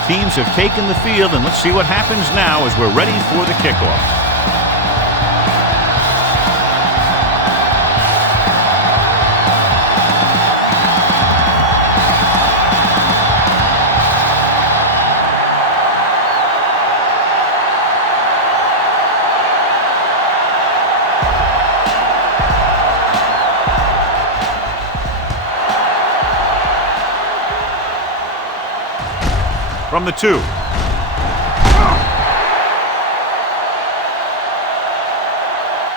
Both teams have taken the field, and let's see what happens now as we're ready for the kickoff. From the 2.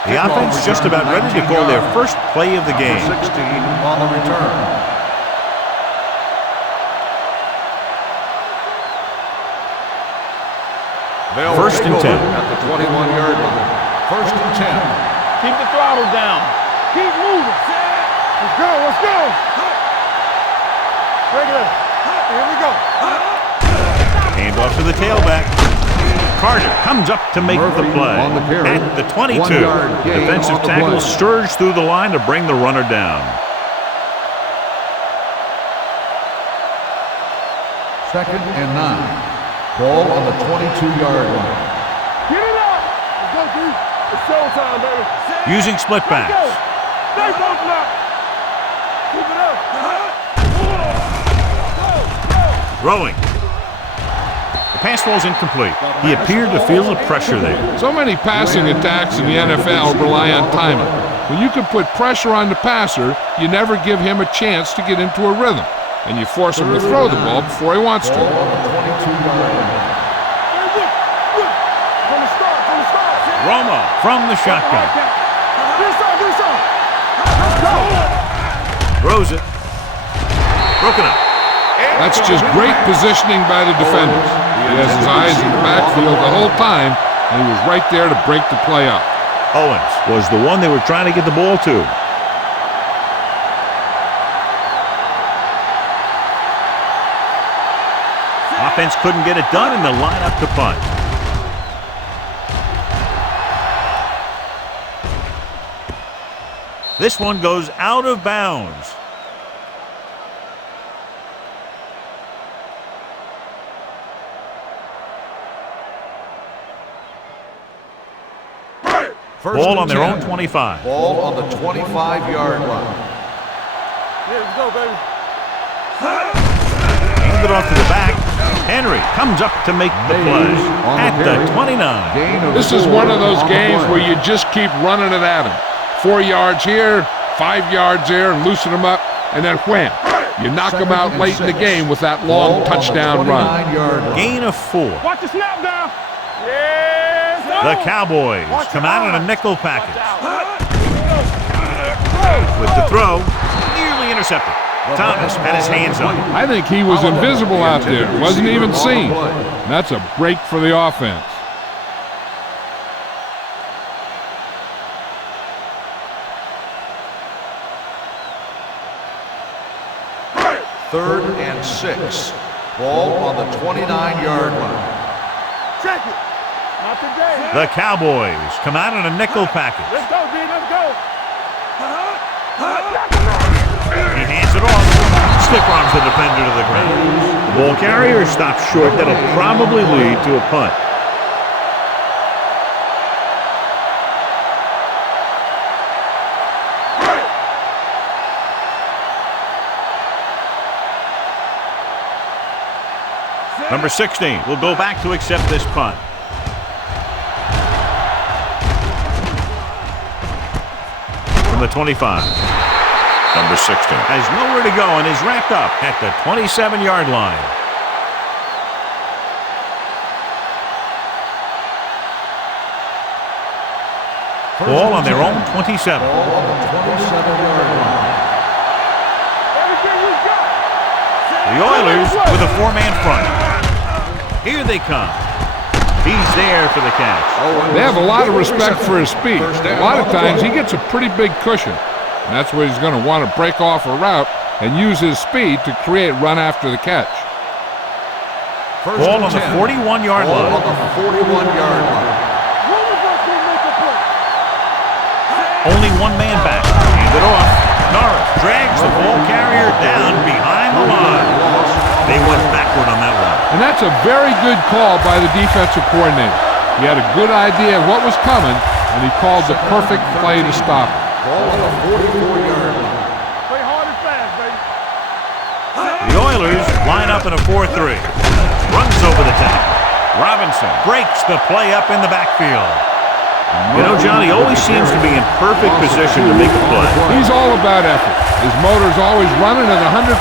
The offense just about ready to call their first play of the game. 16 on the return. First and 10. At the 21-yard line. First and 10. Keep the throttle down. Keep moving. Let's go. Let's go. Regular. Here we go. Hand off to the tailback. Carter comes up to make the play. On the carry. At the 22. 1 yard gain Defensive on the tackle play. surged through the line to bring the runner down. Second and 9. Ball on the 22-yard line. Get it up. Let's go, dude. It's showtime, baby. Using split Let's go. backs. Stay focused now. Keep it up. Throwing. The pass falls incomplete. He appeared to feel the pressure there. So many passing attacks in the NFL rely on timing. When you can put pressure on the passer, you never give him a chance to get into a rhythm, and you force him to throw the ball before he wants to. Ball on the 22-yard line. From the start. Roma from the shotgun. Throws it. Broken up. That's just great positioning by the defenders. He has his eyes in the backfield the whole time, and he was right there to break the play up. Owens was the one they were trying to get the ball to. Offense couldn't get it done, and the line up to punt. This one goes out of bounds. Ball on their own 25. Ball on the 25-yard line. Here we go, baby. Handed off to the back. Henry comes up to make the play at the 29. This is one of those games where you just keep running it at him. 4 yards here, 5 yards there, and loosen him up, and then wham. You knock him out late in the game with that long touchdown run. Gain of 4. Watch the snap down. Yes, The Cowboys come out in a nickel package. With the throw, nearly intercepted. Thomas had his hands on it. I think he was invisible out there. Wasn't even seen. That's a break for the offense. Third and 6. Ball on the 29-yard line. check it. Not today. The Cowboys come out in a nickel package. Let's go, D. Let's go. He hands it off. Stiff arms the defender to the ground. The ball carrier stops short. That'll probably lead to a punt. Number 16 will go back to accept this punt. From the 25. Number 16 has nowhere to go and is wrapped up at the 27-yard line. Ball on their own 27. Ball on the 27-yard line. Everything we got. The Oilers with a four-man front. Here they come. He's there for the catch. They have a lot of respect for his speed. A lot of times he gets a pretty big cushion. And that's where he's going to want to break off a route and use his speed to create run after the catch. Ball on the 41-yard Ball line. on the 41-yard line. Only one man back. Hand it off. Norris drags the ball carrier down behind the line. They went backward on that one. And that That's a very good call by the defensive coordinator. He had a good idea of what was coming, and he called the perfect play to stop it. Ball on the 44-yard line. Play hard and fast, baby. The Oilers line up in a 4-3. Runs over the tackle. Robinson breaks the play up in the backfield. You know, John, he always seems to be in perfect position to make a play. He's all about effort. His motor's always running at 100%,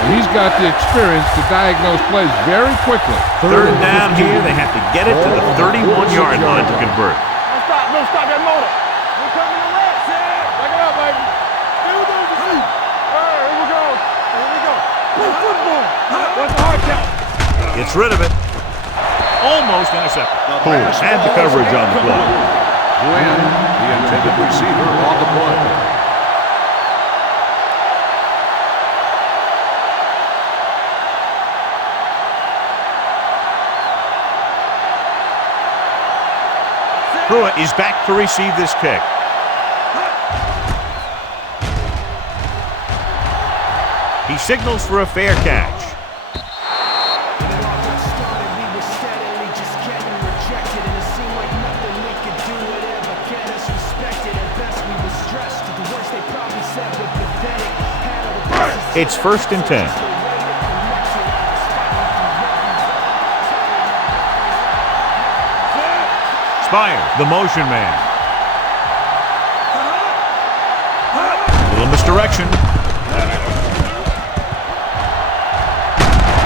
and he's got the experience to diagnose plays very quickly. Third down here. They have to get it to the 31-yard line to convert. No stop that motor. We're coming to rest. Back it up, baby. Still doing the seat. All right, here we go. Play football. What's the hard count? Gets rid of it. Almost intercepted. Bulls had the coverage on the play. When the intended receiver on the play. Pruitt is back to receive this kick. He signals for a fair catch. It's 1st and 10. Spires, the motion man. Little misdirection.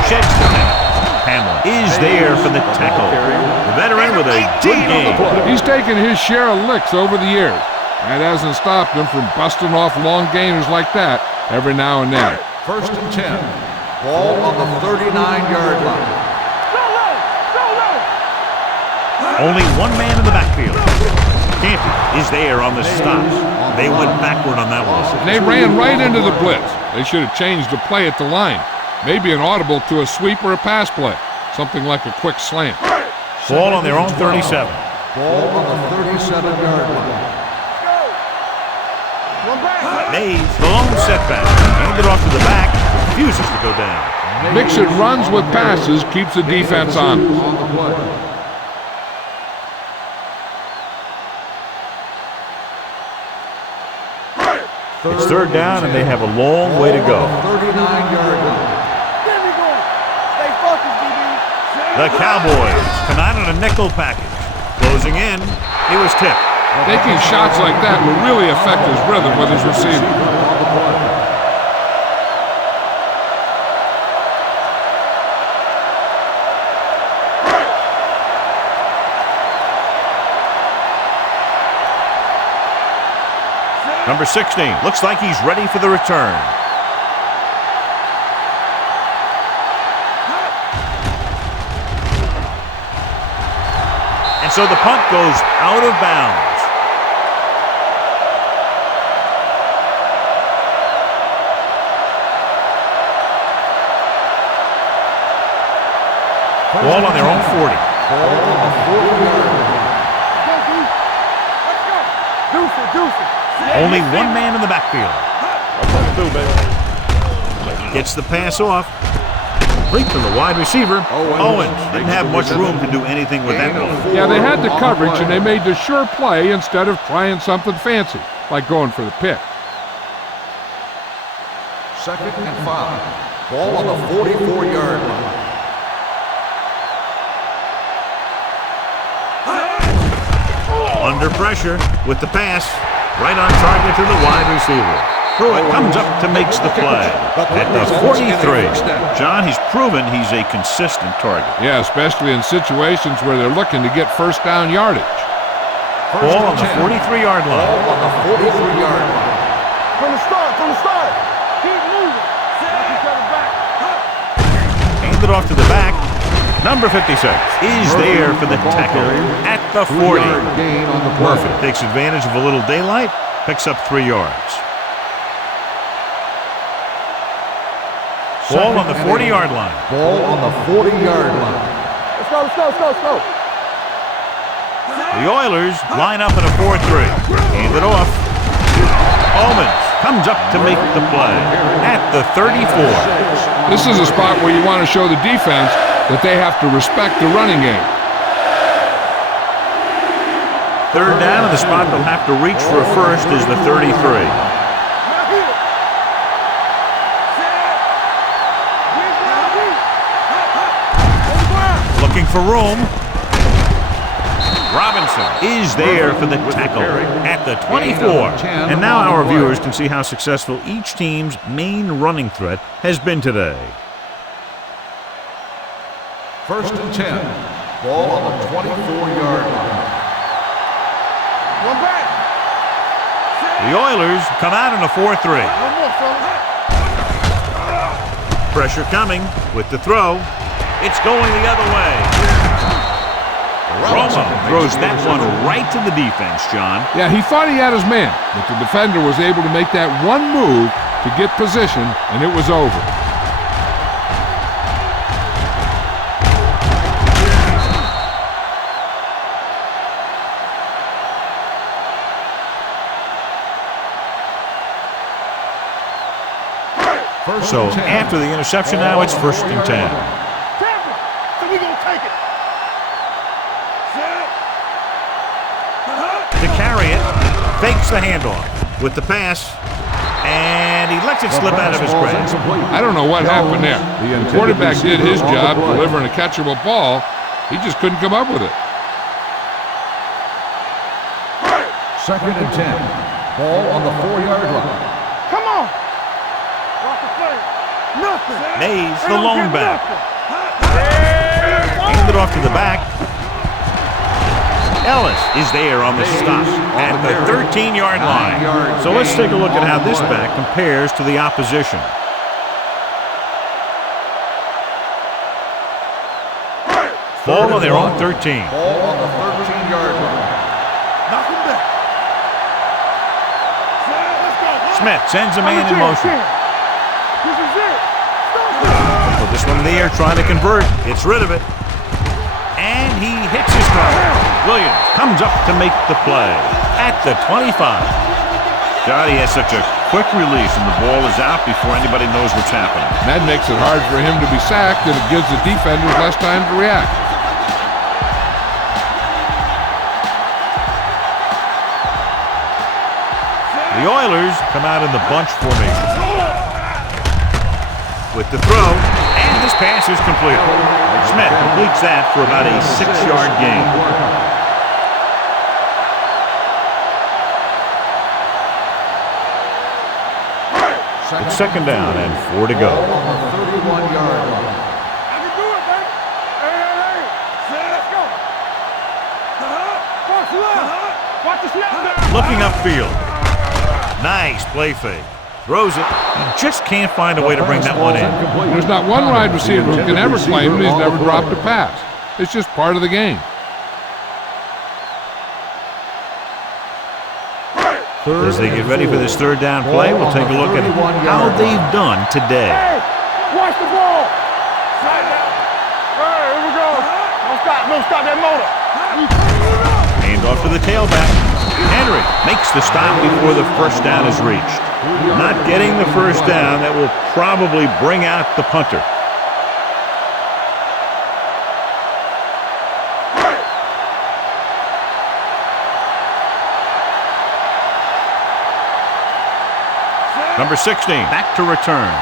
Sheds the tackle. Hamlin is there for the tackle. The veteran with a good game. He's taken his share of licks over the years. That hasn't stopped him from busting off long gainers like that every now and then. 1st and 10. Ball on the 39-yard line. Only one man in the backfield. Canty is there on the stop. They went backward on that one. They ran right into the blitz. They should have changed the play at the line. Maybe an audible to a sweep or a pass play. Something like a quick slant. Ball on their own 37. Ball on the 37-yard line. Mays, the lone setback. Handed off to the back. Refuses to go down. Mixing runs with passes keeps the defense on. It's 3rd down, and they have a long way to go. 39-yard line. Stay focused, DB. The Cowboys come out in a nickel package. Closing in, he was tipped. Taking shots like that will really affect his rhythm with his receiver. Number 16 looks like he's ready for the return. And so the punt goes out of bounds. Ball on their own 40. Ball on the 40-yard line. Deuce it. Only one man in the backfield. Gets the pass off. Complete to the wide receiver. Owens didn't have much room to do anything with that one. Yeah, they had the coverage, and they made the sure play instead of trying something fancy, like going for the pick. 2nd and 5. Ball on the 44-yard line. Under pressure with the pass. Right on target to the wide receiver. Pruitt comes up to makes the play. At the 43. John, he's proven he's a consistent target. Yeah, especially in situations where they're looking to get 1st down yardage. Ball on the 43-yard line. Ball on the 43-yard line. From the start. Keep moving. Knock each other back. Handed off to the back. Number 56 is there for the tackle at the 40. Gain on the play. Murphy takes advantage of a little daylight, picks up 3 yards. Ball on the 40-yard line. Ball on the 40-yard line. Let's go. The Oilers line up in a 4-3. Hand it off. Owens comes up to make the play at the 34. This is a spot where you want to show the defense that they have to respect the running game. Third down, and the spot they'll have to reach for a first is the 33. Looking for room. Robinson is there for the tackle at the 24. And now our viewers can see how successful each team's main running threat has been today. First and 10. Ball on the 24-yard line. One back. The Oilers come out in a 4-3. One more, fella. Pressure coming with the throw. It's going the other way. Romo throws that one right to the defense, John. Yeah, he thought he had his man, but the defender was able to make that one move to get position, and it was over. So after the interception now, it's first and 10. So we gonna take it. To carry it, fakes the handoff with the pass, and he lets it slip out of his grasp. I don't know what happened there. The quarterback did his job delivering a catchable ball. He just couldn't come up with it. Second and 10. Ball on the 4-yard line. Come on. Rock the play. Nothing. Mays, They the don't lone get back. nothing. Handed off to the back. Ellis is there on the stop at the 13-yard line. So let's take a look at how this back compares to the opposition. Ball on their own 13. Ball on the 13-yard line. Knock him back. Let's go. Smith sends a man in motion. This is it. Put this one in the air, trying to convert. Gets rid of it. And he hits his target. Williams comes up to make the play at the 25. God, he has such a quick release, and the ball is out before anybody knows what's happening. That makes it hard for him to be sacked, and it gives the defenders less time to react. The Oilers come out in the bunch formation. With the throw, and this pass is completed. Smith completes that for about a 6-yard gain. It's second down and 4 to go. Ball on the 31-yard line. I can do it, baby. Hey. Let's go. Watch left. Watch the snap. Looking upfield. Nice play fake. Throws it. He just can't find a way to bring that one in. There's not one wide receiver who can ever claim that he's never dropped a pass. It's just part of the game. As they get ready for this third down play, we'll take a look at how they've done today. Hey, watch the ball. Slide down. Hey, here we go. Don't stop that motor. Hand off to the tailback. Henry makes the stop before the first down is reached. Not getting the first down, that will probably bring out the punter. Number 16, back to return.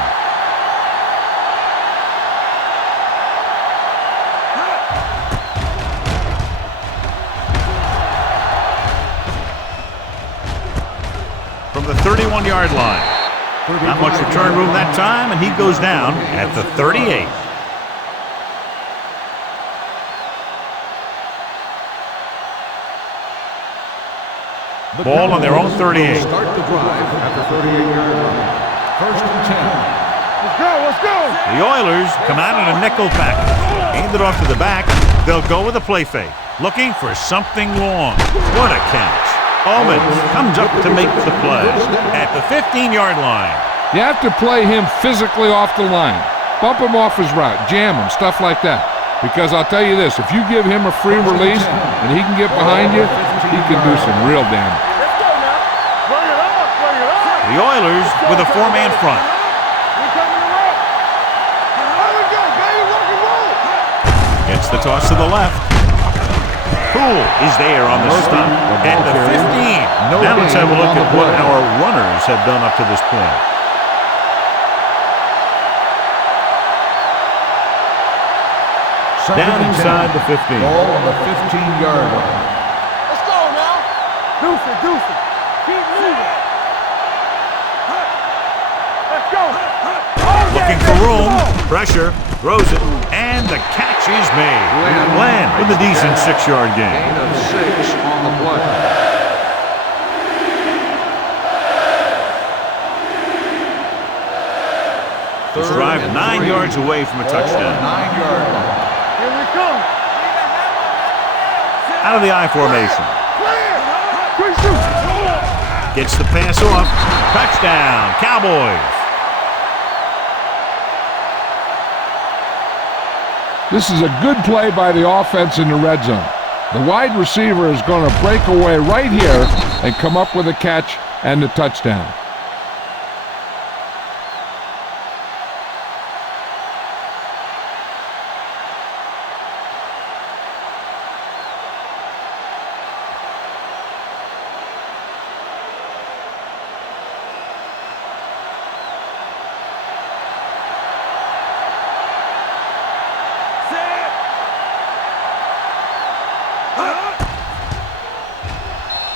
From the 31-yard line. Not much return room that time, and he goes down at the 38. Ball on their own 38. Start the drive at the 38-yard line. First and 10. Let's go. The Oilers come out in a nickel package. Hand it off to the back. They'll go with a play fake. Looking for something long. What a catch. Owens comes up to make the play at the 15-yard line. You have to play him physically off the line. Bump him off his route, jam him, stuff like that. Because I'll tell you this, if you give him a free release and he can get behind you, he can do some real damage. Let's go now. Bring it up. The The Oilers with a four-man front. Gets the toss to the left. Poole is there on the stop at the 15. Now let's have a look at what our runners have done up to this point. Down inside the 15. Ball on the 15-yard line. Let's go now. Deuce it. Keep moving. Let's go. Looking for room. Pressure. Throws it. And the catch is made. Glenn with a decent 6-yard gain. Gain of 6 on the play. This drive 9 yards away from a touchdown. 9-yard line. Here we come. Out of the I formation. Quick shoot. Gets the pass off. Touchdown, Cowboys. This is a good play by the offense in the red zone. The wide receiver is going to break away right here and come up with a catch and the touchdown.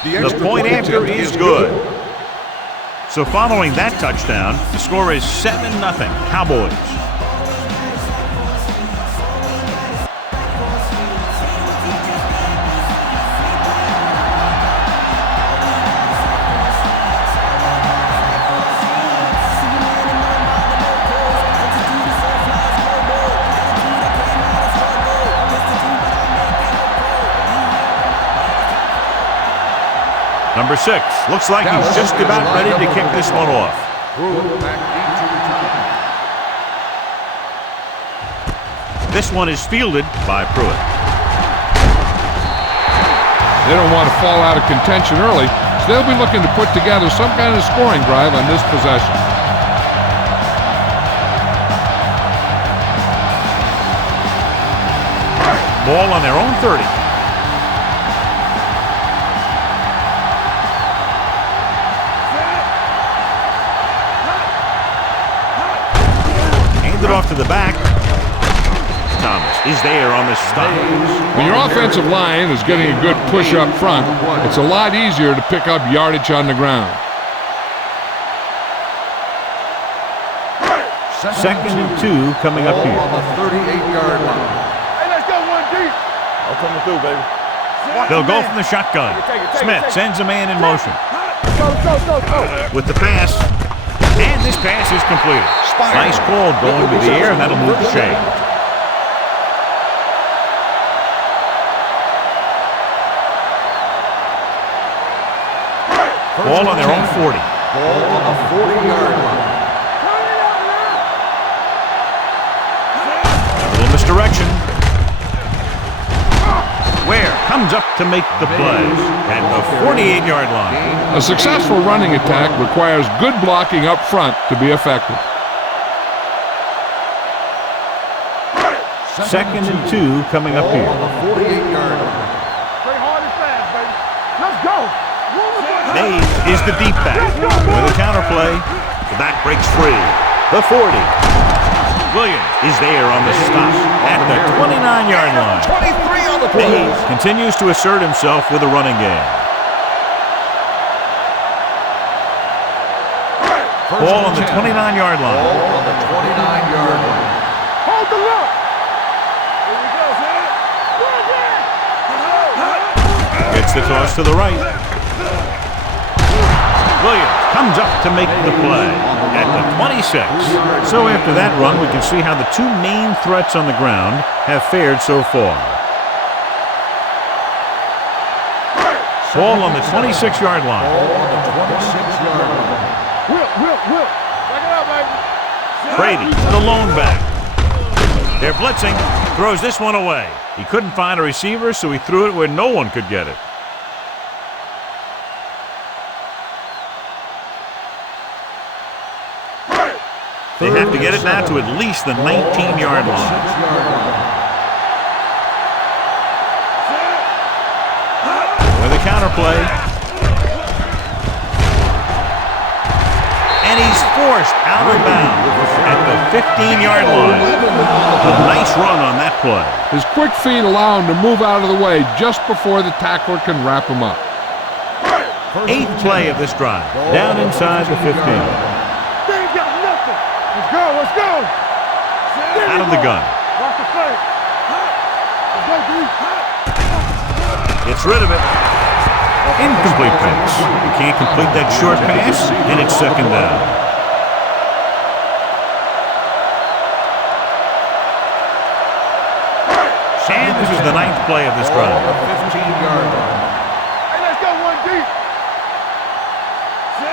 The point after is good. So following that touchdown, the score is 7-0 Cowboys. Number 6, looks like he's just about ready to kick this one off. This one is fielded by Pruitt. They don't want to fall out of contention early, so they'll be looking to put together some kind of scoring drive on this possession. Ball on their own 30. Off to the back. Thomas is there on the stop. When your offensive line is getting a good push up front, it's a lot easier to pick up yardage on the ground. Second and 2 coming up here. On the 38-yard line. Hey, let's go one deep. I'm coming through, baby. They'll go from the shotgun. Smith sends a man in motion. Go. With the pass. And this pass is completed. Nice call going to the air, and that'll move the shade. Ball on their own 40. Ball on the 40-yard line. A little misdirection. Ware comes up to make the play at the 48-yard line. A successful running attack requires good blocking up front to be effective. Second and 2 coming up here. On the 48-yard line. Play hard and fast, baby. Let's go. Mays is the deep back. With a counterplay, the back breaks free. The 40. Williams is there on the stop at the 29-yard line. 23 on the play. Mays continues to assert himself with a running game. Ball on the 29-yard line. Ball on the 29-yard line. Hold the look. Here we go, man. Gets the toss to the right. Williams comes up to make the play at the 26. So after that run, we can see how the two main threats on the ground have fared so far. Ball on the 26-yard line. Ball on the 26-yard line. Whip. Back it up, baby. Brady, the lone back. They're blitzing. Throws this one away. He couldn't find a receiver, so he threw it where no one could get it. They have to get it now to at least the 19-yard line. With a counter play. And he's forced out of bounds at the 15-yard line. A nice run on that play. His quick feet allow him to move out of the way just before the tackler can wrap him up. 8th play of this drive. Down inside the 15. They ain't got nothing. Let's go, let's go. Out of the gun. Watch the play. Let's go, dude. Gets rid of it. Incomplete pass. He can't complete that short pass, and it's second down. And this is the 9th play of this drive. 15-yard line. Hey, let's go one deep.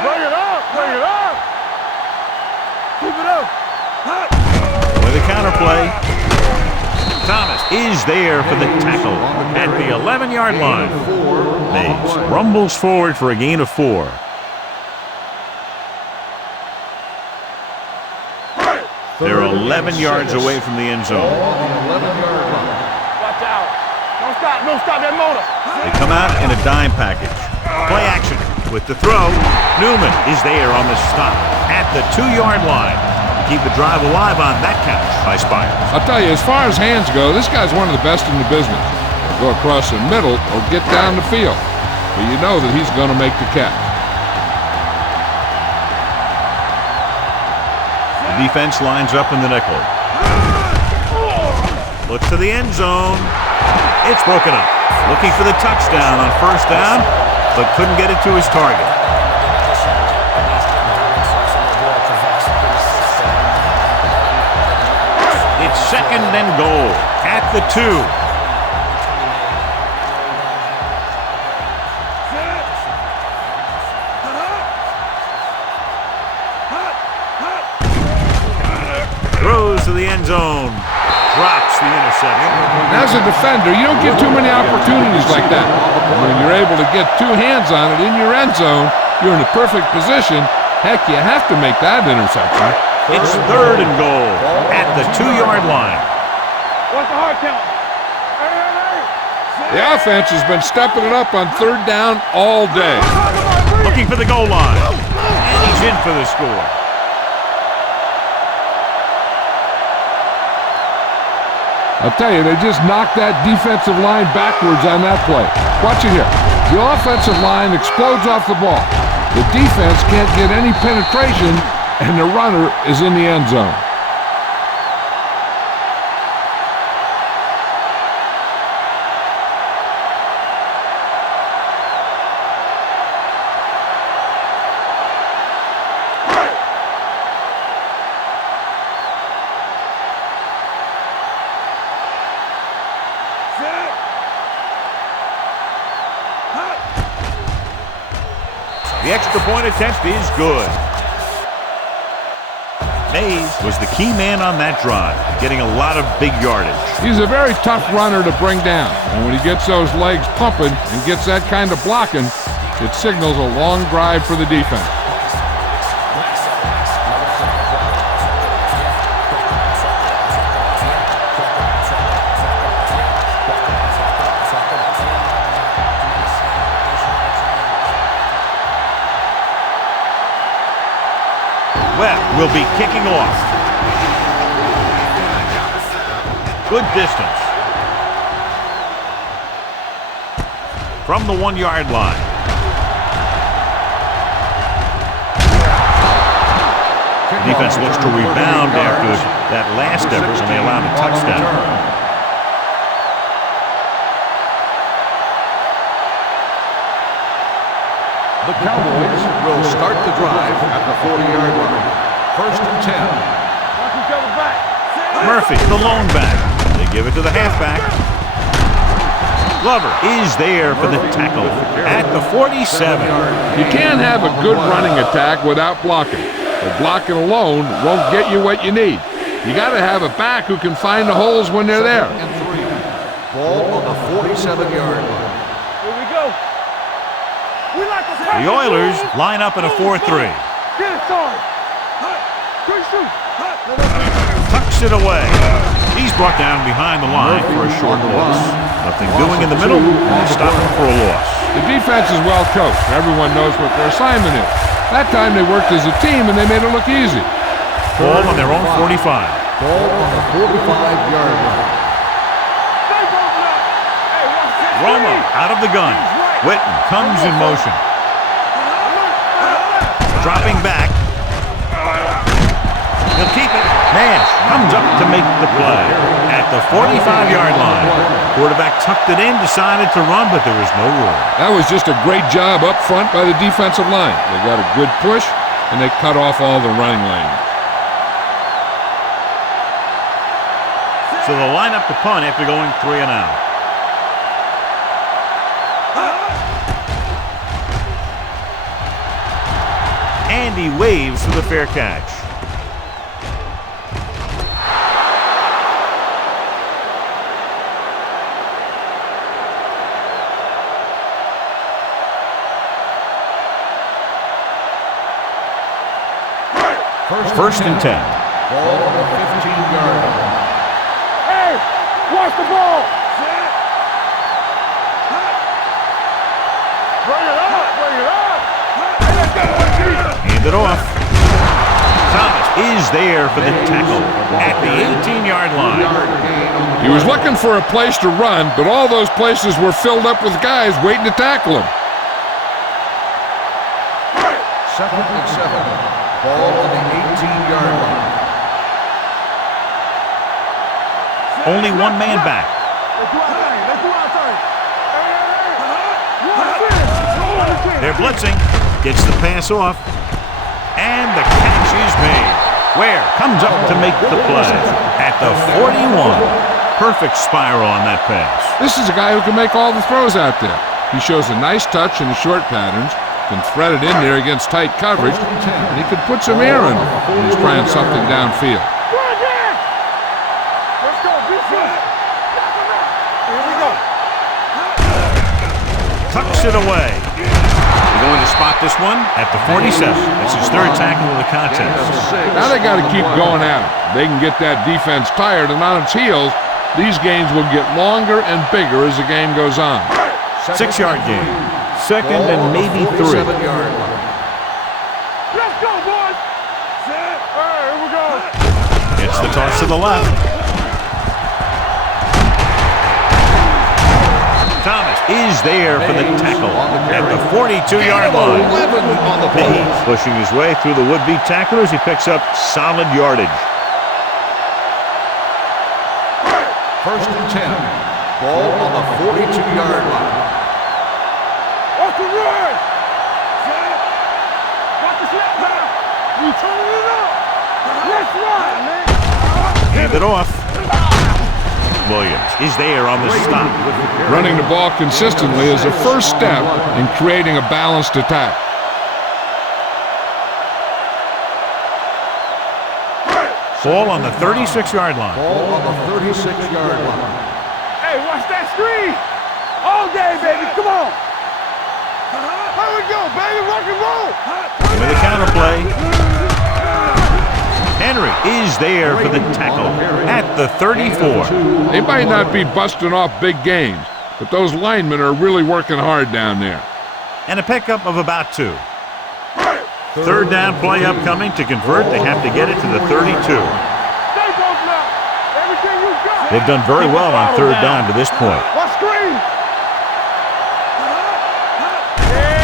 Bring it up, bring it up. Keep it up. With a counter play. Thomas is there for the tackle at the 11-yard line. Mays rumbles forward for a gain of 4. They're 11 yards away from the end zone. Watch out. Don't stop that motor. They come out in a dime package. Play action with the throw. Newman is there on the stop at the 2-yard line. Keep the drive alive on that catch by Spires. I'll tell you, as far as hands go, this guy's one of the best in the business. Go across the middle or get down the field. But you know that he's going to make the catch. The defense lines up in the nickel. Looks to the end zone. It's broken up. Looking for the touchdown on first down, but couldn't get it to his target. It's second and goal at the 2. Throws to the end zone. Drops the interception. As a defender, you don't get too many opportunities like that. When you're able to get 2 hands on it in your end zone, you're in a perfect position. Heck, you have to make that interception. It's third and goal at the 2-yard line. What's the hard count? The offense has been stepping it up on third down all day. Looking for the goal line. And he's in for the score. I'll tell you, they just knocked that defensive line backwards on that play. Watch it here. The offensive line explodes off the ball. The defense can't get any penetration, and the runner is in the end zone. The extra point attempt is good. Mays was the key man on that drive, getting a lot of big yardage. He's a very tough runner to bring down, and when he gets those legs pumping and gets that kind of blocking, it signals a long drive for the defense. Webb will be kicking off. Good distance. From the 1-yard line. Defense looks to rebound after that last effort when they allowed a touchdown. The Cowboys will start the drive at the 40-yard line. First and 10. Watch each other back. Murphy, the lone back. They give it to the halfback. Glover is there for the tackle at the 47. You can't have a good running attack without blocking. But blocking alone won't get you what you need. You got to have a back who can find the holes when they're there. And 3. Ball on the 47-yard line. Here we go. We like The Oilers line up in a 4-3. Get it, Sarge. 3 shoot. Tucks it away. He's brought down behind the line for a short loss. Nothing doing in the middle, and they stop him for a loss. The defense is well coached. Everyone knows what their assignment is. That time they worked as a team and they made it look easy. Ball on their own 45. Ball on the 45-yard line. Romo out of the gun. Witten comes in motion. Dropping back. He'll keep it. Nash comes up to make the play at the 45-yard line. Quarterback tucked it in, decided to run, but there was no room. That was just a great job up front by the defensive line. They got a good push, and they cut off all the running lane. So they'll line up to punt after going 3 and out. And he waves for the fair catch. First and 10. Ball on the 15-yard line. Hey, watch the ball. Bring it up, bring it up. Hand it off. Thomas is there for the tackle at the 18-yard line. He was looking for a place to run, but all those places were filled up with guys waiting to tackle him. Second and 7. Ball on the 18-yard line. Only one man back. They're blitzing. Gets the pass off. And the catch is made. Ware comes up to make the play at the 41. Perfect spiral on that pass. This is a guy who can make all the throws out there. He shows a nice touch in the short patterns, can thread it in there against tight coverage, and he could put some air in it when he's trying something downfield. Let's go, here we go. Tucks it away. They're going to spot this one at the 47. It's his third tackle of the contest. Now they got to keep going at it. They can get that defense tired and on its heels. These games will get longer and bigger as the game goes on. 6-yard game. Second and maybe 3. Let's go, boys. All right, here we go. Gets the toss to the left. Thomas is there for the tackle at the 42-yard line. He's pushing his way through the would-be tacklers. He picks up solid yardage. First and 10. Ball on the 42-yard line. Watch the run. Watch the snap back. You turning it up. Let's run, man. Hand it off. Williams is there on the stop. Running the ball consistently is the first step in creating a balanced attack. Ball on the 36-yard line. Ball on the 36-yard line. Hey, watch that screen. All day, baby. Come on. Here we go, baby. Rock and roll. With a counter play. Henry is there for the tackle at the 34. They might not be busting off big games, but those linemen are really working hard down there. And a pickup of about 2. Third down play upcoming. To convert, they have to get it to the 32. They've done very well on third down to this point. Watch screen.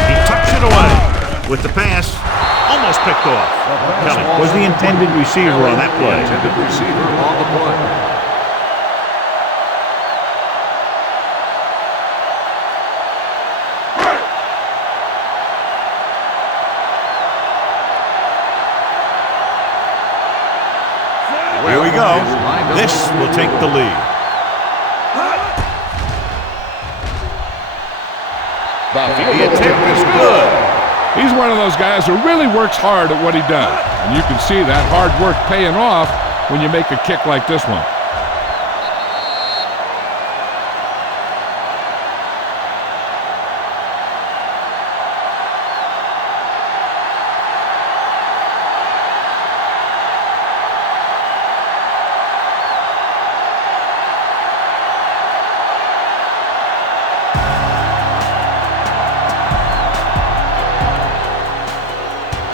He tucks it away with the pass. Almost picked off. Kelly was the intended receiver on that play. Intended receiver on the play. Here we go. This will take the lead. The attempt is good. He's one of those guys who really works hard at what he does. And you can see that hard work paying off when you make a kick like this one.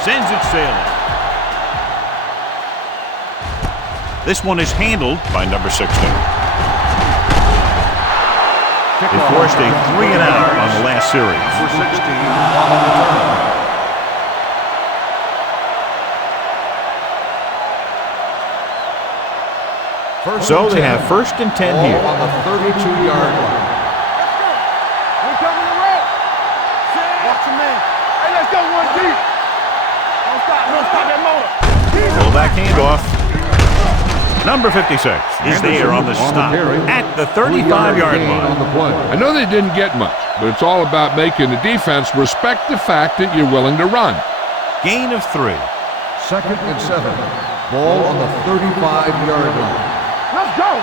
Sends it sailing. This one is handled by number 16. They forced a 3-and-out on the last series. Number 16 on the return. So they have first and 10 here. On the 32-yard line. We coming around. Watch him in. Hey, let's go one deep. Don't stop that motor. Pull back handoff. Number 56 is there on the stop at the 35-yard line. I know they didn't get much, but it's all about making the defense respect the fact that you're willing to run. Gain of 3. 2nd and 7. Ball on the 35-yard line. Let's go.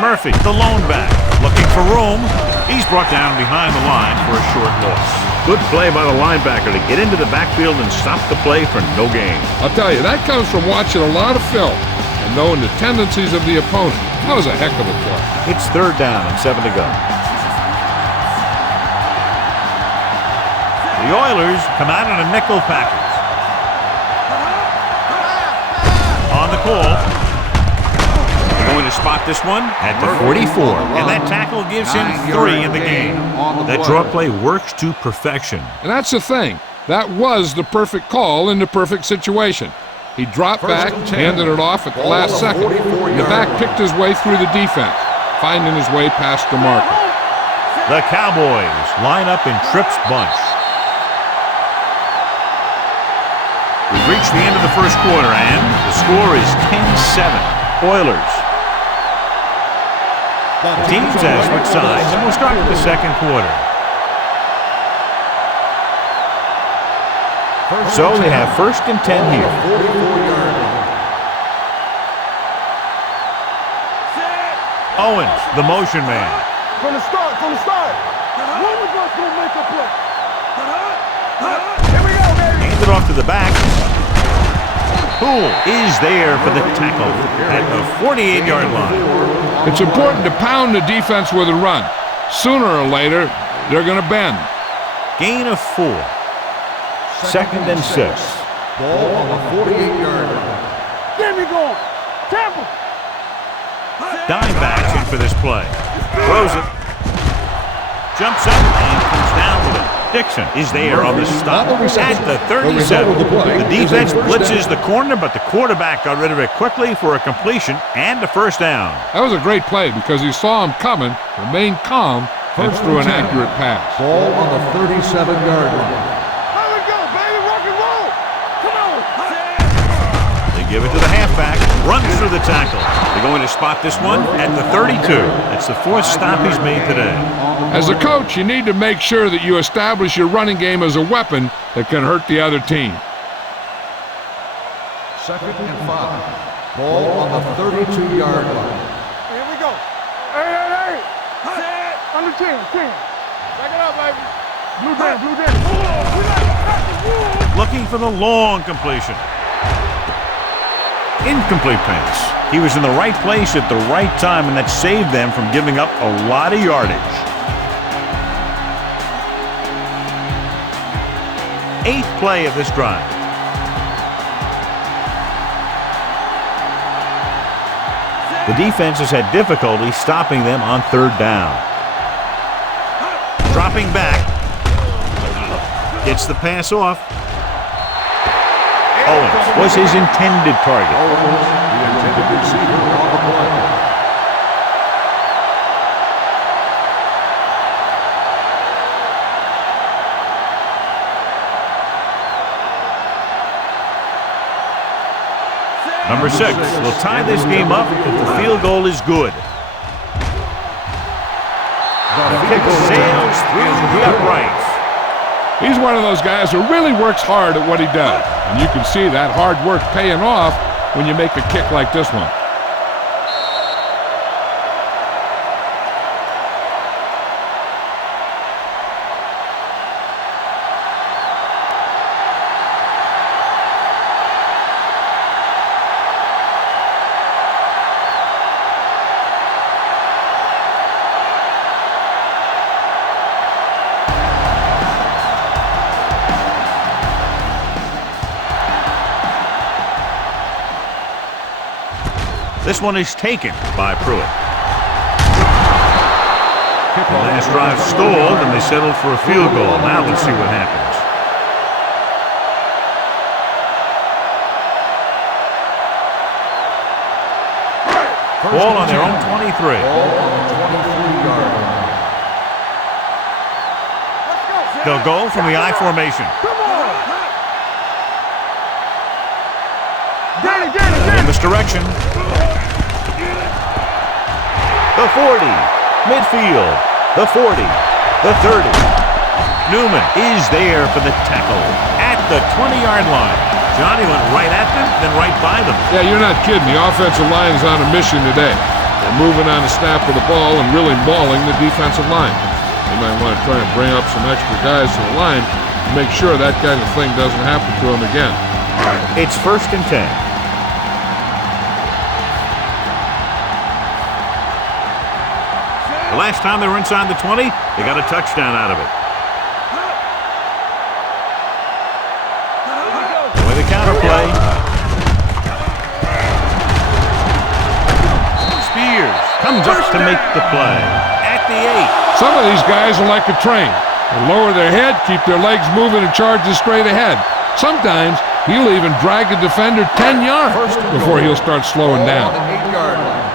Murphy, the lone back, looking for room. He's brought down behind the line for a short loss. Good play by the linebacker to get into the backfield and stop the play for no gain. I'll tell you, that comes from watching a lot of film and knowing the tendencies of the opponent. That was a heck of a play. It's 3rd down and 7 to go. The Oilers come out in a nickel package. On the call. Going to spot this one at the 44, and that tackle gives him 3 in the game. That draw play works to perfection. And that's the thing. That was the perfect call in the perfect situation. He dropped back, handed it off at the last second. The back picked his way through the defense, finding his way past the marker. The Cowboys line up in trips bunch. We've reached the end of the first quarter, and the score is 10-7. Oilers. The teams have switched sides, and we'll start with the second quarter. So they have first and 10 here. 44-yard line. Owens, the motion man. From the start. One of us gonna make a play. Here we go, baby. Hand it off to the back. Poole is there for the tackle at the 48-yard line. It's important to pound the defense with a run. Sooner or later, they're going to bend. Gain of 4. 2nd and 6. Ball on the 48-yard line. Get me going. Tampa. Dime backs in for this play. Throws it. Jumps up and comes down with it. Dixon is there on the stop at the 37. The defense blitzes the corner, but the quarterback got rid of it quickly for a completion and a first down. That was a great play because he saw him coming, remained calm, and threw an accurate pass. Ball on the 37-yard line. There we go, baby. Rock and roll. Come on. They give it to the halfback. Runs through the tackle. They're going to spot this one at the 32. That's the 4th stop he's made today. As a coach, you need to make sure that you establish your running game as a weapon that can hurt the other team. 2nd and 5. Ball on the 32-yard line. Here we go. Hey. On the 10. Back it up, baby. Blue down. Looking for the long completion. Incomplete pass. He was in the right place at the right time, and that saved them from giving up a lot of yardage. 8th play of this drive. The defense has had difficulty stopping them on 3rd down. Dropping back. Gets the pass off. Owens was his intended target. Owens, the intended receiver on the play. Number 6 will tie this game up if the field goal is good. The kick sails through the uprights. He's one of those guys who really works hard at what he does. And you can see that hard work paying off when you make a kick like this one. This one is taken by Pruitt. The last drive stalled, and they settled for a field goal. Now let's see what happens. Ball on their own 23. Ball on the 23-yard line. They'll go from the I formation. In this direction. The 40. Midfield. The 40. The 30. Newman is there for the tackle at the 20-yard line. Johnny went right at them, then right by them. Yeah, you're not kidding. The offensive line is on a mission today. They're moving on the snap of the ball and really mauling the defensive line. They might want to try and bring up some extra guys to the line to make sure that kind of thing doesn't happen to them again. It's 1st and 10. The last time they were inside the 20, they got a touchdown out of it. With a counter play. Spears comes up to make the play at the 8. Some of these guys are like a train. They lower their head, keep their legs moving, and charge straight ahead. Sometimes he'll even drag a defender 10 yards before he'll start slowing down. On the 8-yard line.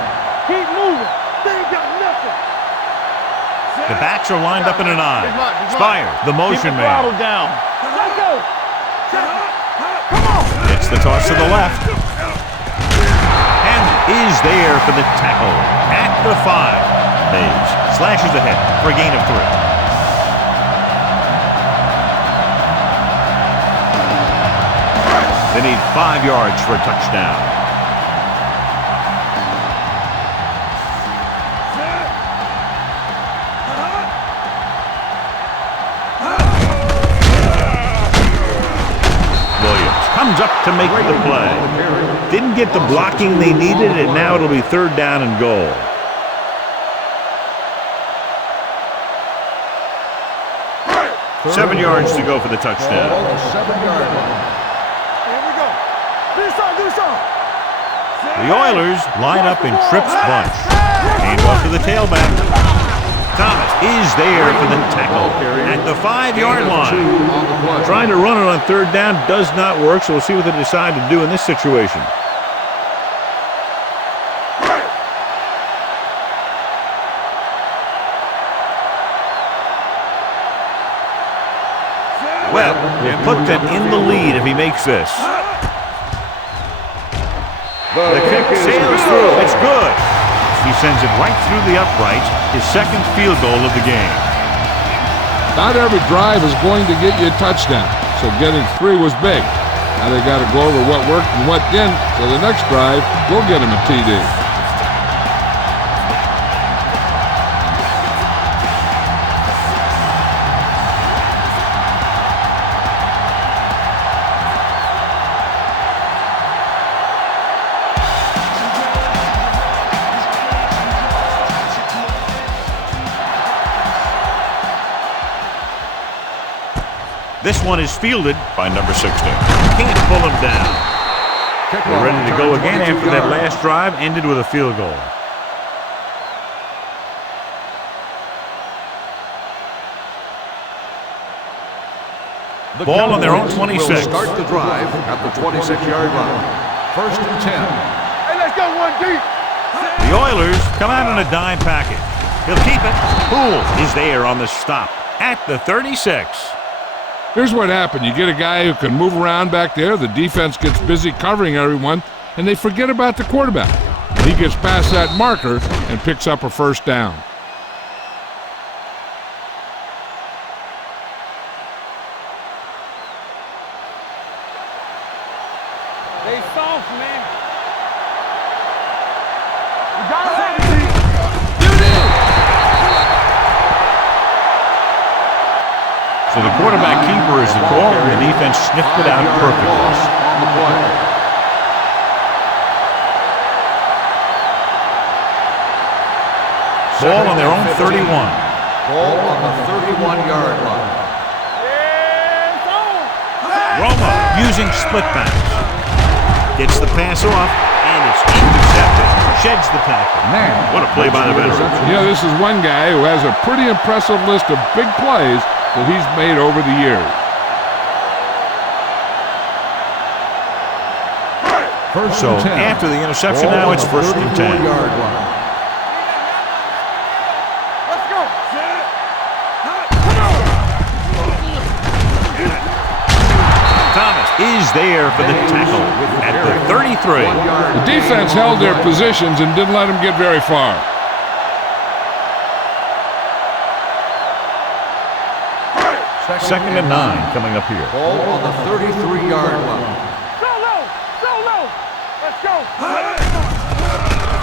Keep moving. They ain't got nothing. The backs are lined up in an I. Spire, the motion man. Throttle down. Let go. Come on. It's the toss to the left. And is there for the tackle at the 5. Mays slashes ahead for a gain of 3. They need 5 yards for a touchdown. Williams comes up to make the play. Didn't get the blocking they needed, and now it'll be 3rd down and goal. Seven yards to go for the touchdown. Ball on the 7-yard line. Here we go. Do some. The Oilers line up in Tripp's bunch. Hand off to the tailback. Thomas is there for the tackle at the 5-yard line. Trying to run it on 3rd down does not work, so we'll see what they decide to do in this situation. Well, we'll put them in the lead if he makes this. The kick sails through. It's good. He sends it right through the uprights, his 2nd field goal of the game. Not every drive is going to get you a touchdown, so getting 3 was big. Now they got to go over what worked and what didn't, so the next drive will get him a TD. This one is fielded by number 16. Can't pull him down. They're ready to go again after that last drive ended with a field goal. Ball on their own 26. Will start the drive at the 26-yard line. 1st and 10. Hey, let's go 1 deep. The Oilers come out in a dime package. He'll keep it. Poole is there on the stop at the 36. Here's what happened. You get a guy who can move around back there. The defense gets busy covering everyone, and they forget about the quarterback. He gets past that marker and picks up a 1st down. They soft, man. You got it. So the quarterback keeper is the call, and the defense sniffed it out perfectly. On the play. Ball on their own 31. Ball on the 31-yard line. Roma using split pass. Gets the pass off, and it's intercepted. sheds the tackle. Now, What a play by the veteran. You know, this is one guy who has a pretty impressive list of big plays that he's made over the years. So after the interception, now it's 1st and 10. Let's go. Thomas is there for the tackle at the 33. The defense held their positions and didn't let them get very far. Second and 9 coming up here. Ball on the 33-yard line. So low. So low. Let's go.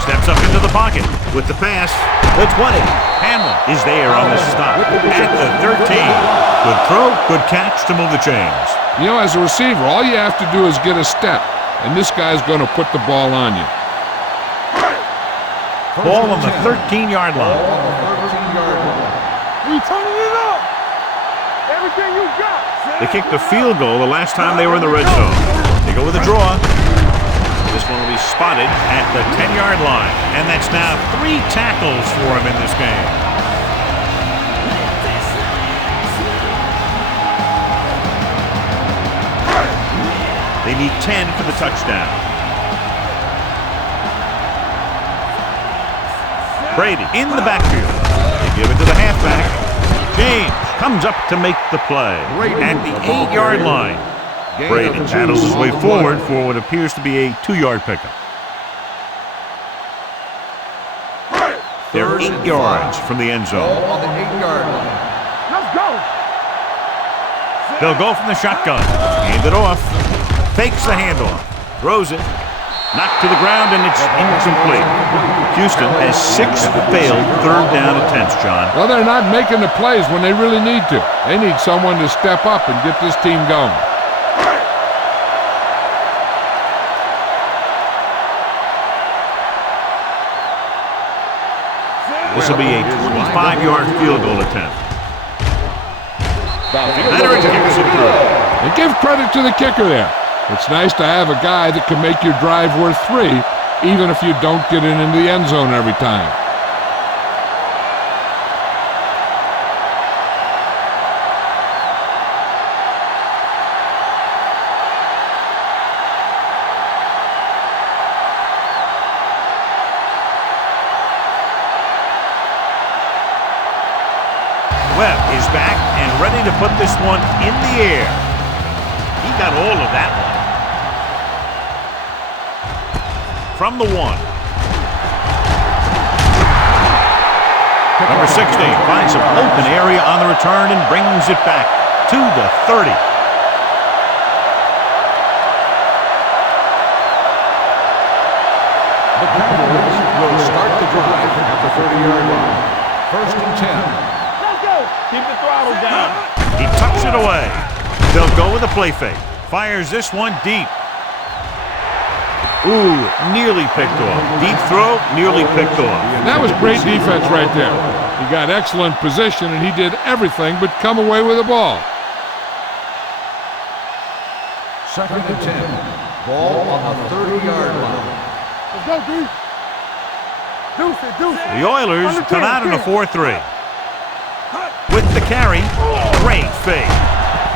Steps up into the pocket with the pass. The 20. Hamlin is there on the stop at the 13. Good throw, good catch to move the chains. You know, as a receiver, all you have to do is get a step, and this guy's going to put the ball on you. Ball on the 13-yard line. We turning it up. Everything you got. They kicked a field goal the last time they were in the red zone. They go with a draw. This one will be spotted at the 10-yard line. And that's now 3 tackles for him in this game. They need 10 for the touchdown. Brady in the backfield. They give it to the halfback. James comes up to make the play at the 8-yard line. Brady battles his way forward for what appears to be a 2-yard pickup. They're 8 yards from the end zone. Ball on the 8-yard line. Let's go. They'll go from the shotgun. Hand it off. Fakes the handoff. Throws it. Knocked to the ground, and it's incomplete. Houston has 6 failed third down attempts, John. Well, they're not making the plays when they really need to. They need someone to step up and get this team going. This will be a 25-yard field goal attempt. Veteran kicks it through. And give credit to the kicker there. It's nice to have a guy that can make your drive worth 3, even if you don't get it into the end zone every time. Webb is back and ready to put this one in the air. He got all of that one. From the 1. Number 16 finds some open area on the return and brings it back to the 30. The Cowboys will start the drive at the 30-yard line. 1st and 10. Let's go. Keep the throttle down. He tucks it away. They'll go with a play fake. Fires this one deep. Ooh, nearly picked off. Deep throw, nearly picked off. That was great defense right there. He got excellent position, and he did everything but come away with the ball. 2nd and 10. Ball on the 30-yard line. Let's go, D. Deuce it, deuce it. The Oilers come out in a 4-3. With the carry, great fake.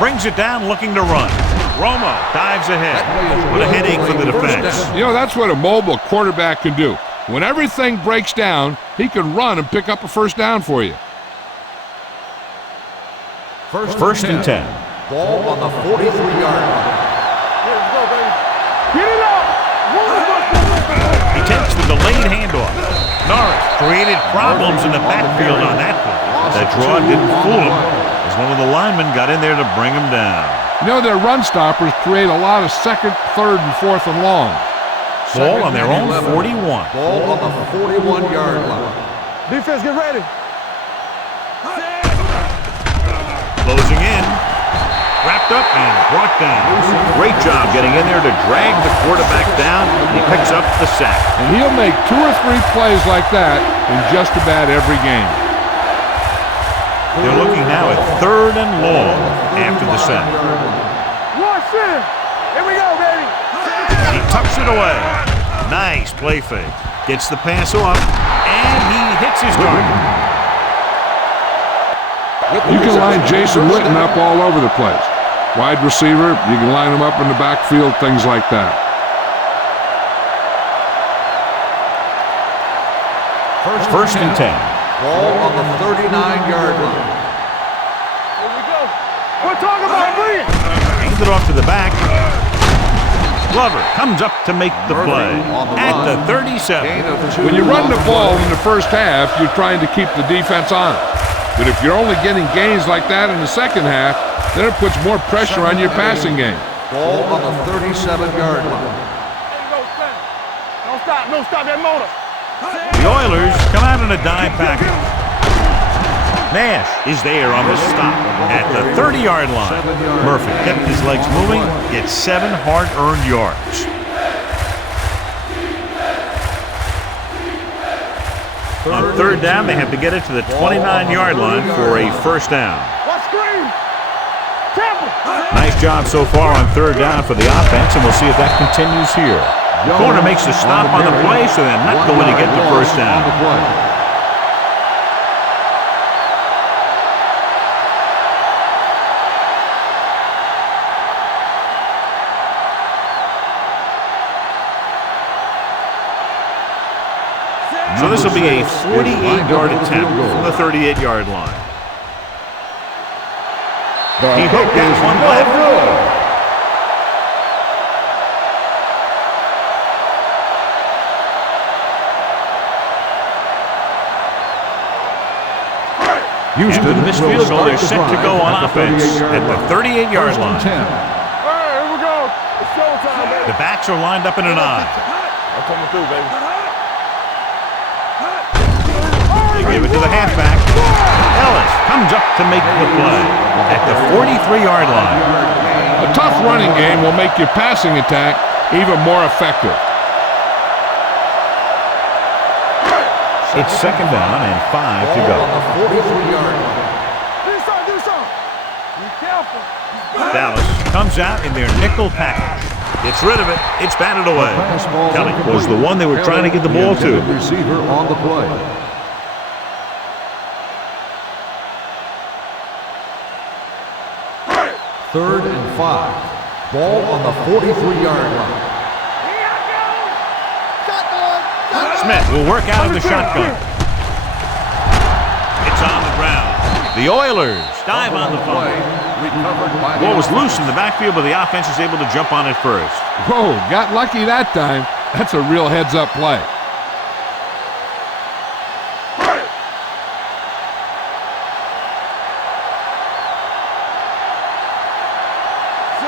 Brings it down looking to run. Romo dives ahead. What a headache for the defense. You know, that's what a mobile quarterback can do. When everything breaks down, he can run and pick up a first down for you. 1st and 10. Ball on the 43-yard line. Let's go, baby. Get it up. He takes the delayed handoff. Norris created problems in the backfield on that play. That draw didn't fool him as one of the linemen got in there to bring him down. You know, their run stoppers create a lot of 2nd, 3rd, and 4th and long. Ball on their own 41. Ball on the 41-yard line. Defense, get ready. Closing in. Wrapped up and brought down. Great job getting in there to drag the quarterback down. He picks up the sack. And he'll make 2 or 3 plays like that in just about every game. They're looking now at 3rd and long after the sack. One center. Here we go, baby. He tucks it away. Nice play fake. Gets the pass off, and he hits his target. You can line Jason Witten up all over the place. Wide receiver, you can line him up in the backfield, things like that. First and 10. Ball on the 39-yard line. Here we go. We're talking about me. Hands it off to the back. Glover comes up to make the play at the 37. When you run the ball in the first half, you're trying to keep the defense on it. But if you're only getting gains like that in the second half, then it puts more pressure on your passing game. Ball on the 37-yard line. Don't stop. Don't stop that motor. The Oilers come out in a dime package. Nash is there on the stop at the 30-yard line. Murphy kept his legs moving, gets 7 hard-earned yards. On third down, they have to get it to the 29-yard line for a first down. What screen? Temple. Nice job so far on third down for the offense, and we'll see if that continues here. The corner makes the stop on the play, so they're not going to get the first down. So this will be a 48-yard attempt from the 38-yard line. He hooked that one left. Houston, this field goal, they're set to go on offense at the 38-yard line. All right, here we go. It's showtime, baby. The backs are lined up in an I. I'm coming through, baby. They give it to the halfback. Ellis comes up to make the play at the 43-yard line. A tough running game will make your passing attack even more effective. It's second down and 5 to go. Do something. Be careful. Dallas comes out in their nickel package. Gets rid of it. It's batted away. Kelly was the one they were trying to get the ball to. Receiver on the play. Third and 5. Ball on the 43-yard line. Smith will work out of the shotgun. It's on the ground. The Oilers dive on the fumble. Ball was loose in the backfield, but the offense is able to jump on it first. Whoa, got lucky that time. That's a real heads-up play.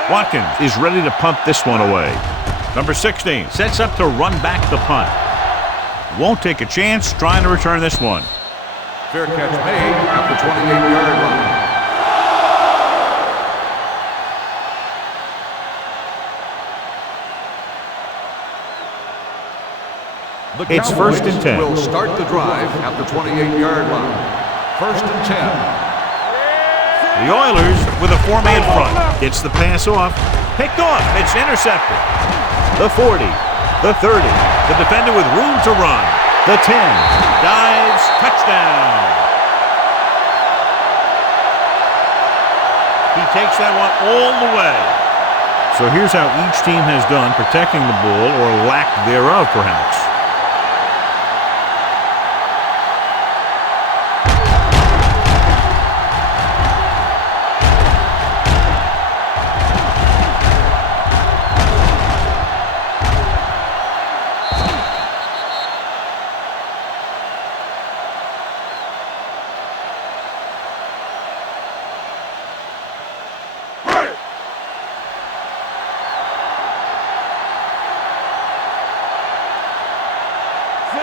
Watkins is ready to punt this one away. Number 16 sets up to run back the punt. Won't take a chance trying to return this one. Fair catch made at the 28-yard line. It's first and 10. Will start the drive at the 28-yard line. First and 10. The Oilers with a 4-man front. Gets the pass off. Picked off. It's intercepted. The 40. The 30. The defender with room to run. The 10. Dives. Touchdown. He takes that one all the way. So here's how each team has done protecting the ball, or lack thereof, perhaps.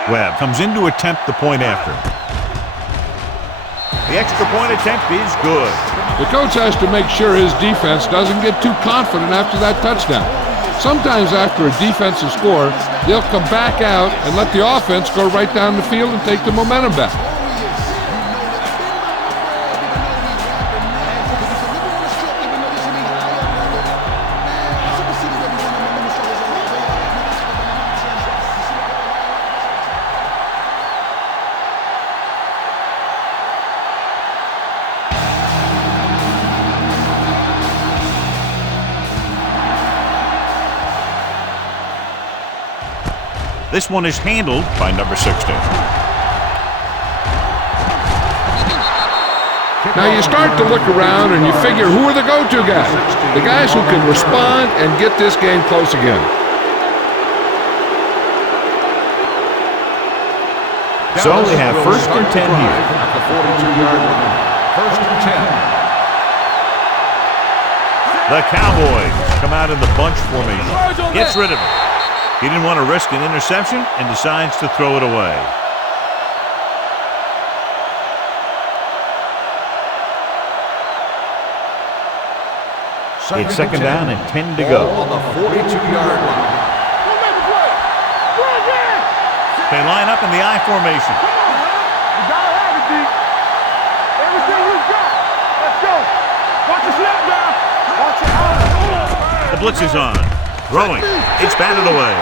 Webb comes in to attempt the point after. The extra point attempt is good. The coach has to make sure his defense doesn't get too confident after that touchdown. Sometimes after a defensive score, they'll come back out and let the offense go right down the field and take the momentum back. This one is handled by number 60. Now you start to look around and you figure, who are the go-to guys? The guys who can respond and get this game close again. So they have first and 10 here. At the 42-yard line. First and 10. The Cowboys come out in the bunch formation. Gets rid of it. He didn't want to risk an interception and decides to throw it away. It's second down and 10 to go. On the 42-yard line. They line up in the I formation. You gotta have it, D. Everything we got. Let's go. Watch the snap down. Watch it out. The blitz is on. Throwing. It's batted away.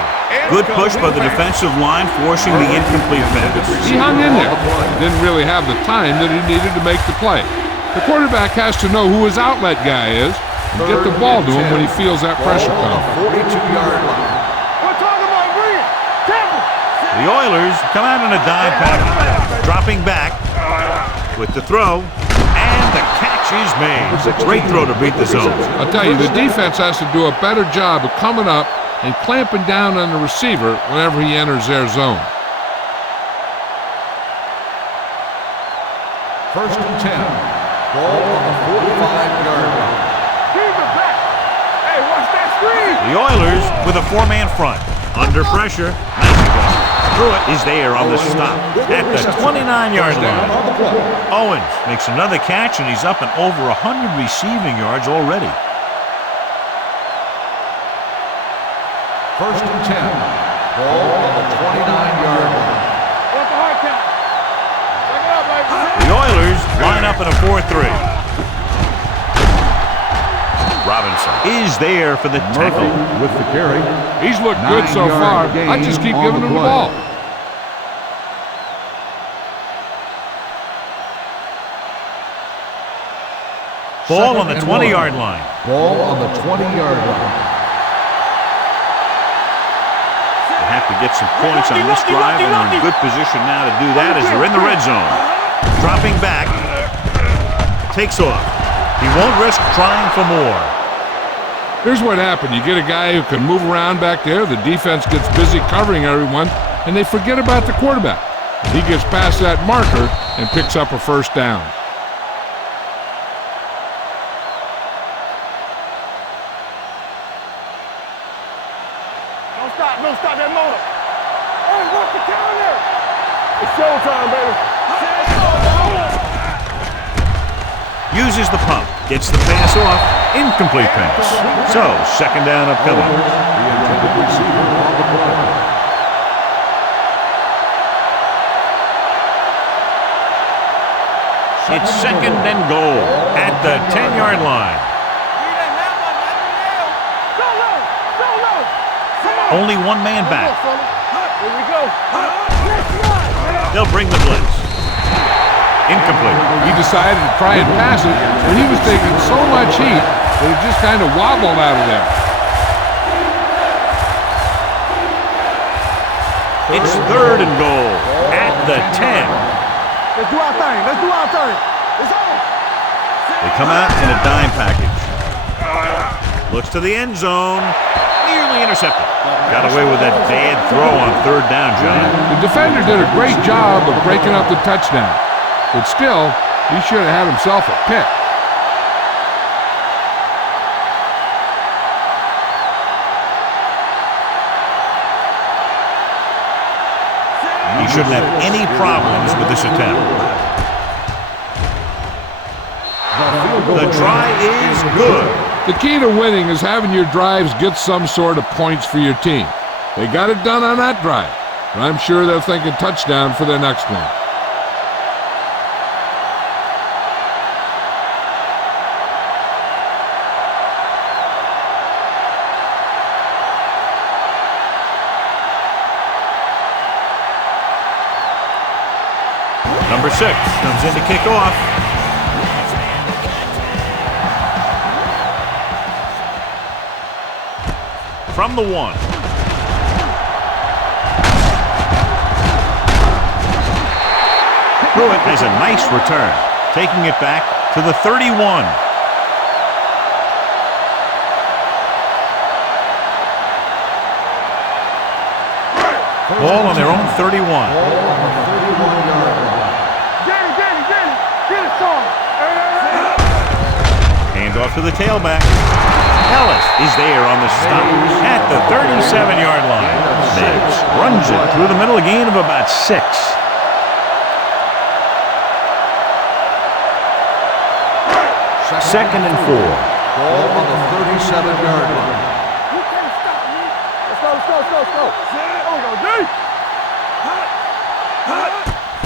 Good push by the defensive line, forcing the incomplete pass. He hung in there. Didn't really have the time that he needed to make the play. The quarterback has to know who his outlet guy is and get the ball to him when he feels that pressure come. 42-yard line. We're talking about bring it. Temple. The Oilers come out in a dime package, dropping back with the throw, and the catch is made. Great throw to beat the zone. I'll tell you, the defense has to do a better job of coming up and clamping down on the receiver whenever he enters their zone. First and 10. Ball on the 45-yard line. Keep it back. Hey, watch that screen. The Oilers with a four-man front. Under pressure. Nicely done. Pruitt is there on the stop at the 29-yard line. Owens makes another catch, and he's up and over 100 receiving yards already. First and 10. Ball on the 29-yard line. What's the hard count? Check it out, baby. The Oilers line up in a 4-3. Robinson is there for the tackle. With the carry. He's looked good so far. I just keep giving him the ball. Ball on the 20-yard line. Ball on the 20-yard line. They have to get some points on this drive, and they're in good position now to do that as they're in the red zone. Dropping back. Takes off. He won't risk trying for more. Here's what happened. You get a guy who can move around back there. The defense gets busy covering everyone, and they forget about the quarterback. He gets past that marker and picks up a first down. Don't stop that motor. Hey, what's the counter? It's showtime, baby. Uses the pump. Gets the pass off. Incomplete pass. So, second down upcoming. The intended receiver on the play. It's second and goal at the 10-yard line. Only one man back. Here we go. They'll bring the blitz. Incomplete. He decided to try and pass it, but he was taking so much heat that it just kind of wobbled out of there. It's third and goal at the 10. Let's do our thing. Let's do our thing. It's on. They come out in a dime package. Looks to the end zone. Nearly intercepted. Got away with that bad throw on third down, John. The defender did a great job of breaking up the touchdown, but still, he should have had himself a pick. He shouldn't have any problems with this attempt. The try is good. The key to winning is having your drives get some sort of points for your team. They got it done on that drive, and I'm sure they're thinking touchdown for their next one. Number 6 comes in to kick off. From the 1. Pruitt has a nice return, taking it back to the 31. Ball on their own 31. Hand off to the tailback. Ellis is there on the stop at the 37-yard line. Nibs runs it through the middle, a gain of about 6. Second and 4. Ball on the 37-yard line. You can't stop me. Let's go. There we go, D.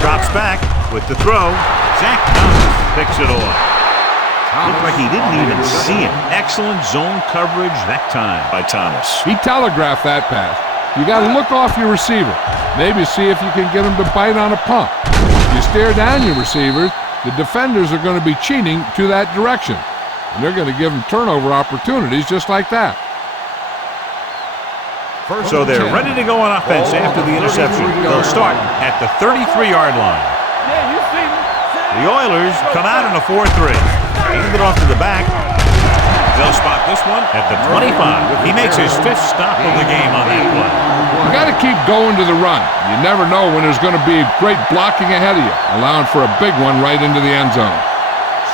Drops back with the throw. Zach Thomas picks it off. Looked like he didn't even see him. Excellent zone coverage that time by Thomas. He telegraphed that pass. You got to look off your receiver. Maybe see if you can get him to bite on a pump. If you stare down your receivers, the defenders are going to be cheating to that direction. And they're going to give them turnover opportunities just like that. So they're ready to go on offense after the interception. They'll start at the 33-yard line. Yeah, you see me. The Oilers come out in a 4-3. Hand it off to the back. They'll spot this one at the 25. He makes his 5th stop of the game on that play. You got to keep going to the run. You never know when there's going to be great blocking ahead of you, allowing for a big one right into the end zone.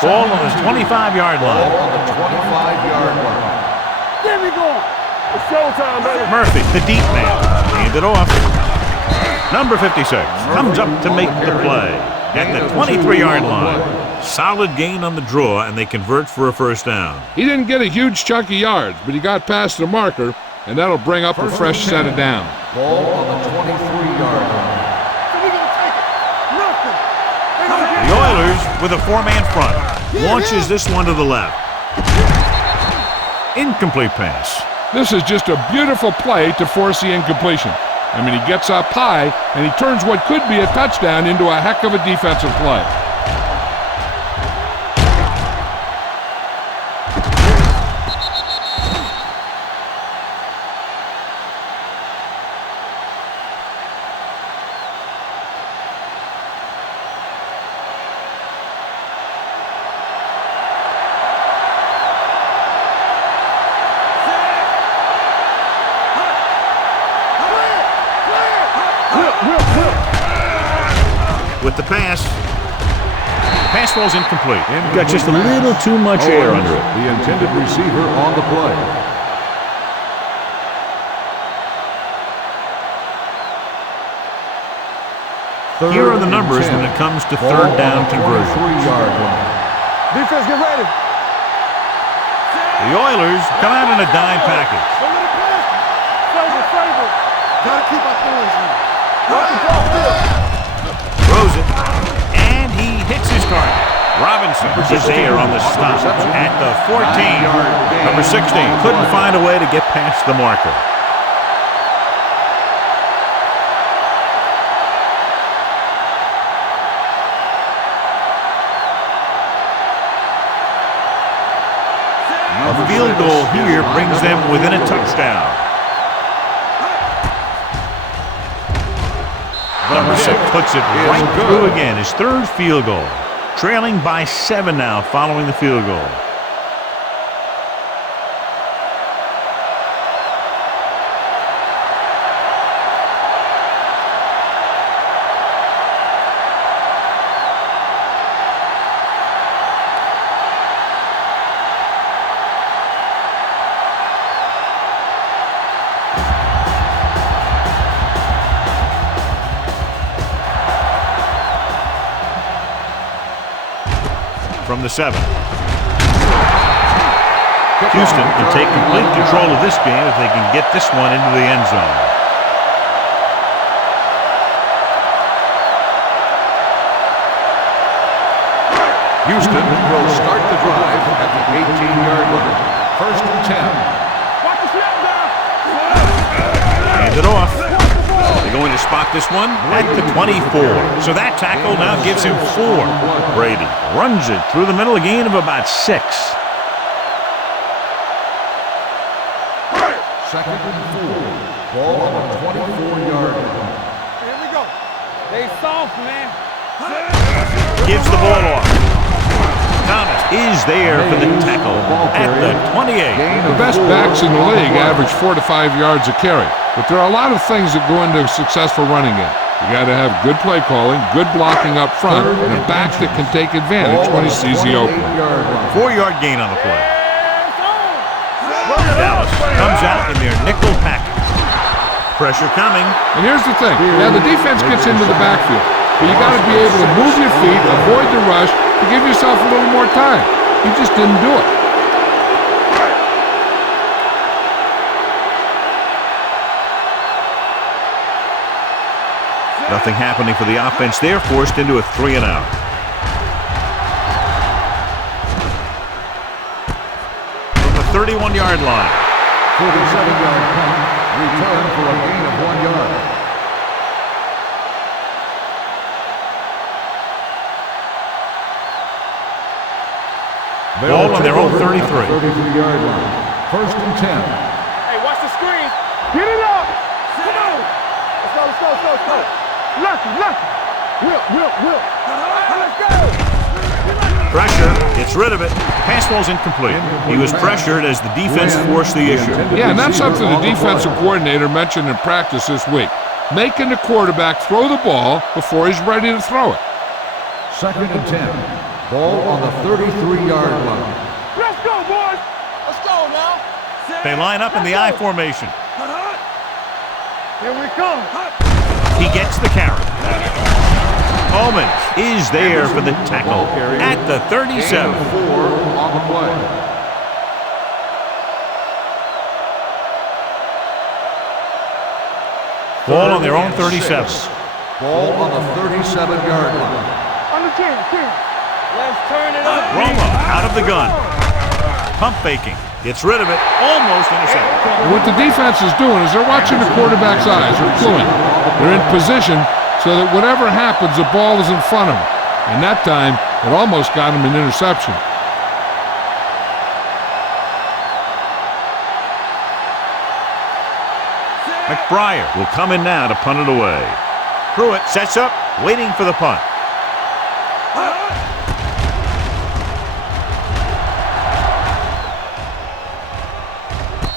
Ball on the 25-yard line. Ball on the 25-yard line. There we go. It's showtime, baby. Murphy, the deep man. Hand it off. Number 56 comes up to make the play at the 23-yard line. Solid gain on the draw, and they convert for a first down. He didn't get a huge chunk of yards, but he got past the marker, and that'll bring up a fresh set of downs. Ball on the 23-yard line. The Oilers, with a 4-man front, launches this one to the left. Incomplete pass. This is just a beautiful play to force the incompletion. I mean, he gets up high, and he turns what could be a touchdown into a heck of a defensive play. With the pass. Pass ball's incomplete. Got just a little too much air under it. The intended receiver on the play. Here are the numbers when it comes to third down conversion. 3-yard line. Defense, get ready. The Oilers come out in a dime package. Favor. Gotta keep our points in. Throws it, and he hits his target. Robinson is there on the stop at the 14. Number 16 couldn't find a way to get past the marker. A field goal here brings them within a touchdown. Number 6 puts it right through again. His 3rd field goal. Trailing by 7 now following the field goal. From the 7. Houston can take complete control of this game if they can get this one into the end zone. Houston will start the drive at the 18-yard line. 1st and 10. Watch the snap down. Hand it off. They're going to spot this one at the 24. So that tackle now gives him 4. Brady runs it through the middle, a gain of about 6. 2nd and 4. Ball on the 24-yard line. Here we go. They soft, man. Gives the ball off. Thomas is there for the tackle at the 28. The best backs in the league average 4 to 5 yards a carry. But there are a lot of things that go into a successful running game. You got to have good play calling, good blocking up front, and a back that can take advantage when he sees the opening. 4-yard gain on the play. Dallas comes out in their nickel package. Pressure coming. And here's the thing. Now, the defense gets into the backfield, but you got to be able to move your feet, avoid the rush, to give yourself a little more time. He just didn't do it. Nothing happening for the offense. They're forced into a 3-and-out. From the 31-yard line. 47-yard punt. Return for a gain of 1 yard. Ball on their own 33. 33-yard line. 1st and 10. Hey, watch the screen. Get it up. Come on. Let's go. Lucky. Will. Let's go. Pressure. Gets rid of it. Pass ball's incomplete. He was pressured as the defense forced the issue. Yeah, and that's something the defensive coordinator mentioned in practice this week. Making the quarterback throw the ball before he's ready to throw it. 2nd and 10. Ball on the 33-yard line. Let's go, boys. Let's go now. They line up in the I formation. Here we come. He gets the carry. Owens is there for the tackle at the 37. 4 on the play. Ball on their own 37. Ball on the 37-yard line. On the 10. Let's turn it up. Roma out of the gun. Pump faking. Gets rid of it. Almost intercepted. And what the defense is doing is they're watching the quarterback's eyes. They're cluing. They're in position so that whatever happens, the ball is in front of them. And that time, it almost got him an interception. McBriar will come in now to punt it away. Pruitt sets up, waiting for the punt.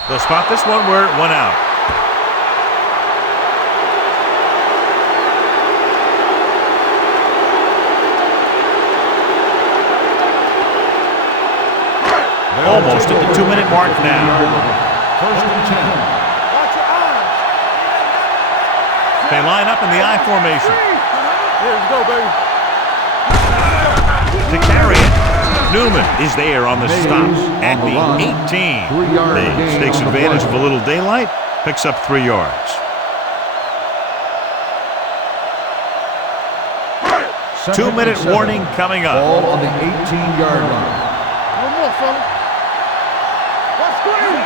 They'll spot this one where it went out. Almost at the 2-minute mark now. 1st and 10. Watch your eyes. They line up in the I formation. Here we go, baby. To carry it, Newman is there on the stop at the 18. Bates takes advantage of a little daylight, picks up 3 yards. 2-minute warning coming up. Ball on the 18-yard line. One more, fella. Let's screen.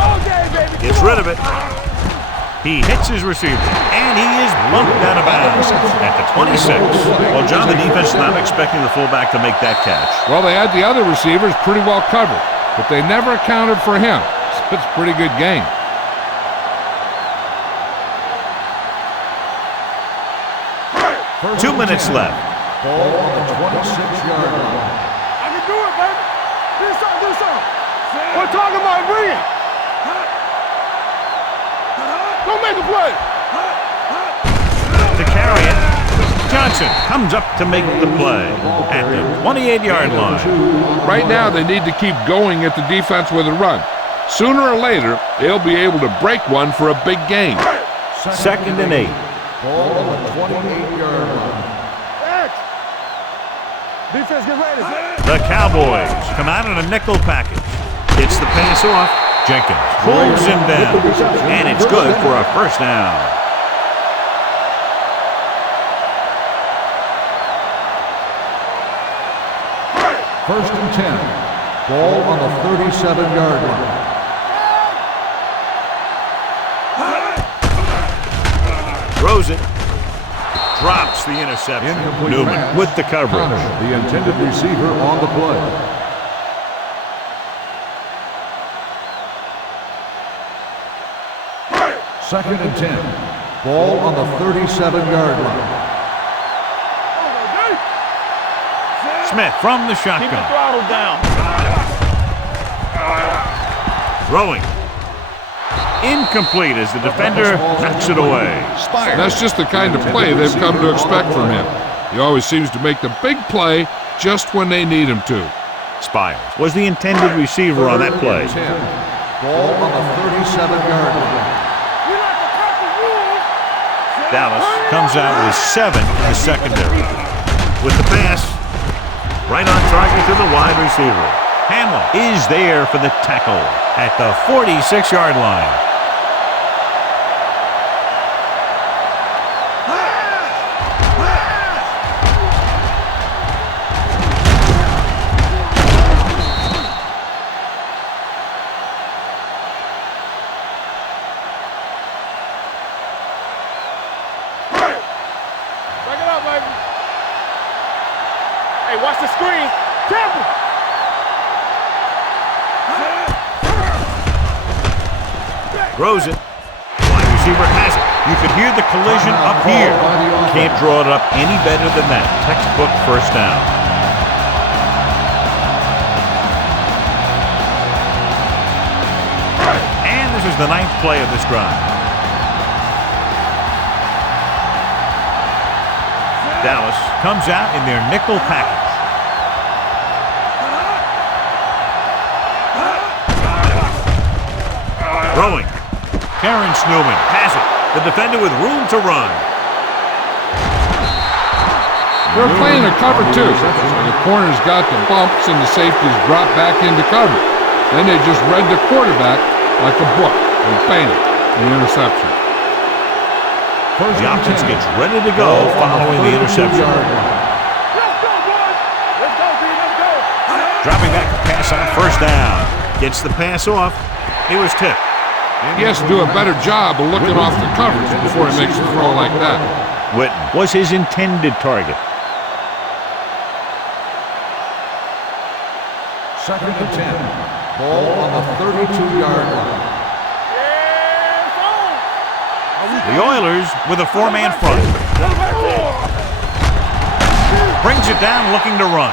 All day, baby. Gets rid of it. He hits his receiver, and he is bumped out of bounds at the 26. Well, John, the defense is not expecting the fullback to make that catch. Well, they had the other receivers pretty well covered, but they never accounted for him. So it's a pretty good game. First 2 and minutes 10. left. Ball on the 26-yard line. I can do it, baby. Do something. We're talking about brilliant. Don't make a play. To carry it, Johnson comes up to make the play at the 28-yard line. Right now, they need to keep going at the defense with a run. Sooner or later, they'll be able to break one for a big game. 2nd and 8. Ball on the 28-yard line. Defense, get ready. The Cowboys come out in a nickel package. Gets the pass off. Jenkins pulls him down, and it's good for a first down. First and 10. Ball on the 37-yard line. Throws it. Drops the interception. Incomplete Newman pass. with the coverage. Connor, the intended receiver, on the play. Second and 10. Ball on the 37-yard line. Smith from the Keep the shotgun. throttle down. Throwing. Incomplete as the defender knocks it away. That's just the kind of play they've come to expect from him. He always seems to make the big play just when they need him to. Spires was the intended receiver on that play. 10. Ball on the 37-yard line. Dallas comes out with 7 in the secondary. With the pass, right on target to the wide receiver. Hamlin is there for the tackle at the 46-yard line. Back it up, baby. Hey, watch the screen. Careful. Throws it. Wide receiver has it. You can hear the collision up here. Can't draw it up any better than that. Textbook first down. And this is the 9th play of this drive. Dallas comes out in their nickel package. Throwing. Terrence Newman has it. The defender with room to run. They're playing a cover two, so the corner's got the bumps and the safeties drop back into cover. Then they just read the quarterback like a book and bang, an interception. The offense gets ready to go following the interception. Let's go, boys. Let's go, B. Let's go. Dropping back to pass on first down. Gets the pass off. He was tipped. He has to do a better job of looking off the coverage before he makes a throw like that. Witten was his intended target. 2nd and 10. Ball on the 32-yard line. Yeah, it's on. The Oilers with a 4-man front. Brings it down looking to run.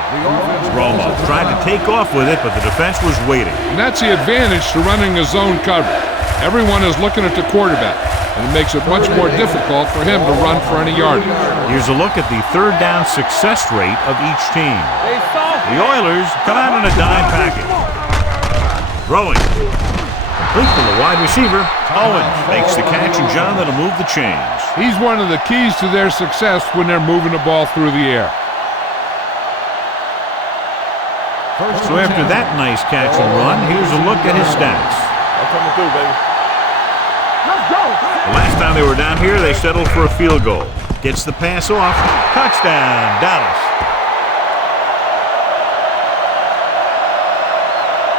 Romo tried to take off with it, but the defense was waiting. And that's the advantage to running a zone coverage. Everyone is looking at the quarterback, and it makes it much more difficult for him to run for any yardage. Here's a look at the 3rd down success rate of each team. They soft. The Oilers come out in a dime package. Throwing. Complete to the wide receiver. Owens makes the catch, and John, that'll move the chains. He's one of the keys to their success when they're moving the ball through the air. So after that nice catch and run, here's a look at his stats. I'm coming through, baby. Let's go. The last time they were down here, they settled for a field goal. Gets the pass off. Touchdown, Dallas.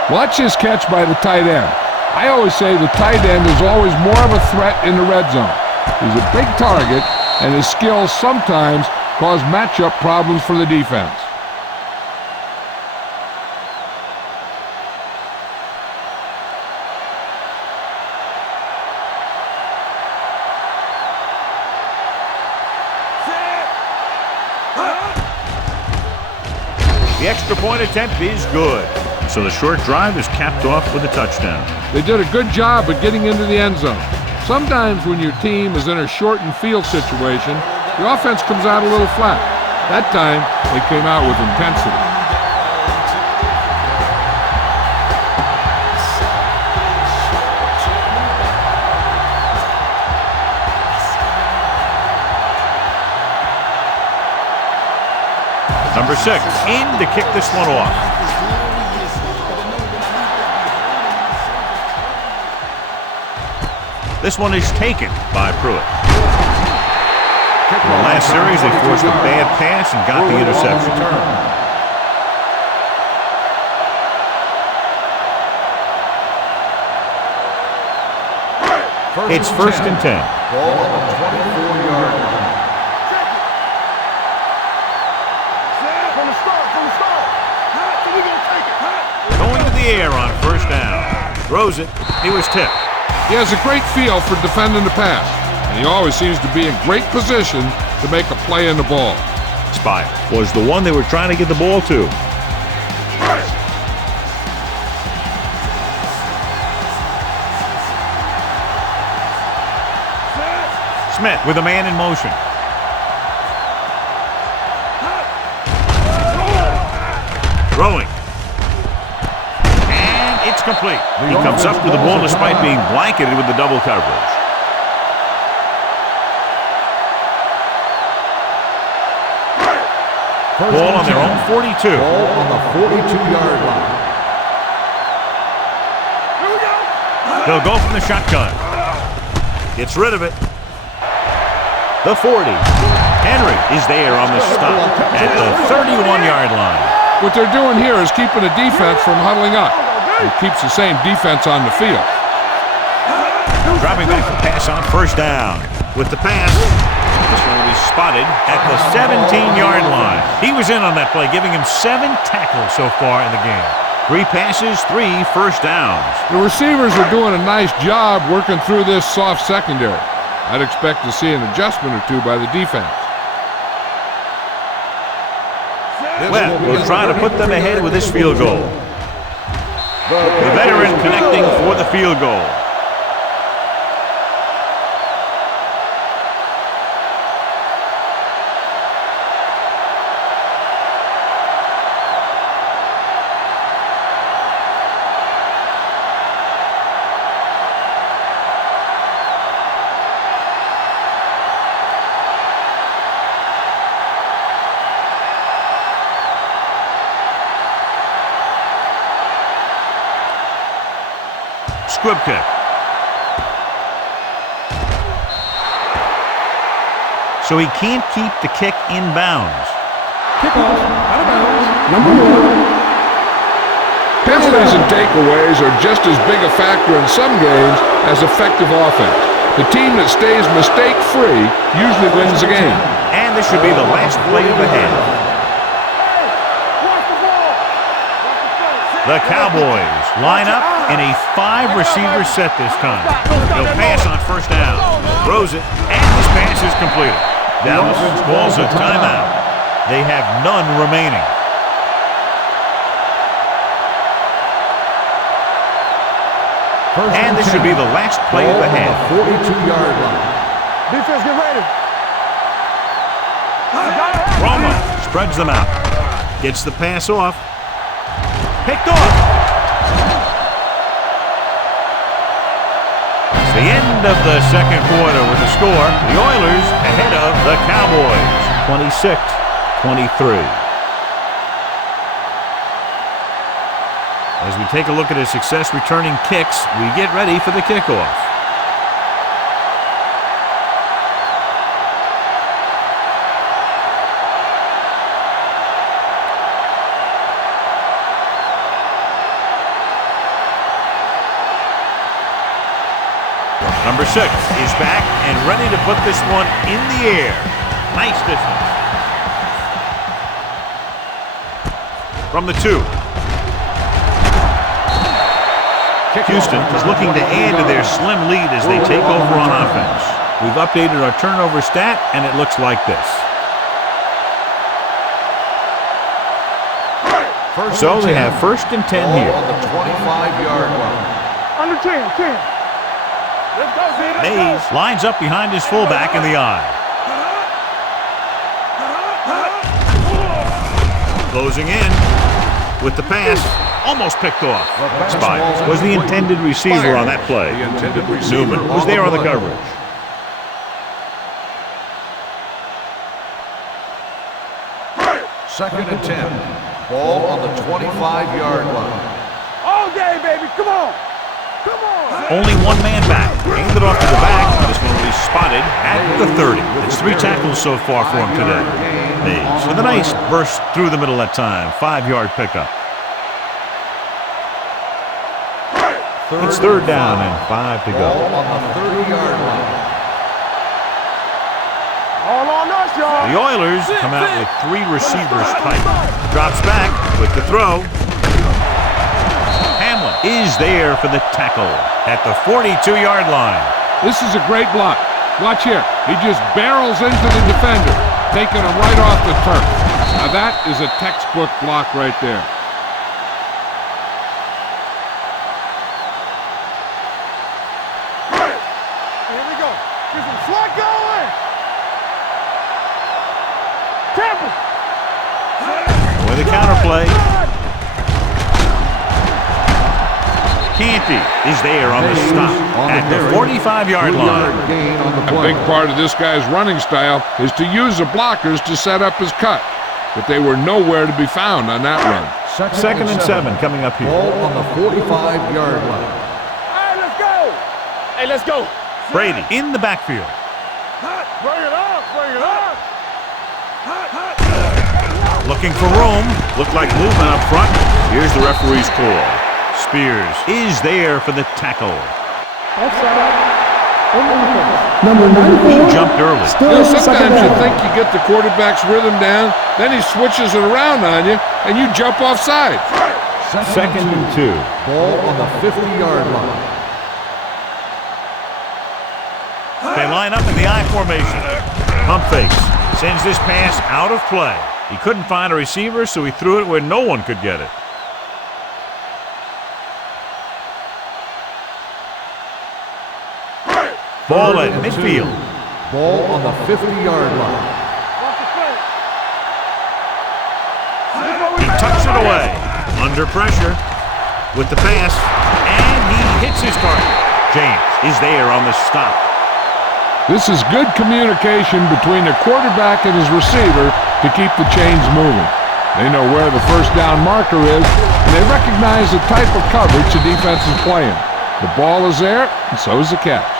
Watch his catch by the tight end. I always say the tight end is always more of a threat in the red zone. He's a big target, and his skills sometimes cause matchup problems for the defense. The extra point attempt is good. So the short drive is capped off with a touchdown. They did a good job of getting into the end zone. Sometimes when your team is in a shortened field situation, the offense comes out a little flat. That time, they came out with intensity. Number 6, in to kick this one off. This one is taken by Pruitt. In the last series, they forced a bad pass and got the interception. It's 1st and 10. Ball on the 24-yard line. From the start. So we're going to take it. Going to the air on 1st down. Throws it. He was tipped. He has a great feel for defending the pass, and he always seems to be in great position to make a play in the ball. Spy was the one they were trying to get the ball to. Smith with a man in motion. Throwing. And it's complete. He comes up with the ball despite being blanketed with the double coverage. Ball on their own 42. Ball on the 42-yard line. They'll go from the shotgun. Gets rid of it. The 40. Henry is there on the stop at the 31-yard line. What they're doing here is keeping the defense from huddling up. It keeps the same defense on the field. Dropping back to pass on first down. With the pass, this one will be spotted at the 17-yard line. He was in on that play, giving him 7 tackles so far in the game. 3 passes, 3 first downs. The receivers are doing a nice job working through this soft secondary. I'd expect to see an adjustment or two by the defense. Well, we'll try to put them ahead with this field goal. The veteran connecting for the field goal. Squib kick. So he can't keep the kick in bounds. Kickoff out of bounds. Number 1. Penalties and takeaways are just as big a factor in some games as effective offense. The team that stays mistake-free usually wins the game. And this should be the last play of the half. The Cowboys line up in a 5-receiver set this time. They'll pass on first down. Throws it, and this pass is completed. Dallas calls a timeout. They have none remaining. And this should be the last play of the half. 42-yard line. Defense, get ready. Romo spreads them out. Gets the pass off. Picked off. It's the end of the second quarter with the score. The Oilers ahead of the Cowboys, 26-23. As we take a look at his success returning kicks, we get ready for the kickoff. Number 6 is back and ready to put this one in the air. Nice distance. From the 2. Houston is looking to add to their slim lead as they take over on offense. We've updated our turnover stat, and it looks like this. So they have 1st and 10 here. On the 25-yard line. Under 10. Mays lines up behind his fullback in the eye. Closing in with the pass. Almost picked off. Spires was the intended receiver on that play. Newman was there on the coverage. Second and 10. Ball on the 25-yard line. All day, baby. Come on. Only one man back. Aimed it off to the back. This one will be spotted at the 30. It's 3 tackles so far for him today. Mays with a nice burst through the middle that time. 5-yard pickup. It's 3rd down and 5 to go. Ball on the 30-yard line. All on us, y'all. The Oilers come out with 3 receivers tight. Drops back with the throw. Hamlin is there for the tackle at the 42-yard line. This is a great block. Watch here. He just barrels into the defender. taking him right off the turf. Now that is a textbook block right there. Here we go. Get some slot going. Campbell. With a counterplay. Canty is there on the stop at the 45-yard line. A big part of this guy's running style is to use the blockers to set up his cut, but they were nowhere to be found on that run. Second and 7 coming up here. Ball on the 45-yard line. All right, let's go. Hey, let's go. Brady in the backfield. Bring it up. Bring it up. Looking for room. Looked like movement up front. Here's the referee's call. Spears is there for the tackle. Number 94. He jumped early. You know, sometimes you think you get the quarterback's rhythm down, then he switches it around on you, and you jump off sides. Second and 2. Ball on the 50-yard line. They line up in the I formation. Pump fakes. Sends this pass out of play. He couldn't find a receiver, so he threw it where no one could get it. Ball at midfield. Ball on the 50-yard line. He tucks it away. Under pressure with the pass, and he hits his target. James is there on the stop. This is good communication between the quarterback and his receiver to keep the chains moving. They know where the first down marker is, and they recognize the type of coverage the defense is playing. The ball is there, and so is the catch.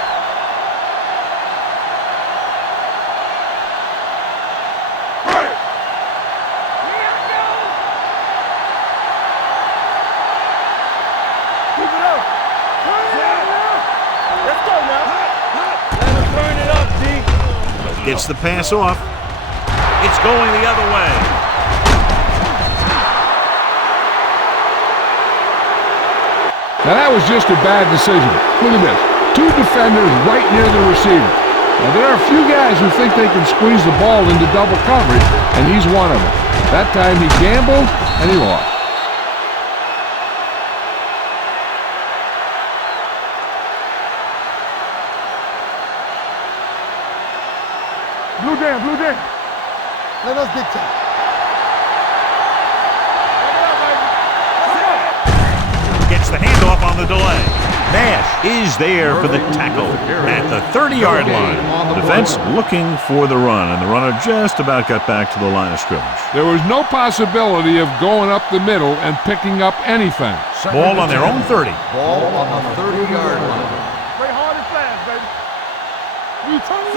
Gets the pass off. It's going the other way. Now that was just a bad decision. Look at this. 2 defenders right near the receiver. Now there are a few guys who think they can squeeze the ball into double coverage, and he's one of them. That time he gambled, and he lost. Blue Dan. Let us dictate. Gets the handoff on the delay. Nash is there for the tackle at the 30-yard line. Defense looking for the run, and the runner just about got back to the line of scrimmage. There was no possibility of going up the middle and picking up anything. Ball on their own 30. Ball on the 30-yard line. Play hard and fast, baby.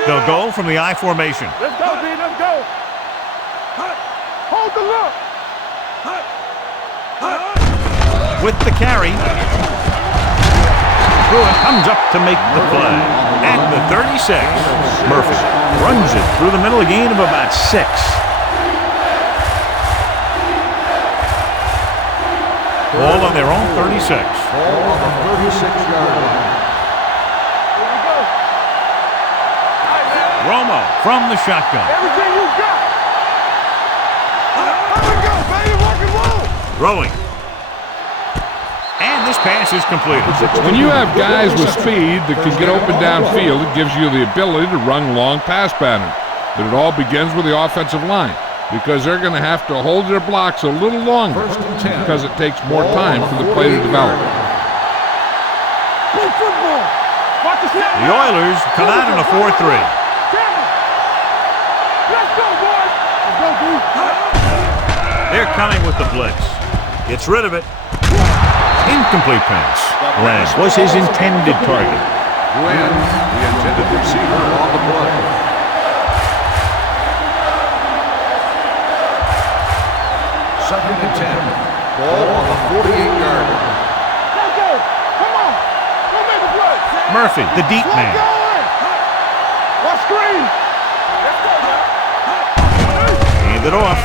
They'll go from the I formation. Let's go, D. Let's go. Hold the look. With the carry. Pruitt comes up to make the play. At the 36. Murphy runs it through the middle, a gain of about 6. Ball on their own 36. Ball on the 36-yard line. Romo from the shotgun. Everything you got. Here we go, baby. Rock and roll. Throwing. And this pass is completed. When you have guys with speed that can get open downfield, it gives you the ability to run long pass patterns. But it all begins with the offensive line, because they're going to have to hold their blocks a little longer because it takes more time for the play to develop. Play football. Watch the snap. The Oilers come out in a 4-3. Let's go, boys. Let's go, dude. They're coming with the blitz. Gets rid of it. Incomplete pass. Lance was his intended target. Glenn, the intended receiver on the play. Second and 10. Ball on the 48-yard line. Let's go. Come on. Go make the play. Murphy, the deep man. Watch screen. Let's go, man. Hand it off.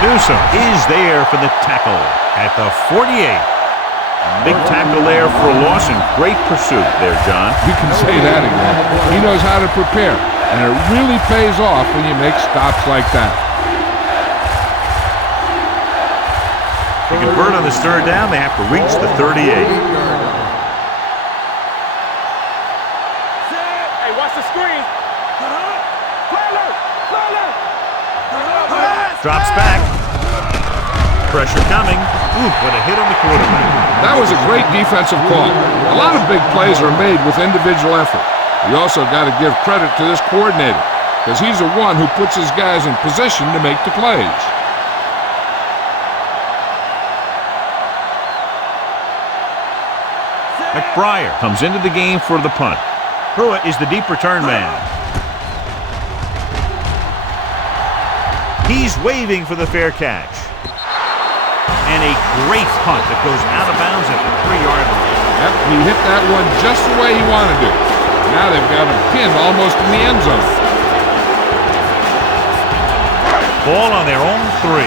Newsom is there for the tackle at the 48. Big tackle there for a loss and great pursuit there, John. You can say that again. He knows how to prepare. and it really pays off when you make stops like that. To convert on this third down, they have to reach the 38. Hey, watch the screen. Drops back. Pressure coming. Ooh, what a hit on the quarterback. That was a great defensive call. A lot of big plays are made with individual effort. You also got to give credit to this coordinator, because he's the one who puts his guys in position to make the plays. McBriar comes into the game for the punt. Pruitt is the deep return man. He's waving for the fair catch. And a great punt that goes out of bounds at the 3-yard line. Yep, he hit that one just the way he wanted to. Now they've got him pinned almost in the end zone. Ball on their own 3.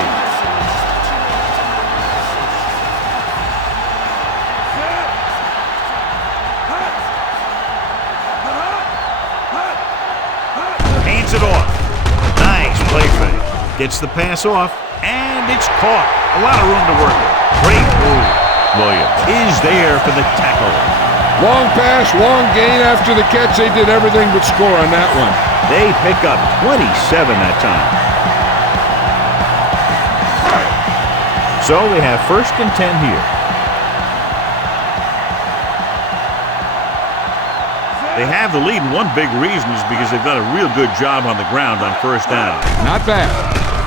Hands it off. Nice play fake. Gets the pass off, and it's caught. A lot of room to work with. Great move. Williams is there for the tackle. Long pass, long gain after the catch. They did everything but score on that one. They pick up 27 that time. So they have 1st and 10 here. They have the lead, and one big reason is because they've done a real good job on the ground on 1st down. Not bad.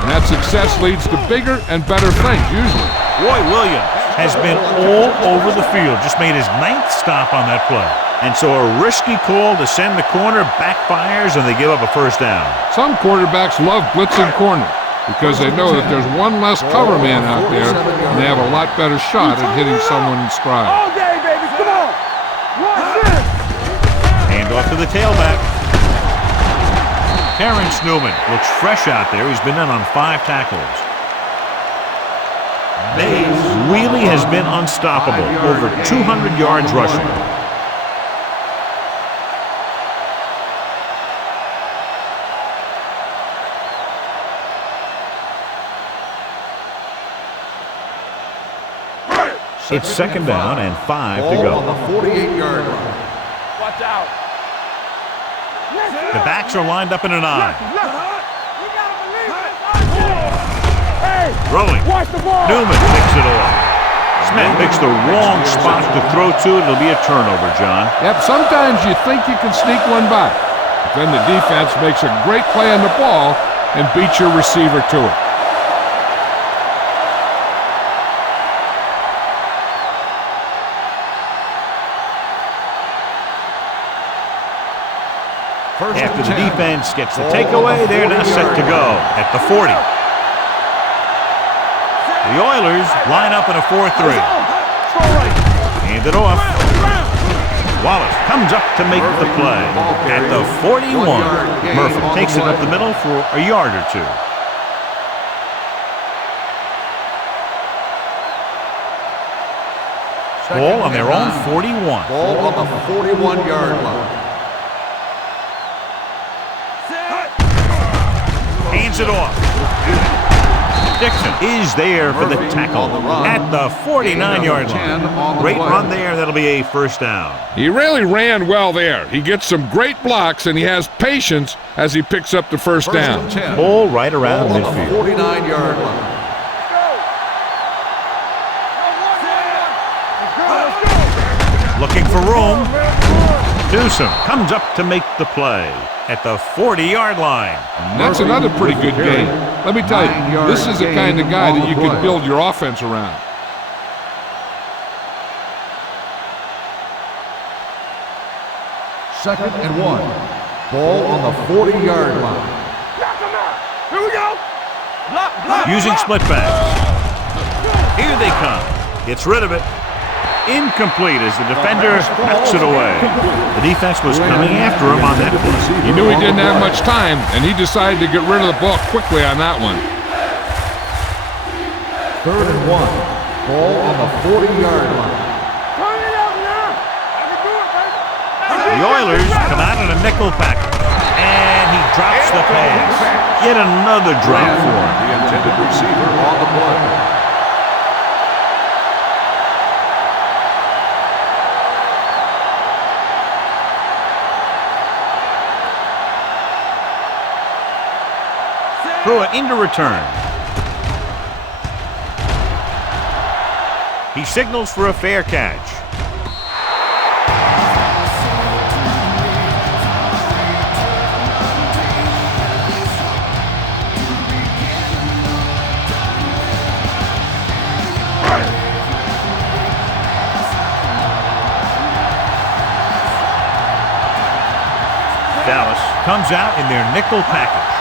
And that success leads to bigger and better things, usually. Roy Williams has been all over the field, just made his 9th stop on that play. And so a risky call to send the corner backfires, and they give up a 1st down. Some quarterbacks love blitzing corner because they know that there's one less cover man out there, and they have a lot better shot at hitting someone in stride. All day, baby. Come on. Watch this. Hand off to the tailback. Terrence Newman looks fresh out there. He's been in on 5 tackles. Mays really has been unstoppable. Over 200 yards rushing. It's 2nd down and 5 to go. On the 48-yard line. Watch out. The backs are lined up in an I. Hey, Throwing. watch the ball. Newman picks it off. Smith picks the wrong spot to throw to. It'll be a turnover, John. Yep, sometimes you think you can sneak one by, but then the defense makes a great play on the ball and beats your receiver to it. After the defense gets the takeaway, they're now set to go at the 40. The Oilers line up in a 4-3. Hand it off. Wallace comes up to make the play at the 41. Murphy takes it up the middle for a yard or 2. Ball on their own 41. Ball on the 41-yard line. Hands it off. Dixon is there for the tackle at the 49-yard line. Great run there. That'll be a 1st down. He really ran well there. He gets some great blocks, and he has patience as he picks up the 1st down. Ball right around Ball on the midfield. 49-yard line. Looking for room. Newsom comes up to make the play at the 40-yard line. And that's another pretty good game. Let me tell you, this is the kind of guy that you can build your offense around. Second and 1. Ball on the 40-yard line. Knock him out. Here we go. Block. Using split backs. Here they come. Gets rid of it. Incomplete as the defender knocks it away. The defense was coming after him on that play. He knew he didn't have much time, and he decided to get rid of the ball quickly on that one. Third and 1. Ball on the 40-yard line. Turn it up now. I can do it, baby. The Oilers come out in a nickel package, and he the pass. Yet another drop for him. The intended receiver on the play. Throw it into return. He signals for a fair catch. Dallas comes out in their nickel package.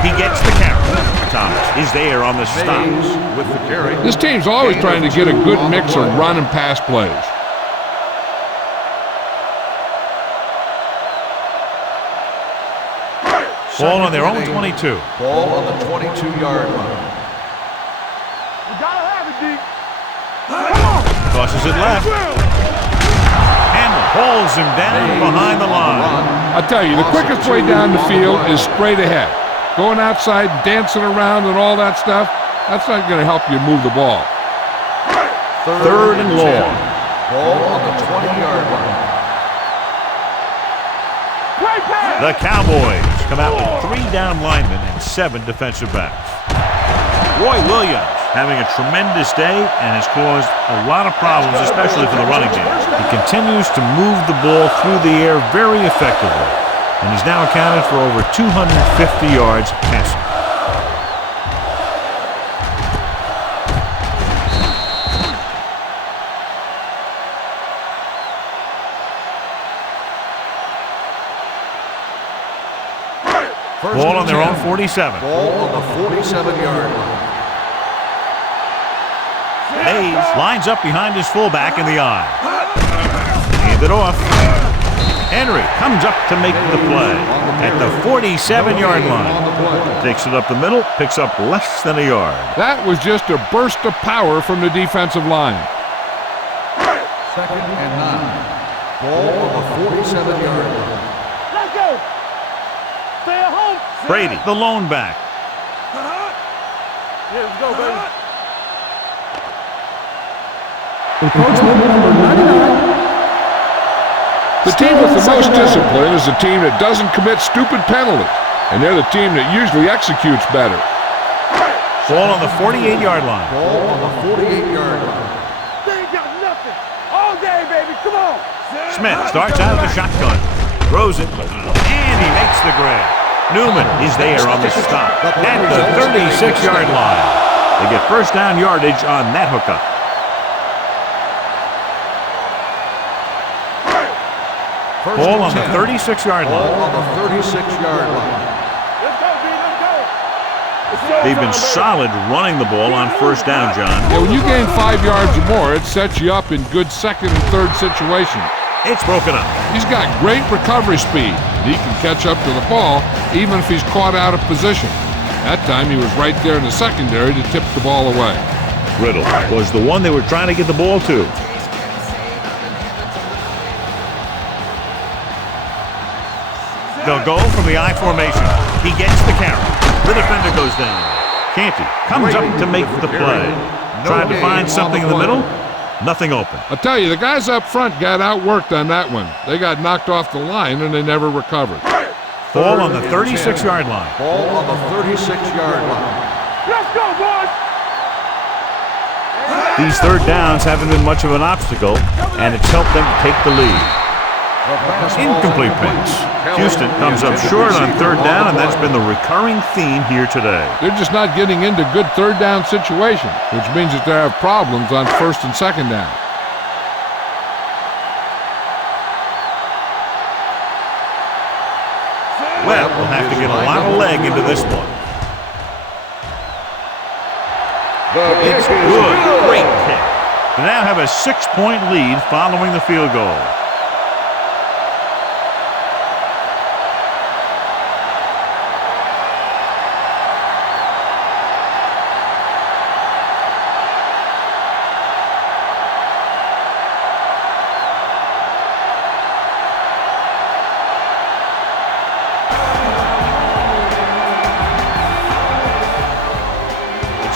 He gets the carry. Thomas is there on the stop. With the carry. This team's always trying to get a good mix of run and pass plays. Ball on their own 22. Ball on the 22-yard line. You gotta have it, D. Tosses it left. And pulls him down behind the line. I tell you, the quickest way down the field is straight ahead. Going outside, dancing around and all that stuff, that's not going to help you move the ball. Third and long. Ball on the 20-yard line. The Cowboys come out with 3 down linemen and 7 defensive backs. Roy Williams having a tremendous day and has caused a lot of problems, especially for the running game. He continues to move the ball through the air very effectively, and he's now accounted for over 250 yards passing. Ball on their own 47. Ball on the 47-yard line. Hayes lines up behind his fullback in the eye. Hand it off. Henry comes up to make the play at the 47-yard line. Takes it up the middle, picks up less than a yard. That was just a burst of power from the defensive line. Second and 9. Ball on the 47-yard line. Let's go. Stay at home. Brady, the lone back. Yeah, let's go, baby. Encroachment number 99. The team with the most discipline is the team that doesn't commit stupid penalties, and they're the team that usually executes better. Ball on the 48-yard line. Ball on the 48-yard line. They ain't got nothing. All day, baby. Come on. Smith starts out of the shotgun, throws it, and he makes the grab. Newman is there on the stop at the 36-yard line. They get first down yardage on that hookup. Ball on the 36-yard Ball line. on the 36-yard line. Let's go, B. Let's go. They've been solid running the ball on first down, John. Yeah, when you gain 5 yards or more, it sets you up in good second and third situations. It's broken up. He's got great recovery speed. He can catch up to the ball even if he's caught out of position. That time he was right there in the secondary to tip the ball away. Riddle was the one they were trying to get the ball to. They'll go from the I formation. He gets the carry. The defender goes down. Canty comes up to make the play. Tried to find something in the middle. Nothing open. I'll tell you, the guys up front got outworked on that one. They got knocked off the line and they never recovered. Ball on the 36-yard line. Ball on the 36-yard line. Let's go, boys. These third downs haven't been much of an obstacle, and it's helped them take the lead. Incomplete pass. Houston comes up short on third down, and that's been the recurring theme here today. They're just not getting into good third down situations, which means that they have problems on first and second down. Well, we'll have to get a lot of leg into this one. It's good. Great kick. They now have a 6-point lead following the field goal.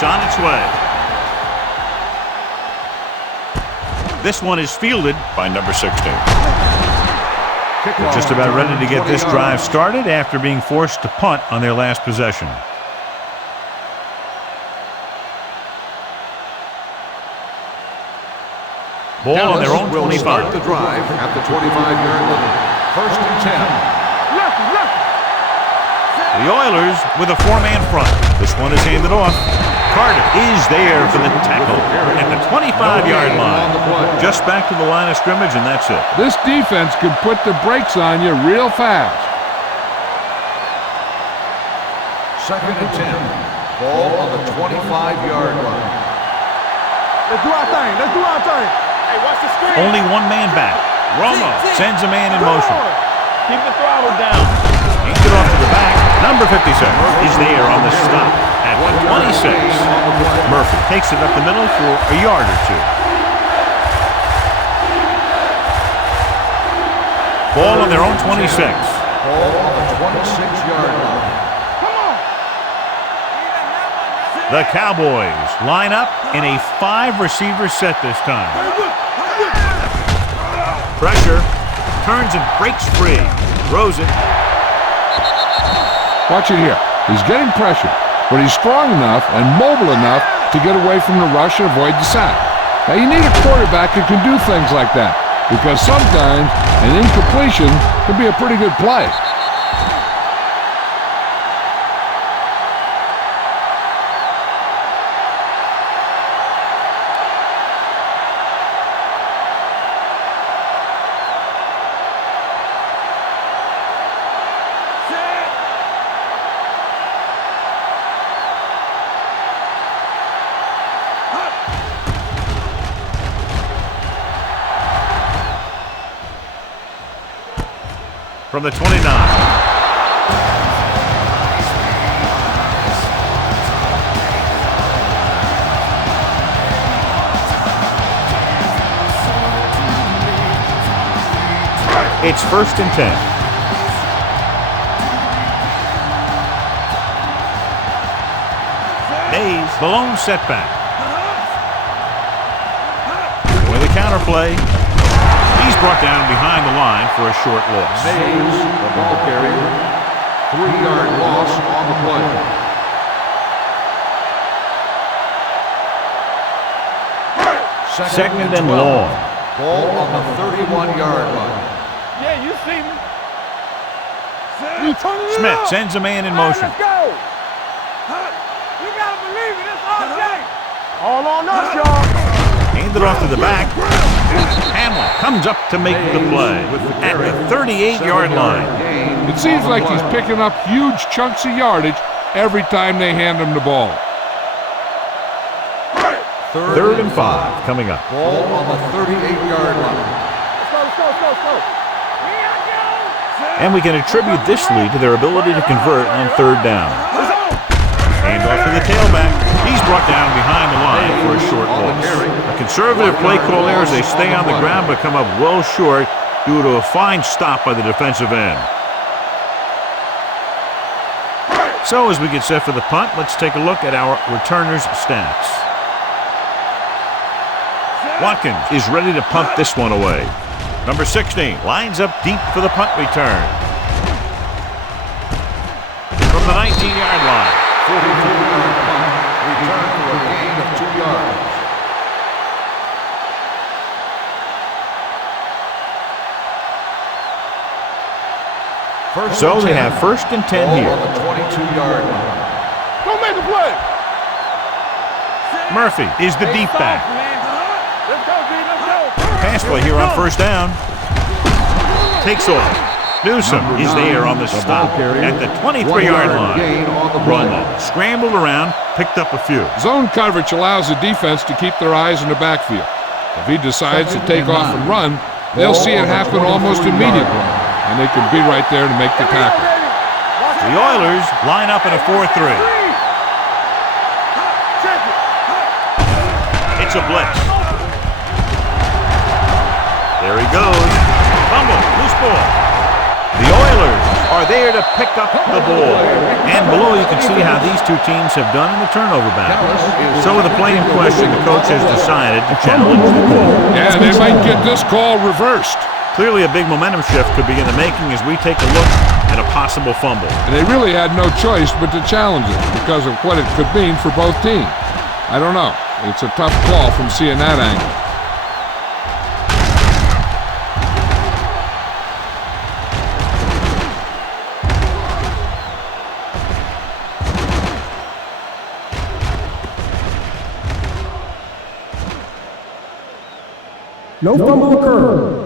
It's on its way. This one is fielded by number 16. Just about ready to get this drive started after being forced to punt on their last possession. Ball on their own 25. Start the drive at the 25-yard line. First and 10. The Oilers with a four-man front. This one is handed off. Carter is there for the tackle at the 25-yard line. Just back to the line of scrimmage, and that's it. This defense can put the brakes on you real fast. Second and 10. Ball on the 25-yard line. Let's do our thing. Let's do our thing. Hey, watch the screen. Only one man back. Romo sends a man in motion. Keep the throttle down. Hands it off to the back. Number 56 is there on the stop at the 26. Murphy takes it up the middle for a yard or two. Ball on their own 26. Ball on the 26-yard line. The Cowboys line up in a 5-receiver set this time. Pressure. Turns and breaks free. Throws it. Watch it here. He's getting pressure, but he's strong enough and mobile enough to get away from the rush and avoid the sack. Now, you need a quarterback who can do things like that, because sometimes an incompletion can be a pretty good play. From the 29. It's first and 10. Mays, the lone setback. With a counter play. He's brought down behind the line for a short loss. Mays, the ball carrier. 3-yard loss on the play. Second and long. Ball on the 31-yard line. Yeah, you see me. Smith sends a man in motion. Let's go. You gotta believe it. It's all day. All on us, y'all. Handed off to the back. Hamlin comes up to make the play at the 38-yard line. It seems like he's picking up huge chunks of yardage every time they hand him the ball. Third and 5 coming up. Ball on the 38-yard line. Let's go. And we can attribute this lead to their ability to convert on third down. Hand off to the tailback. He's brought down behind the line for a short loss. A conservative play call there as they stay on the ground but come up well short due to a fine stop by the defensive end. So as we get set for the punt, let's take a look at our returners' stats. Watkins is ready to punt this one away. Number 16 lines up deep for the punt return. From the 19-yard line. 42-yard punt. Return for a gain of 2 yards. So they have first and 10 Ball here. on the 22-yard line. Don't make a play. Murphy is the deep back. Let's go, D. Let's go. Pass play here on first down. Takes off. Newsom is there on the stop at the 23-yard line. Gain on the Romo scrambled around, picked up a few. Zone coverage allows the defense to keep their eyes in the backfield. If he decides to take off and run, they'll see it happen almost immediately, and they can be right there to make the tackle. The Oilers line up in a 4-3. It's a blitz. There he goes. Fumble, loose ball. The Oilers are are there to pick up the ball. And below you can see how these two teams have done in the turnover battle. So with the play in question, the coach has decided to challenge the call. Yeah, they might get this call reversed. Clearly a big momentum shift could be in the making as we take a look at a possible fumble. And they really had no choice but to challenge it because of what it could mean for both teams. I don't know. It's a tough call from seeing that angle. No fumble occurred.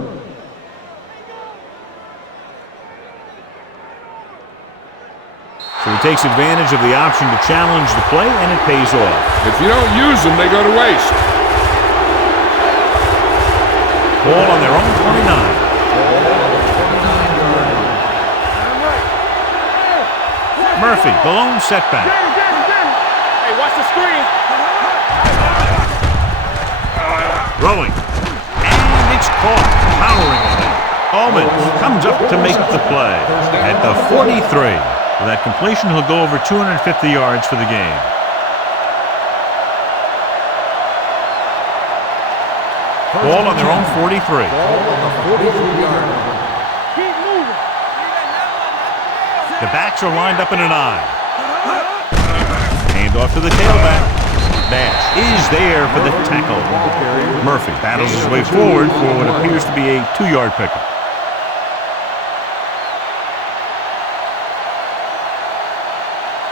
So he takes advantage of the option to challenge the play, and it pays off. If you don't use them, they go to waste. Ball on their own 29. Murphy, the lone setback. Hey, watch the screen. Throwing. And it's caught. Powering ahead. Owens comes up to make the play at the 43. With that completion, he'll go over 250 yards for the game. Ball on their own 43. Ball on the 43-yard line. Keep moving. The backs are lined up in an I. Hand off to the tailback. Bash is there for the tackle. Murphy battles his way forward for what appears to be a 2-yard pickup.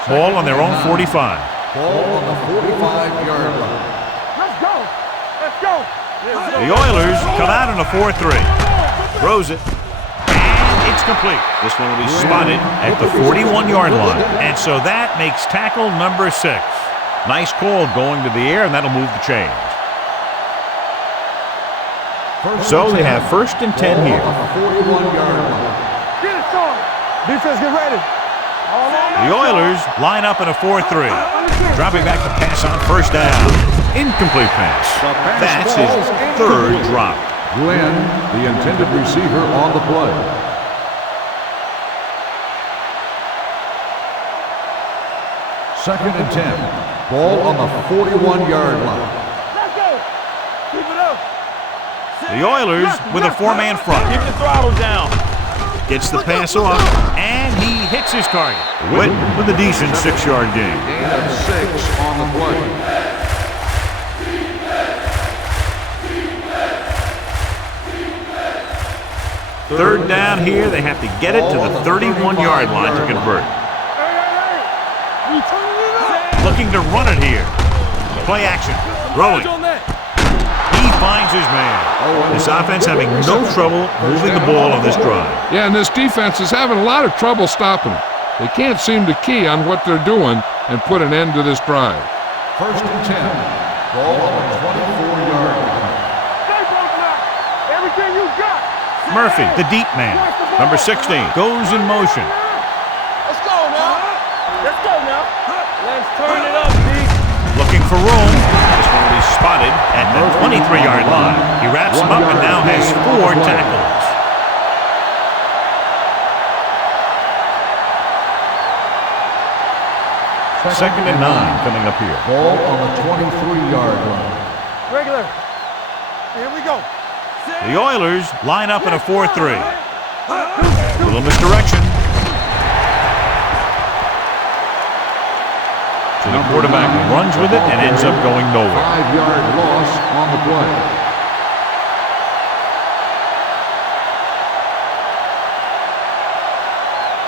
Ball on their own 45. Ball on the 45-yard line. Let's go. Let's go. The Oilers come out in a 4-3. Throws it. And it's complete. This one will be spotted at the 41-yard line. And so that makes tackle number 6. Nice call going to the air, and that'll move the chains. So they have 1st and 10 here. 41-yard line. Get it started. Defense, get ready. The Oilers line up in a 4-3. Dropping back to pass on 1st down. Incomplete pass. That's his 3rd drop. Glenn, the intended receiver, on the play. Second and 10. Ball on the 41-yard line. Let's go. Keep it up. The Oilers with a 4-man front. Keep the throttle down. Gets the pass off, and he hits his target. Witt with a decent 6-yard gain. Gain of 6 on the play. Third down here, they have to get it to the 31-yard line to convert. You turning it up. Looking to run it here. Play action. Throwing. He finds his man. This offense having no trouble moving the ball on this drive. Yeah, and this defense is having a lot of trouble stopping them. They can't seem to key on what they're doing and put an end to this drive. 1st and 10. Ball on the 24-yard line. Stay close now. Everything you got. Murphy, the deep man. Number 16 goes in motion. Let's go now. Let's go now. Let's turn it up, D. Looking for room. This one will be spotted at the 23-yard line. He wraps him up and now has 4 tackles. Second and 9 coming up here. Ball on the 23-yard line. Regular. Here we go. The Oilers line up in a 4-3. A little misdirection. So the quarterback runs with it and ends up going nowhere. 5-yard loss on the play.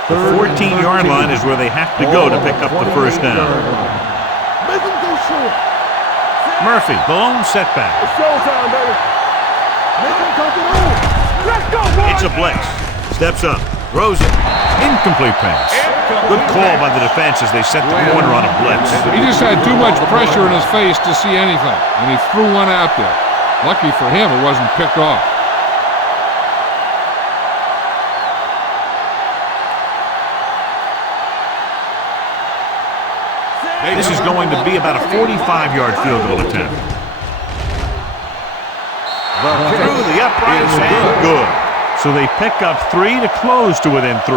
The 14-yard line is where they have to go to pick up the 1st down. Make him go short. Murphy, the lone setback. It's showtime, baby. Make him come through. Let's go, boys. It's a blitz. Steps up. Throws it. Incomplete pass. Good call by the defense as they set the corner on a blitz. He just had too much pressure in his face to see anything, and he threw one out there. Lucky for him, it wasn't picked off. This is going to be about a 45-yard field goal attempt. Through the uprights and good. So they pick up 3 to close to within 3.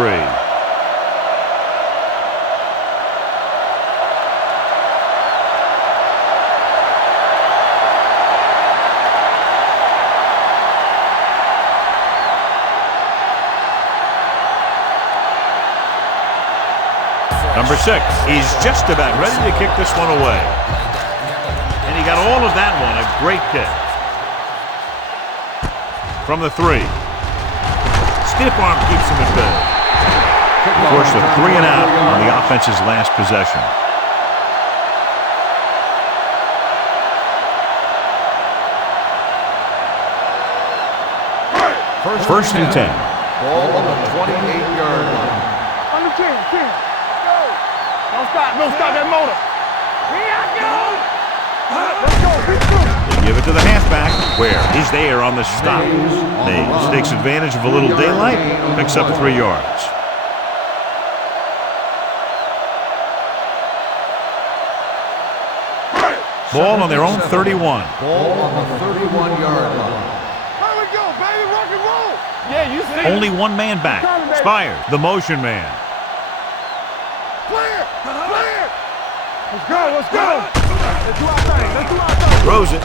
Number 6 is just about ready to kick this one away. And he got all of that one. A great kick. From the 3. Stiff arm keeps him at bay. Forced a 3 and out on the offense's last possession. First and 10. Ball on the 28-yard line. On the 10. Go. Don't stop that motor. Here I go. Let's go. Big through. They give it to the halfback, where he's there on the stop. Mays takes advantage of a little daylight, picks up 3 yards. Ball on their own 31. Ball on the 31-yard line. Here we go, baby. Rock and roll. Yeah, you see. Only one man back. Spires, the motion man. Clear. Let's go. Let's do our thing. Throws it.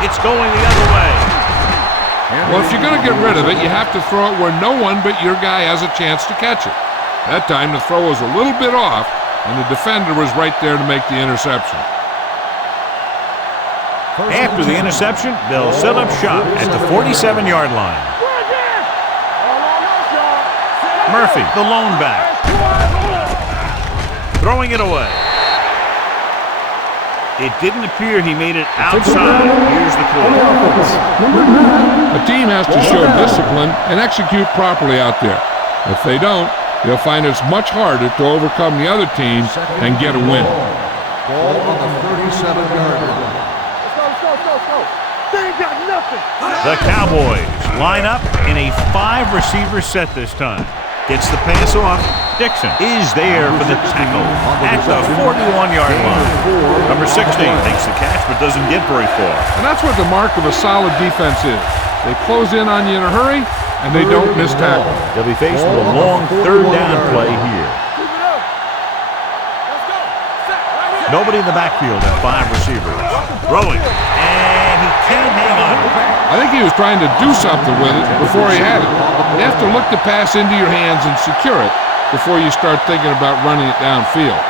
It's going the other way. Well, if you're going to get rid of it, you have to throw it where no one but your guy has a chance to catch it. That time, the throw was a little bit off, and the defender was right there to make the interception. After the interception, they'll set up shop at the 47-yard line. Murphy, the lone back. Throwing it away. It didn't appear he made it outside. Here's the call. A team has to show discipline and execute properly out there. If they don't, they'll find it's much harder to overcome the other team and get a win. Ball on the 37-yard line. Let's go. They ain't got nothing. The Cowboys line up in a 5-receiver set this time. Gets the pass off. Dixon is there for the tackle at the 41-yard line. Number 16 makes the catch but doesn't get very far. And that's what the mark of a solid defense is. They close in on you in a hurry, and they don't miss tackle. They'll be faced with a long 3rd down play here. Nobody in the backfield at 5 receivers. Throwing, and he can't hang on. I think he was trying to do something with it before he had it. You have to look the pass into your hands and secure it before you start thinking about running it downfield.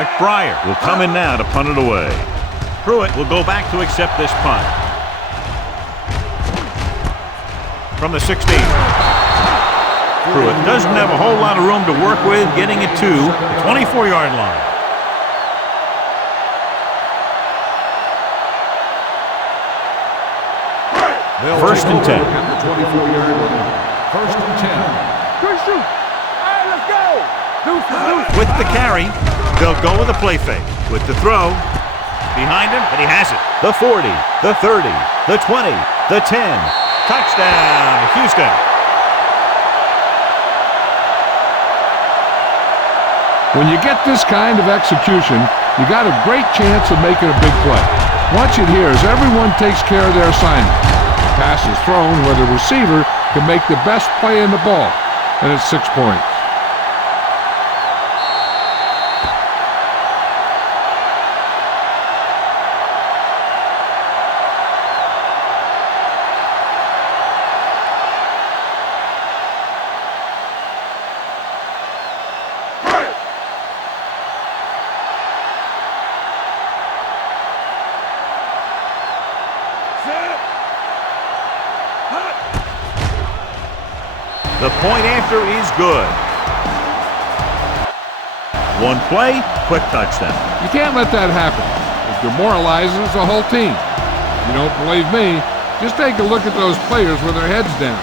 McBriar will come in now to punt it away. Pruitt will go back to accept this punt. From the 16. Pruitt doesn't have a whole lot of room to work with, getting it to the 24-yard line. First and 10. At the 24-yard line. First and 10. Good shoot. All right, let's go. Deuce. With the carry, they'll go with a play fake. With the throw, behind him, and he has it. The 40, the 30, the 20, the 10. Touchdown, Houston. When you get this kind of execution, you got a great chance of making a big play. Watch it here as everyone takes care of their assignment. The pass is thrown where the receiver can make the best play in the ball, and it's 6 points. The point after is good. One play, quick touchdown. You can't let that happen. It demoralizes the whole team. If you don't believe me, just take a look at those players with their heads down.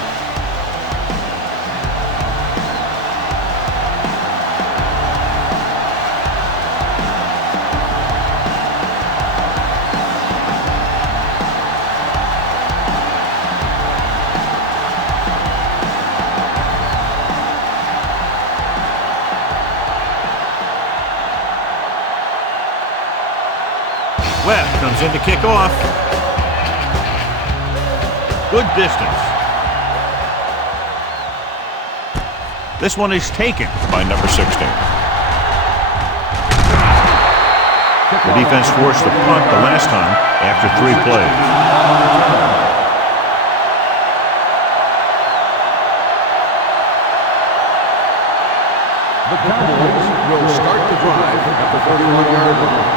Webb comes in to kick off. Good distance. This one is taken by number 16. The defense forced a punt the last time after 3 plays. 41-yard line.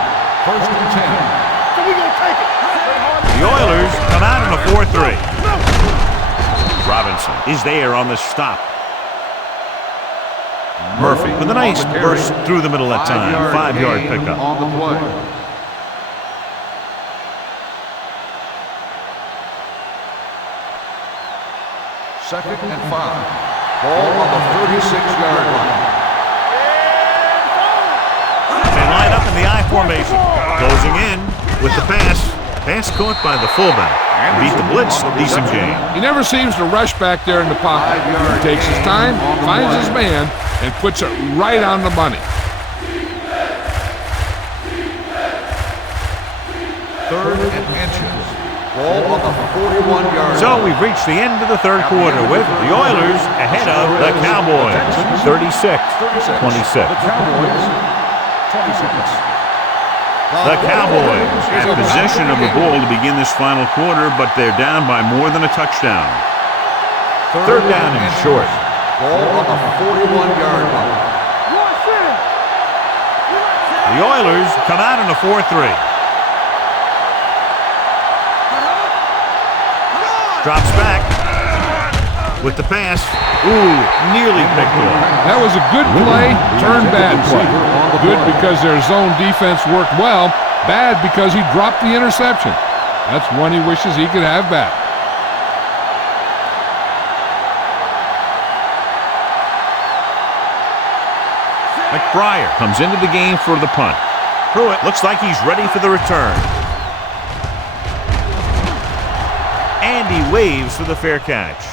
First and 10. So we gonna take it. The Oilers come out in a 4-3. Robinson is there on the stop. Murphy with a nice burst through the middle that time. 5-yard pickup. On the play. Second and 5. Ball on the 36-yard line. They line up in the I formation. Closing in with the pass. Pass caught by the fullback. Beat the blitz. Decent game. He never seems to rush back there in the pocket. He takes his time, finds his man, and puts it right on the money. Third and inches. Ball on the 41-yard line. So we've reached the end of the third quarter with the Oilers ahead of the Cowboys. 36-26. The Cowboys, 20 seconds. The Cowboys have possession of the ball to begin this final quarter, but they're down by more than a touchdown. Third down and short. Ball on the 41-yard line. The Oilers come out in a 4-3. Drops back with the pass. Ooh, nearly picked off. That was a good play, turned bad play. Good because their zone defense worked well. Bad because he dropped the interception. That's one he wishes he could have back. McBriar comes into the game for the punt. Pruitt looks like he's ready for the return. And he waves for the fair catch.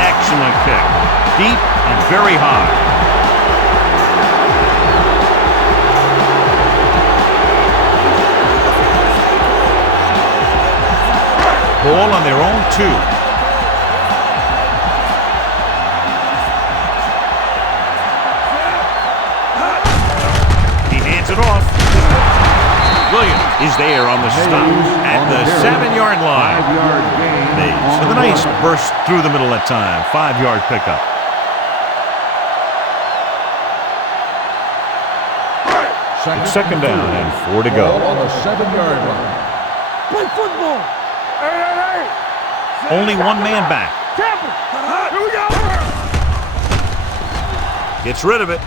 Excellent kick. Deep and very high. Ball on their own 2. It off. Williams is there on the stop at the 7-yard line. Mays with a nice burst through the middle that time. 5-yard pickup. Second down and 4 to go. On the 7-yard line. Play football. Hey. Only one man back. Here we go. Gets rid of it.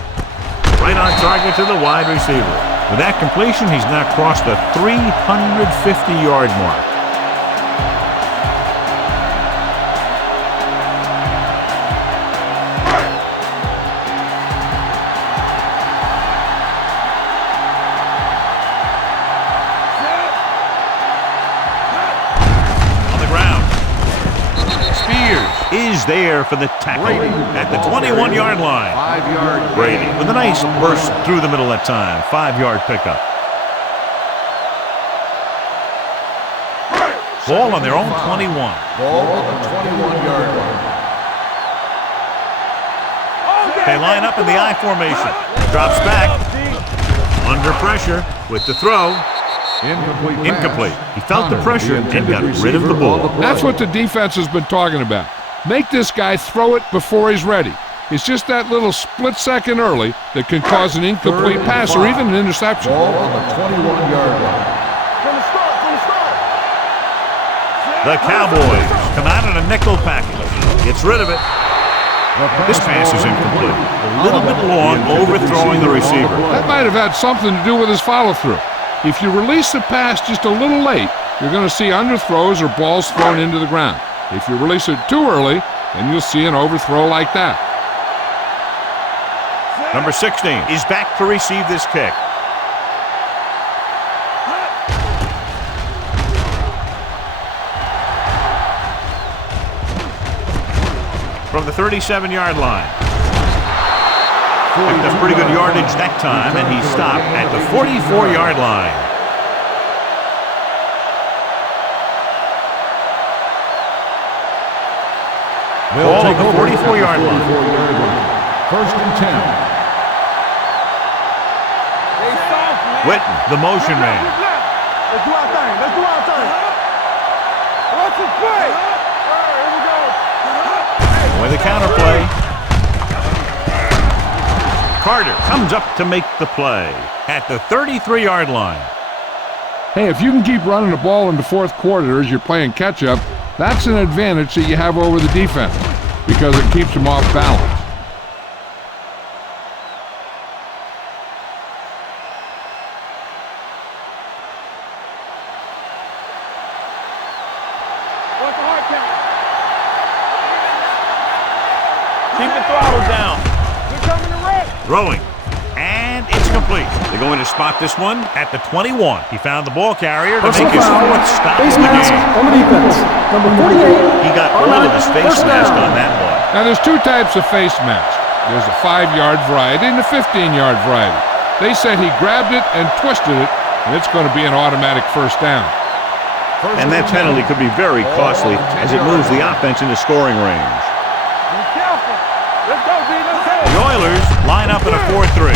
Right on target to the wide receiver. With that completion, he's now crossed the 350-yard mark. On the ground. Spears is there for the tackle at the 21-yard line. 5-yard Brady with a nice burst through the middle that time. 5-yard pickup. Ball on their own 21. Ball on the 21-yard line. They line up in the I formation. Drops back. Under pressure with the throw. Incomplete. He felt the pressure and got rid of the ball. That's what the defense has been talking about. Make this guy throw it before he's ready. It's just that little split second early that can cause an incomplete pass or even an interception. Ball on the 21-yard line. From the start. The Cowboys come out in a nickel package. Gets rid of it. This pass is incomplete. A little bit long, overthrowing the receiver. That might have had something to do with his follow-through. If you release the pass just a little late, you're going to see underthrows or balls thrown into the ground. If you release it too early, then you'll see an overthrow like that. Number 16 is back to receive this kick. From the 37-yard line. Picked up pretty good yardage that time, and he stopped at the 44-yard line. Ball on the 44-yard line. First and 10. Witten, the motion man. Let's do our thing. Watch the play. All right, here we go. With the counter play. Carter comes up to make the play at the 33-yard line. Hey, if you can keep running the ball in the fourth quarter as you're playing catch-up, that's an advantage that you have over the defense because it keeps them off balance. What's the hard count? Keep the throttle down. We're coming to red. Throwing. And it's complete. They're going to spot this one at the 21. He found the ball carrier to Personal make his foul. fourth stop Face of the mask game. on the defense. Number 48. He got all of his face First mask down. on that one. Now, there's two types of face masks. There's a 5-yard variety and a 15-yard variety. They said he grabbed it and twisted it, and it's going to be an automatic first down. And that penalty could be very costly as it moves the offense into scoring range. Be careful. Let's go, D. Let's go. The Oilers line up in a 4-3.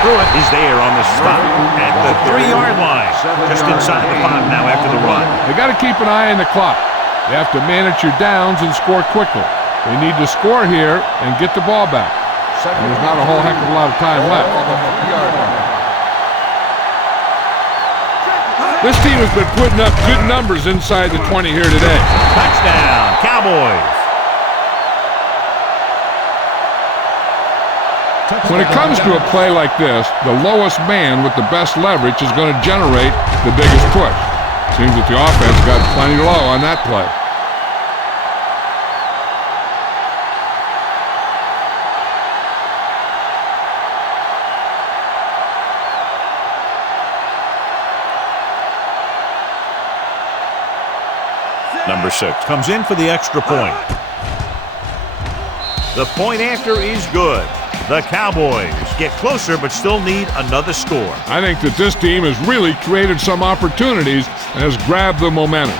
Pruitt is there on the spot at the 3-yard line. Just inside the 5 now after the run. They got to keep an eye on the clock. They have to manage your downs and score quickly. They need to score here and get the ball back. And there's not a whole heck of a lot of time left. This team has been putting up good numbers inside the 20 here today. Touchdown, Cowboys. When it comes to a play like this, the lowest man with the best leverage is going to generate the biggest push. Seems that the offense got plenty low on that play. Number 6 comes in for the extra point. The point after is good. The Cowboys get closer but still need another score. I think that this team has really created some opportunities and has grabbed the momentum.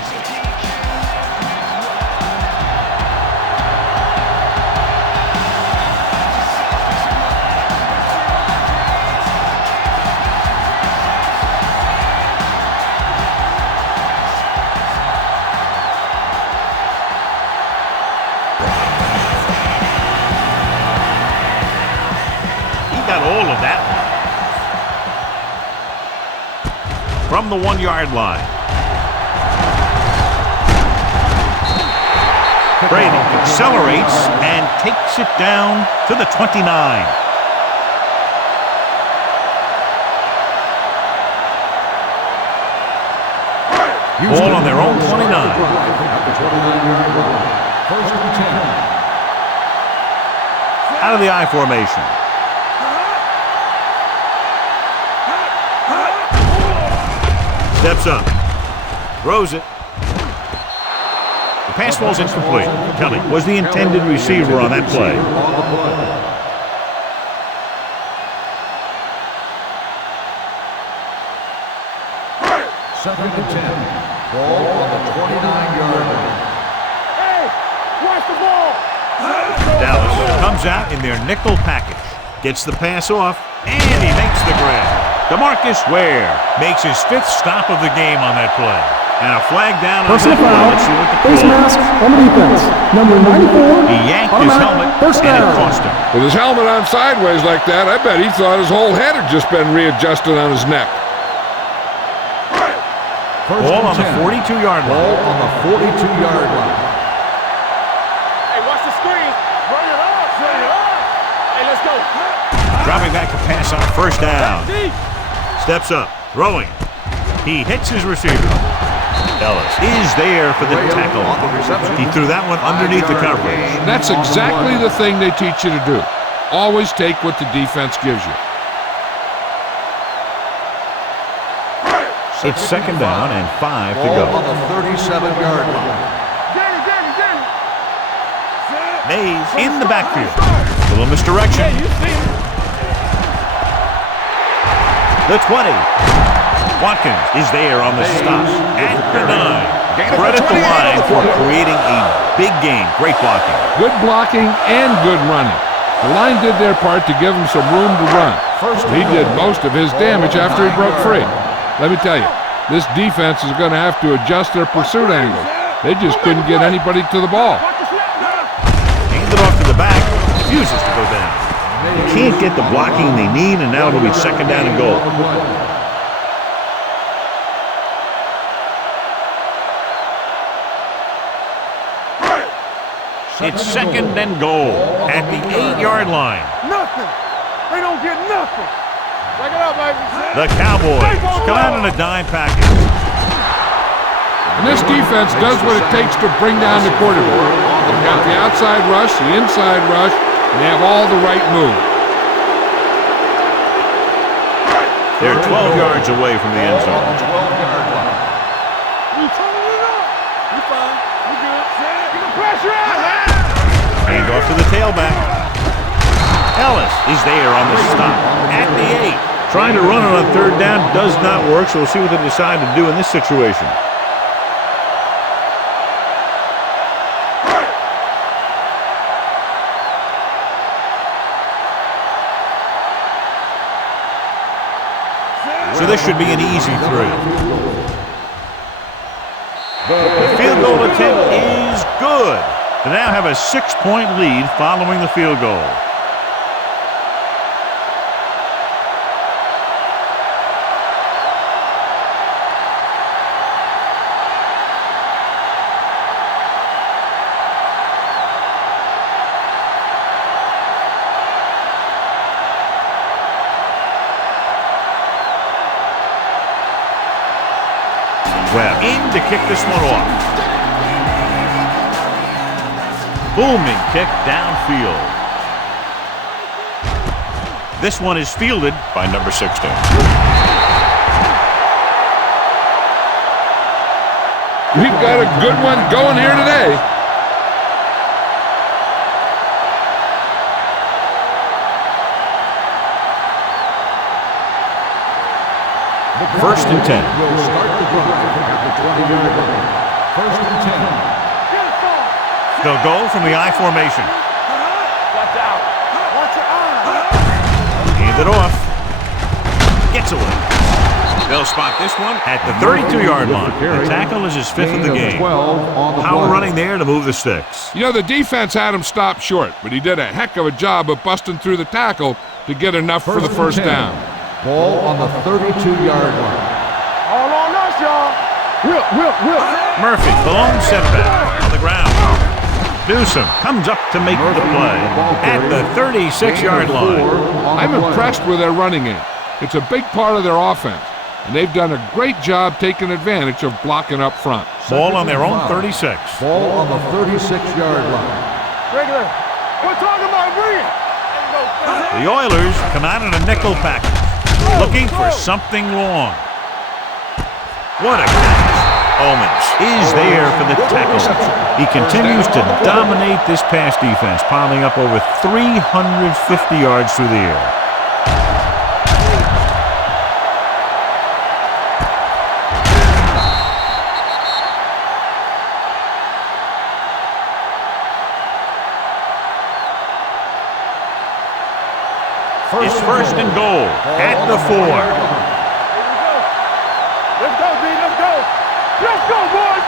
Got all of that from the 1-yard line. Brady accelerates and takes it down to the 29. Ball on their own 29. First and 10. Out of the I formation. Steps up. Throws it. The pass falls incomplete. Kelly was the intended receiver on that play. Second and 10. Ball on the 29-yard line. Hey, watch the ball. Dallas comes out in their nickel package. Gets the pass off, and he makes the grab. DeMarcus Ware makes his 5th stop of the game on that play. And a flag down on Personal that play. foul. Let's see what the Face call is. mask on the defense. Number 94. He yanked his helmet, First and it down. cost him. With his helmet on sideways like that, I bet he thought his whole head had just been readjusted on his neck. First Ball and on the 10. 42-yard line. Ball on the 42-yard line. Hey, watch the screen. Run it up. Run it up. Hey, let's go. Dropping back to pass on first down. D. Steps up, throwing. He hits his receiver. Ellis is there for the tackle. On the reception. He threw that one underneath the coverage. That's exactly the thing they teach you to do. Always take what the defense gives you. It's second down and 5 to Ball go. on the 37-yard line. Get it. Mays in the backfield. Little misdirection. Hey, you see him. The 20. Watkins is there on the stop at the 9. Credit the line for creating a big game. Great blocking. Good blocking and good running. The line did their part to give him some room to run. He did most of his damage after he broke free. Let me tell you, this defense is going to have to adjust their pursuit angle. They just couldn't get anybody to the ball. Handed off to the back. Refuses to go down. Can't get the blocking they need, and now it'll be second down and goal. It's second and goal at the 8-yard line. Nothing. They don't get nothing. Back it up, baby. The Cowboys come out in a dime package. And this defense does what it takes to bring down the quarterback. They've got the outside rush, the inside rush, and they have all the right moves. They're 12 yards away from the end zone. 12-yard line. You turning it up. You fine. You good. Get the pressure out. Hand off to the tailback. Ellis is there on the stop at the 8. Trying to run it on third down does not work, so we'll see what they decide to do in this situation. So this should be an easy 3. The field goal attempt is good. They now have a 6-point lead following the field goal. Well, in to kick this one off. Booming kick downfield. This one is fielded by number 16. We've got a good one going here today. First and 10. Will start the drive at the 20-yard line. First and 10. They'll go from the I formation. Watch out. Watch your eyes. Hand it off. Gets away. They'll spot this one at the 32-yard line. The tackle is his 5th of the game. 12 on the Power play. running there to move the sticks. You know, the defense had him stopped short, but he did a heck of a job of busting through the tackle to get enough for the first down. Ball on the 32-yard line. All on us, y'all. Whip. Murphy, blown setback on the ground. Newsom comes up to make the play at the 36-yard line. I'm impressed with their running game. It's a big part of their offense, and they've done a great job taking advantage of blocking up front. Ball on their own 36. Ball on the 36-yard line. Regular. We're talking about bringing. The Oilers come out in a nickel package, looking for something long. What a catch. Owens is there for the tackle. He continues to dominate this pass defense, piling up over 350 yards through the air. It's first and goal at the 4. Let's go, B. Let's go. Let's go, boys.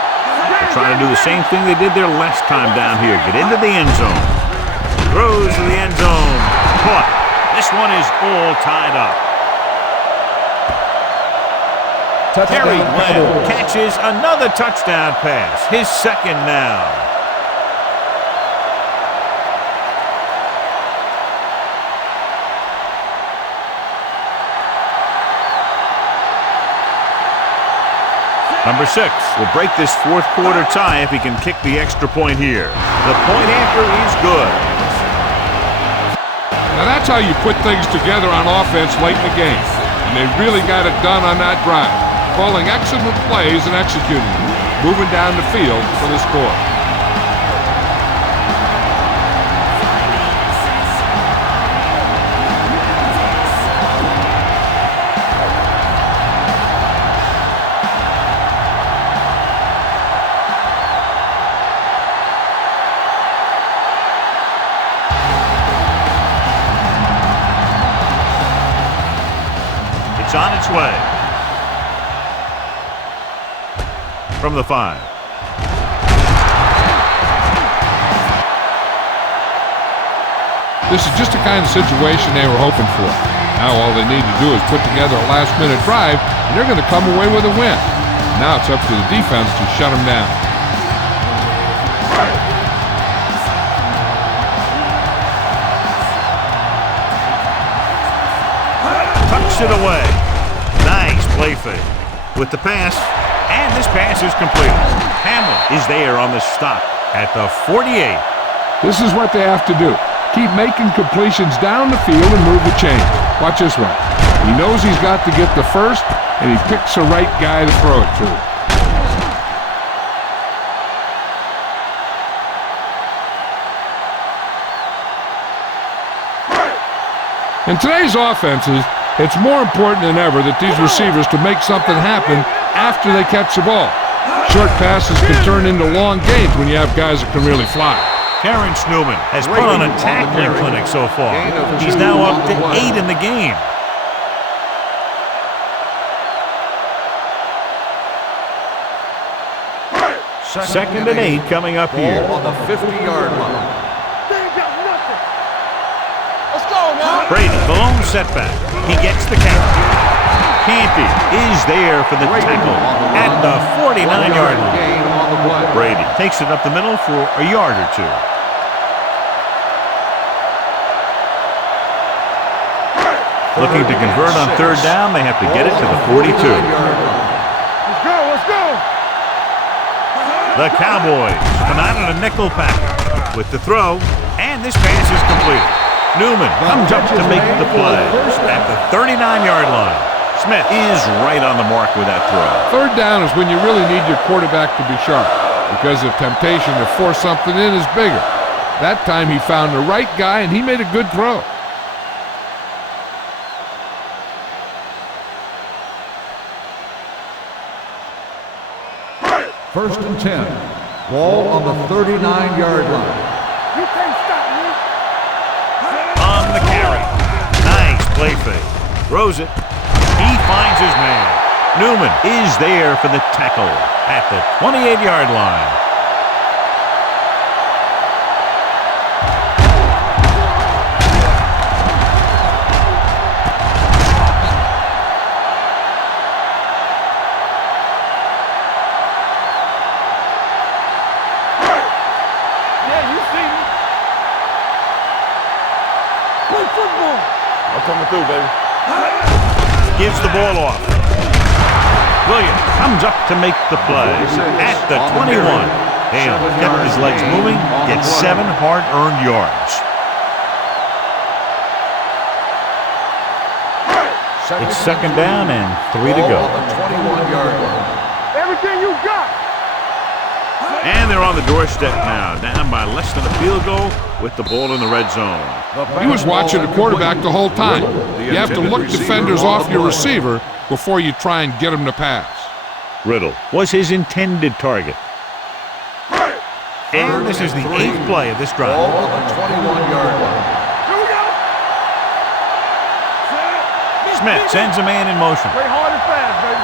Trying to do the same thing they did their last time down here. Get into the end zone. Throws to the end zone. Caught. This one is all tied up. Terry Glenn catches another touchdown pass. His second now. Number 6 will break this fourth quarter tie if he can kick the extra point here. The point after is good. Now that's how you put things together on offense late in the game. And they really got it done on that drive. Calling excellent plays and executing them. Moving down the field for the score. It's on its way. From the 5. This is just the kind of situation they were hoping for. Now all they need to do is put together a last-minute drive, and they're going to come away with a win. Now it's up to the defense to shut them down. Tucks it away. Nice play fake. With the pass, and this pass is completed. Hamlin is there on the stop at the 48. This is what they have to do. Keep making completions down the field and move the chain. Watch this one. He knows he's got to get the first, and he picks the right guy to throw it to. In today's offenses, it's more important than ever that these receivers to make something happen after they catch the ball. Short passes can turn into long gains when you have guys that can really fly. Terrence Newman has put on a tackling clinic so far. He's now up to 8 in the game. Second and 8 coming up here. On the 50-yard line. Let's go now. Brady, the lone setback. He gets the count. Canty is there for the tackle at the 49-yard line. Gain on the play. Brady takes it up the middle for a yard or two. Looking to convert on third down, they have to get it to the 42. Let's go, let's go. The Cowboys come out in a nickel package with the throw, and this pass is completed. Newman comes up to make the play at the 39-yard line. Smith is right on the mark with that throw. Third down is when you really need your quarterback to be sharp because the temptation to force something in is bigger. That time he found the right guy, and he made a good throw. First and 10. Ball on the 39-yard line. You can't stop me. On the carry. Nice play fake. Throws it. He finds his man. Newman is there for the tackle at the 28-yard line. Coming through, baby. Gives the ball off. Williams comes up to make the play at the 21. Hale kept his legs moving, gets 7 hard-earned yards. It's second down and 3 to go. Everything you got. And they're on the doorstep now, down by less than a field goal with the ball in the red zone. He was watching the quarterback the whole time. You have to look defenders off your receiver before you try and get him to pass. Riddle was his intended target. And this is the 8th play of this drive. Ball on the 21-yard line. Here we go. Smith sends a man in motion. Play hard and fast, baby.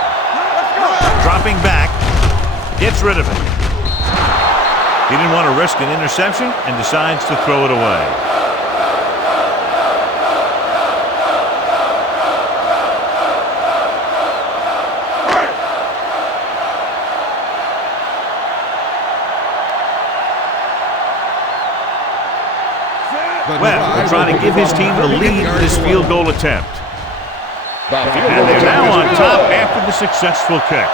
Let's go. Dropping back, gets rid of it. He didn't want to risk an interception and decides to throw it away. Webb will try to give his team the lead in this field goal attempt. And they're now on top after the successful kick.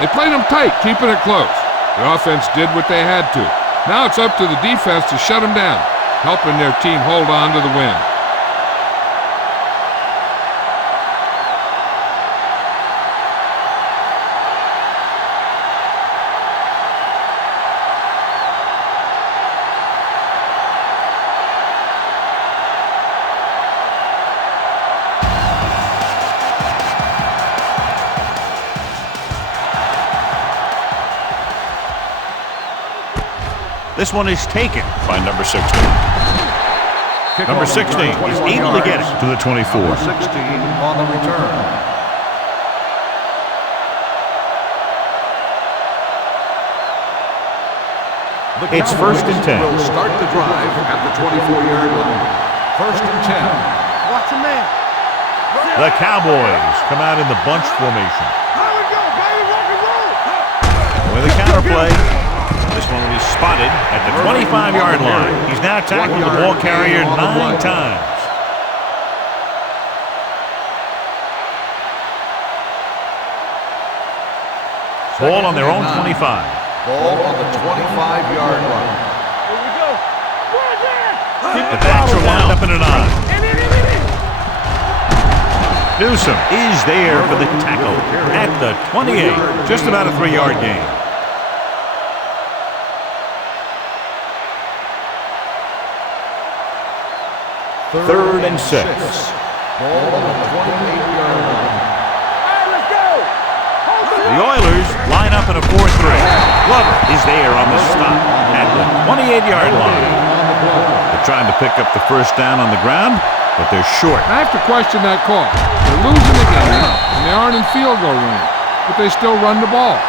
They played them tight, keeping it close. The offense did what they had to. Now it's up to the defense to shut them down, helping their team hold on to the win. This one is taken by number 16. Number 16 is able to get it to the 24. Number 16 on the return. It's first and 10. Will start the drive at the 24-yard line. First and 10. Watch your man. The Cowboys come out in the bunch formation. Here we go, baby. Rock and roll. With a counterplay, this one will be spotted at the 25-yard line. He's now tackled the ball carrier 9 times. Ball on their own 25. Ball on the 25-yard line. Here we go. Right there. The backs are lined up in a 9. Newsom is there for the tackle at the 28. Just about a 3-yard gain. Third and 6. Ball on the 28-yard line. Let's go. The Oilers line up in a 4-3. Glover is there on the stop at the 28-yard line. They're trying to pick up the first down on the ground, but they're short. I have to question that call. They're losing the game, and they aren't in field goal range, but they still run the ball.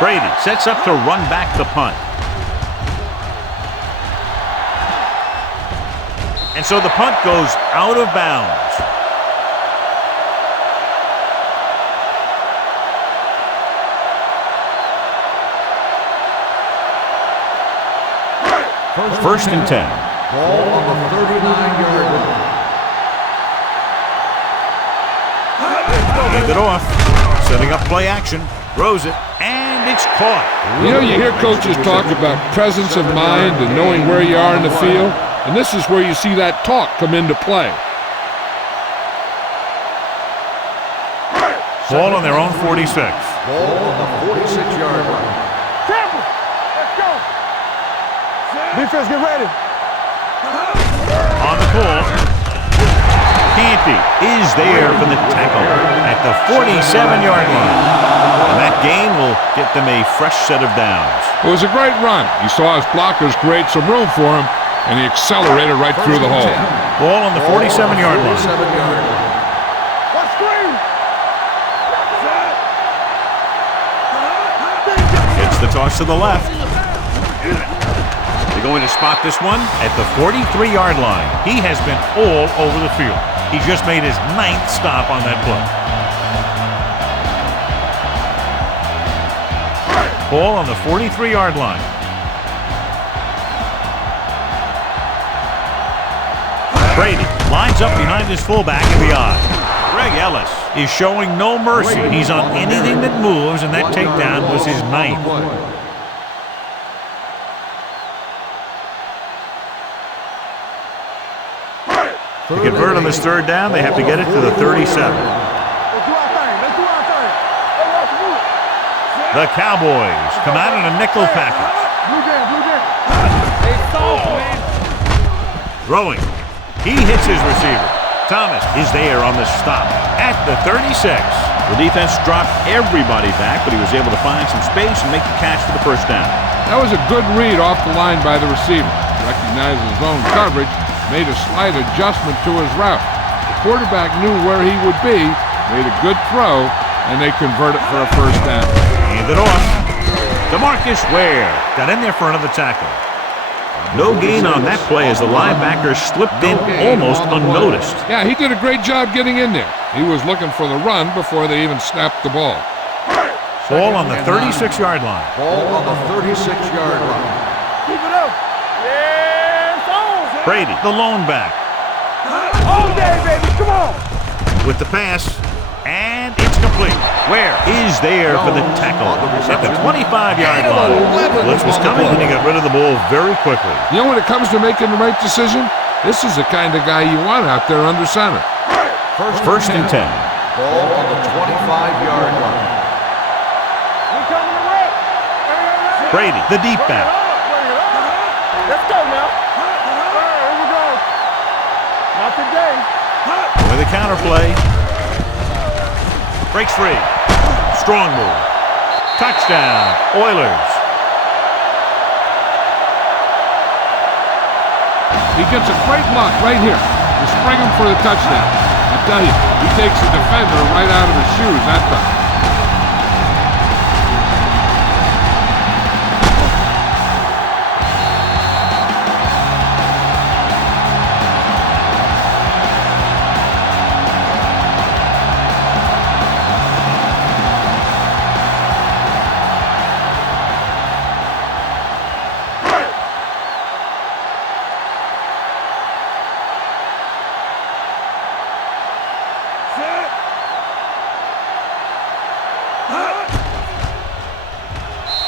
Brady sets up to run back the punt. And so the punt goes out of bounds. First and 10. Ball on the 39-yard line. Hand it off. Setting up play action. Throws it. And it's caught. You know, you hear coaches talk about presence of mind and knowing where you are in the field, and this is where you see that talk come into play. Ball on their own 46. Ball on the 46-yard line. Tampa. Let's go. Defense, get ready. On the call. Canty is there for the tackle at the 47-yard line. And that gain will get them a fresh set of downs. It was a great run. He saw his blockers create some room for him, and he accelerated right through the hole. Ball on the 47-yard line. 47-yard line. What screen? It's the toss to the left. They're going to spot this one at the 43-yard line. He has been all over the field. He just made his 9th stop on that play. Ball on the 43-yard line. Brady lines up behind his fullback in the eye. Greg Ellis is showing no mercy. He's on anything that moves, and that takedown was his 9th. To convert on this third down, they have to get it to the 37. Let's do our thing. Let's do our thing. Hey, watch the move. The Cowboys come out in a nickel package. Blue jam, blue jam. Hey, soft, man. Throwing. He hits his receiver. Thomas is there on the stop at the 36. The defense dropped everybody back, but he was able to find some space and make the catch for the first down. That was a good read off the line by the receiver. Recognized his zone coverage, made a slight adjustment to his route. The quarterback knew where he would be, made a good throw, and they convert it for a first down. Hand it off. DeMarcus Ware got in there for another tackle. No gain on that play as the linebacker slipped in almost unnoticed. Yeah, he did a great job getting in there. He was looking for the run before they even snapped the ball. Ball on the 36-yard line. Ball on the 36-yard line. Keep it up. Yes, on. Brady, the lone back, All day, baby. Come on. with the pass, and it's complete. Ware is there for the tackle at the 25-yard line. Blitz was coming, and he got rid of the ball very quickly. You know, when it comes to making the right decision, this is the kind of guy you want out there under center. First and 10. Ball on the 25-yard line. We coming to work. Brady, the deep back. Let's go now. Here we go. Not today. With a counterplay. Breaks free. Strong move. Touchdown, Oilers. He gets a great look right here to spring him for the touchdown. I tell you, he takes the defender right out of his shoes that time.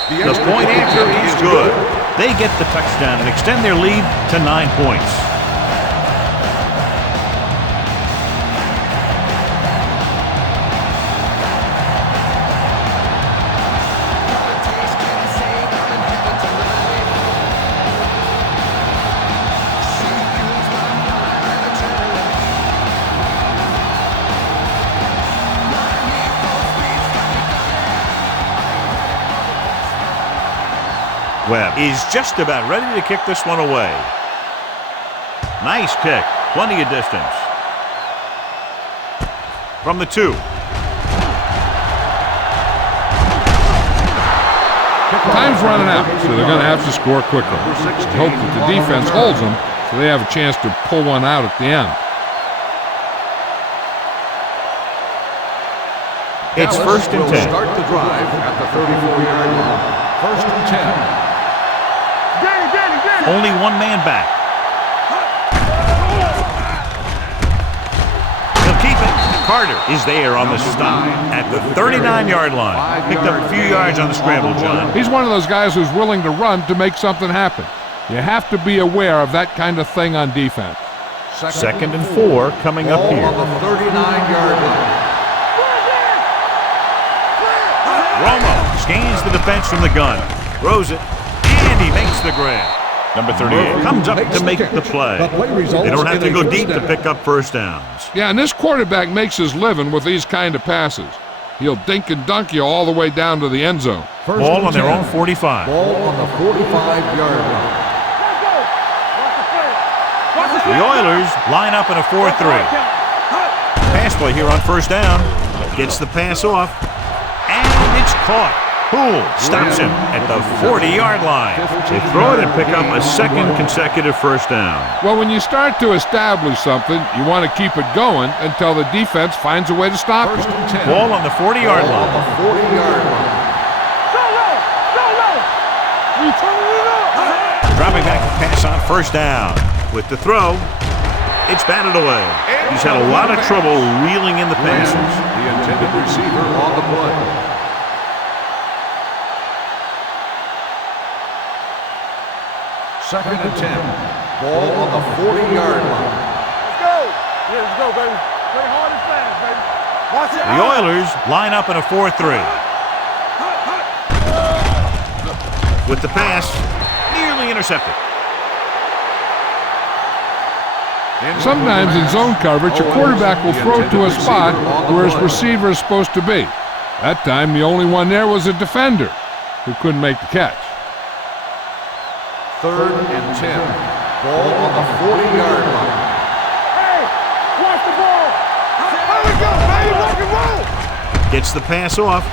The point answer is good. They get the touchdown and extend their lead to 9 points. Webb is just about ready to kick this one away. Nice kick. Plenty of distance. From the 2. Time's running out, so they're going to have to score quickly. Hope that the defense holds them so they have a chance to pull one out at the end. It's first and 10. Start the drive at the 34-yard line. First and 10. Only one man back. He'll keep it. Carter is there on the stop at the 39-yard line. Picked up a few yards on the scramble, John. He's one of those guys who's willing to run to make something happen. You have to be aware of that kind of thing on defense. Second and 4 coming up here. On the 39-yard line. Romo scans the defense from the gun. Throws it. And he makes the grab. Number 38 comes up to make the play. They don't have to go deep to pick up first downs. Yeah, and this quarterback makes his living with these kind of passes. He'll dink and dunk you all the way down to the end zone. Ball on their own 45. Ball on the 45-yard line. The Oilers line up in a 4-3. Pass play here on first down. Gets the pass off. And it's caught. Poole stops him at the 40-yard line. They throw it and pick up a second consecutive first down. Well, when you start to establish something, you want to keep it going until the defense finds a way to stop it. Ball on the 40-yard line. On the 40-yard line. Dropping back to pass on first down. With the throw, it's batted away. He's had a lot of trouble reeling in the passes. The intended receiver on the play. Second and 10. Ball on the 40-yard line. Let's go. Yeah, let's go, baby. Play hard and fast, baby. Watch it. The Oilers line up in a 4-3. With the pass, nearly intercepted. Sometimes in zone coverage, a quarterback will throw to a spot where his receiver is supposed to be. That time, the only one there was a defender who couldn't make the catch. Third and 10. Ball on the 40-yard line. Hey, watch the ball. There we go, baby. Rock and roll. Gets the pass off.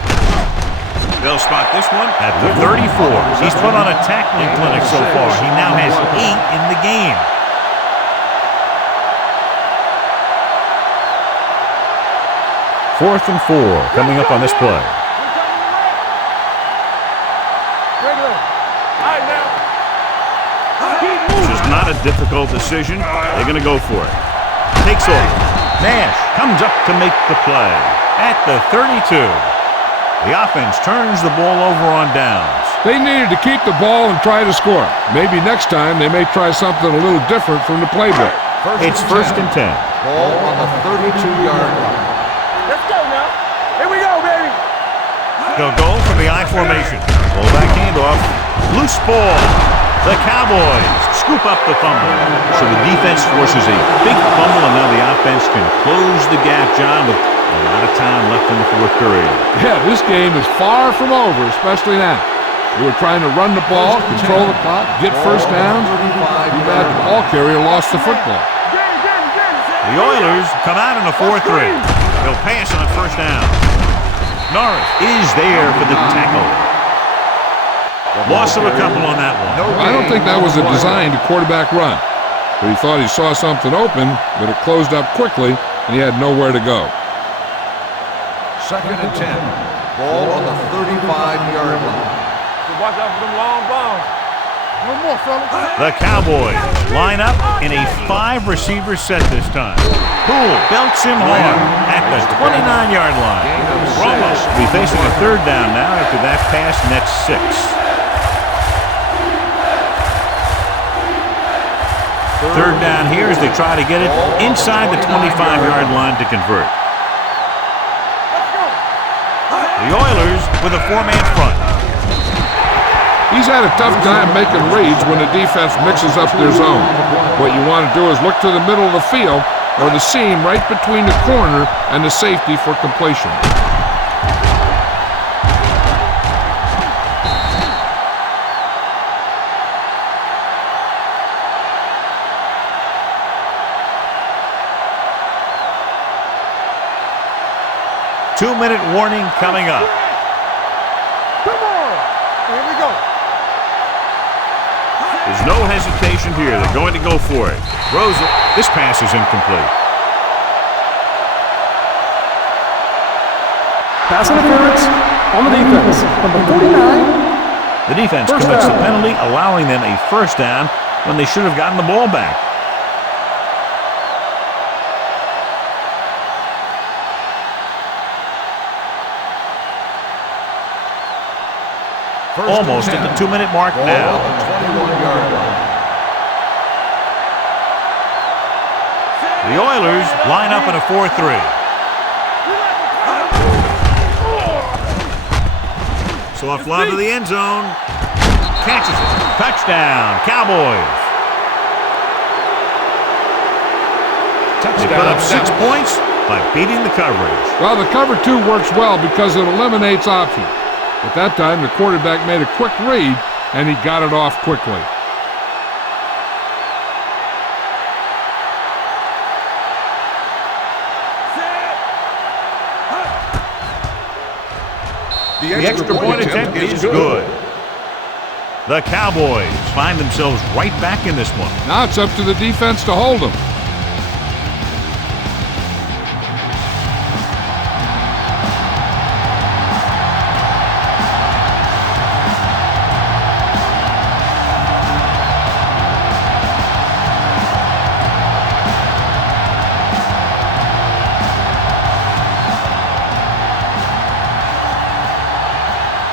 They'll spot this one at the 34. He's put on a tackling clinic so far. He now has 8 in the game. Fourth and 4 coming up on this play. This is not a difficult decision. They're going to go for it. Takes off. Nash comes up to make the play at the 32. The offense turns the ball over on downs. They needed to keep the ball and try to score. Maybe next time they may try something a little different from the playbook. It's first and 10. Ball on the 32-yard line. Let's go now. Here we go, baby. They'll go for the I formation. Pull back handoff. Loose ball. The Cowboys scoop up the fumble. So the defense forces a big fumble, and now the offense can close the gap, John, with a lot of time left in the fourth period. Yeah, this game is far from over, especially now. They were trying to run the ball, control the clock, get first downs. Too bad the ball carrier lost the football. The Oilers come out in a 4-3. They'll pass on first down. Norris is there for the tackle. Loss of a couple on that one. I don't think that was a designed quarterback run. But he thought he saw something open, but it closed up quickly, and he had nowhere to go. 2nd and 10. Ball on the 35-yard line. Watch out for them long bombs. No more, fellas. The Cowboys line up in a 5-receiver set this time. Poole belts him hard at the 29-yard line. Ramos will be facing a 3rd down now after that pass nets 6. 3rd down here as they try to get it inside the 25-yard line to convert. The Oilers with a 4-man front. He's had a tough time making reads when the defense mixes up their zone. What you want to do is look to the middle of the field or the seam right between the corner and the safety for completion. Two-minute warning coming up. Come on. Here we go. There's no hesitation here. They're going to go for it. Rosa, this pass is incomplete. Pass interference on the defense. Number 49. The defense First commits the down. penalty, allowing them a 1st down when they should have gotten the ball back. Almost at the 2-minute mark now. 21-yard line. The Oilers line up in a 4-3. Soft lob to the end zone. Catches it. Touchdown, Cowboys. They put up 6 points by beating the coverage. Well, the cover 2 works well because it eliminates options. At that time, the quarterback made a quick read, and he got it off quickly. The extra point attempt is good. The Cowboys find themselves right back in this one. Now it's up to the defense to hold them.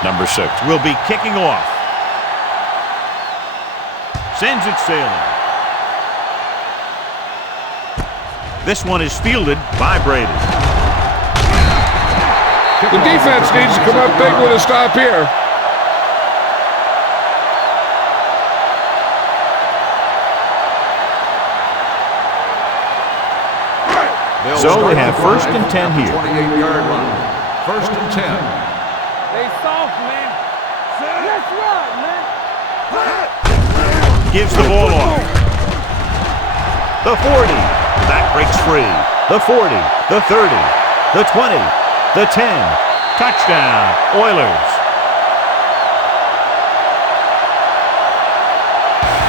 Number 6 will be kicking off. Sends it sailing. This one is fielded by Brady. The defense needs to come up big with a stop here. So they have 1st and 10 here. 28-yard line. 1st and 10. They soft, man. Let's run, man. Gives the ball off. The 40. That breaks free. The 40. The 30. The 20. The 10. Touchdown, Oilers.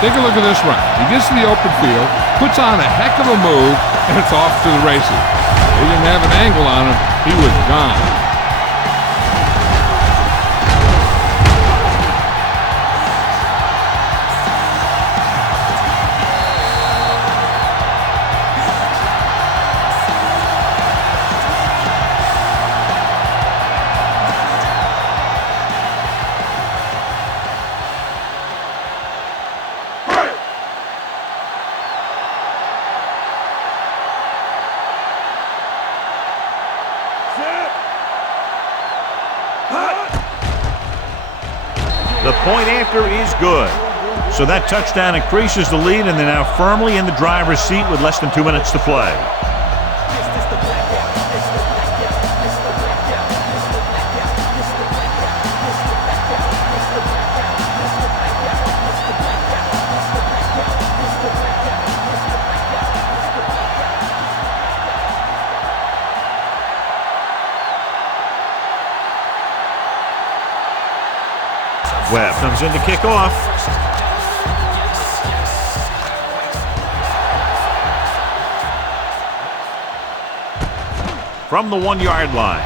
Take a look at this run. He gets to the open field, puts on a heck of a move, and it's off to the races. They didn't have an angle on him. He was gone. The point after is good. So that touchdown increases the lead, and they're now firmly in the driver's seat with less than 2 minutes to play. Webb comes in to kick off. From the 1-yard line.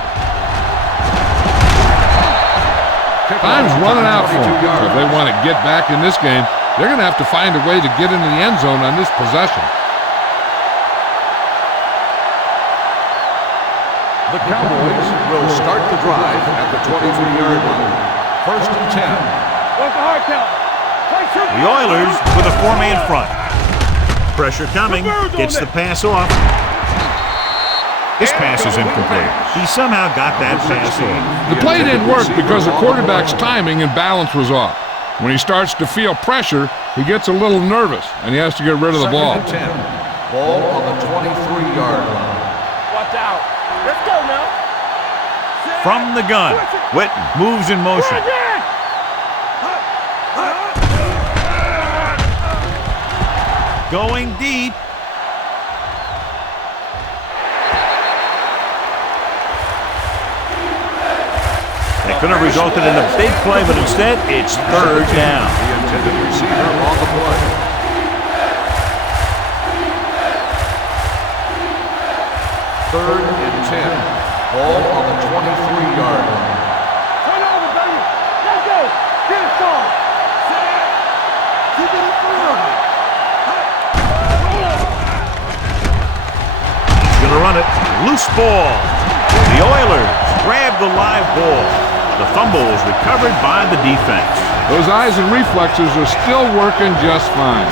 Time's running out for them. So if they want to get back in this game, they're going to have to find a way to get into the end zone on this possession. The Cowboys will start the drive at the 23-yard line. First and 10. What's the hard count? The Oilers with a 4-man front. Pressure coming. Gets the pass off. This pass is incomplete. He somehow got that pass off. The play didn't work because the quarterback's timing and balance was off. When he starts to feel pressure, he gets a little nervous, and he has to get rid of the ball. Second and 10. Ball on the 23-yard line. Watch out. Let's go now. From the gun, Witten moves in motion. Going deep. That could have resulted in a big play, but instead, it's third down. The intended receiver on the play. Third and 10. Ball on the 23-yard line. Turn over, baby. Let's go. Get it started. Keep it in front. He's going to run it. Loose ball. The Oilers grab the live ball. The fumble is recovered by the defense. Those eyes and reflexes are still working just fine.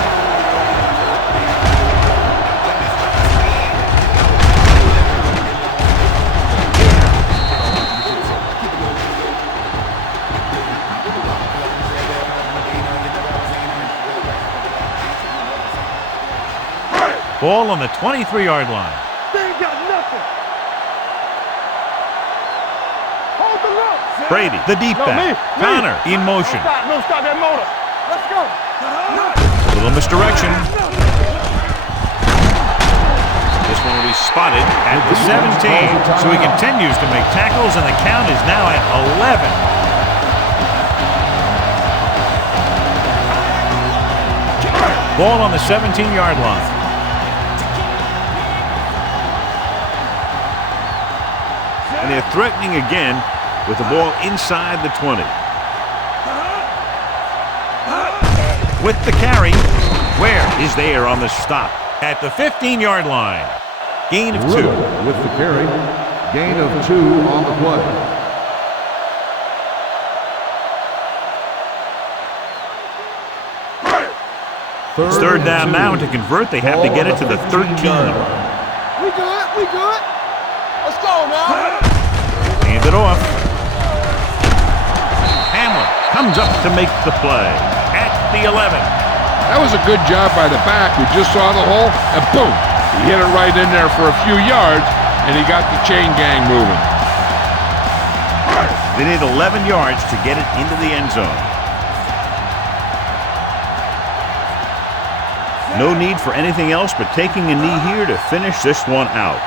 Ball on the 23-yard line. They ain't got nothing. Hold the look. Brady, the deep back. Connor in motion. No, stop that motor. Let's go. A little misdirection. This one will be spotted at the 17. So he continues to make tackles, and the count is now at 11. Ball on the 17-yard line. And they're threatening again with the ball inside the 20. With the carry, Ware is there on the stop at the 15-yard line. Gain of 2. With the carry. Gain of 2 on the play. It's third down now, and to convert, they have to get it to the 13. We good. We good. Let's go now. Hand it off. Hamlin comes up to make the play at the 11. That was a good job by the back who just saw the hole, and boom, he hit it right in there for a few yards, and he got the chain gang moving. They need 11 yards to get it into the end zone. No need for anything else but taking a knee here to finish this one out.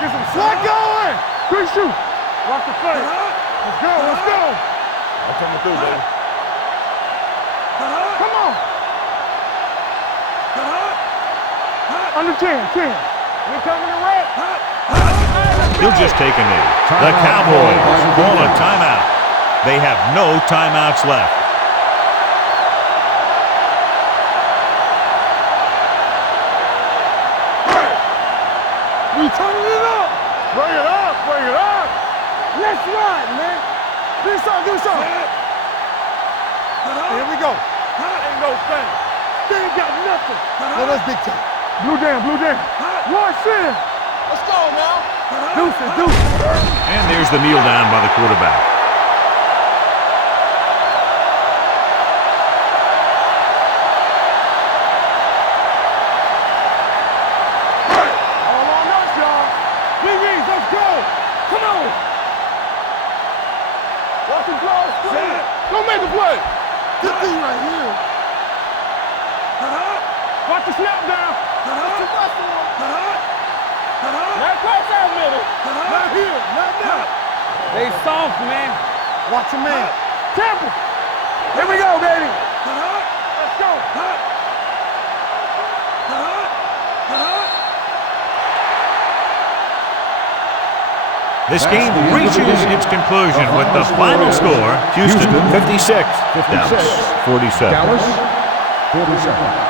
Get some slack going. Quick shoot. Watch the play. Let's go. Let's go. I'm coming through, baby. Come on. Under 10. We coming to red. He'll just take a knee. The Cowboys call a timeout. They have no timeouts left. We turning it up. Bring it up. Let's ride, man. Do something. Here we go. Ain't no thing. They ain't got nothing. No, that's big time. Blue down. Watch in. Let's go now. Deuces. And there's the kneel down by the quarterback. All on us, y'all. BBs, let's go. Come on. Watch the draw. Don't make the play. This thing right here. Watch the snap down. What's the left one? Not cross out middle. Not here. Not now. Stay soft, man. Watch your man. Careful. Here we go, baby. Let's go. This game reaches its conclusion with the final score, Houston 56, Dallas 47. Dallas 47.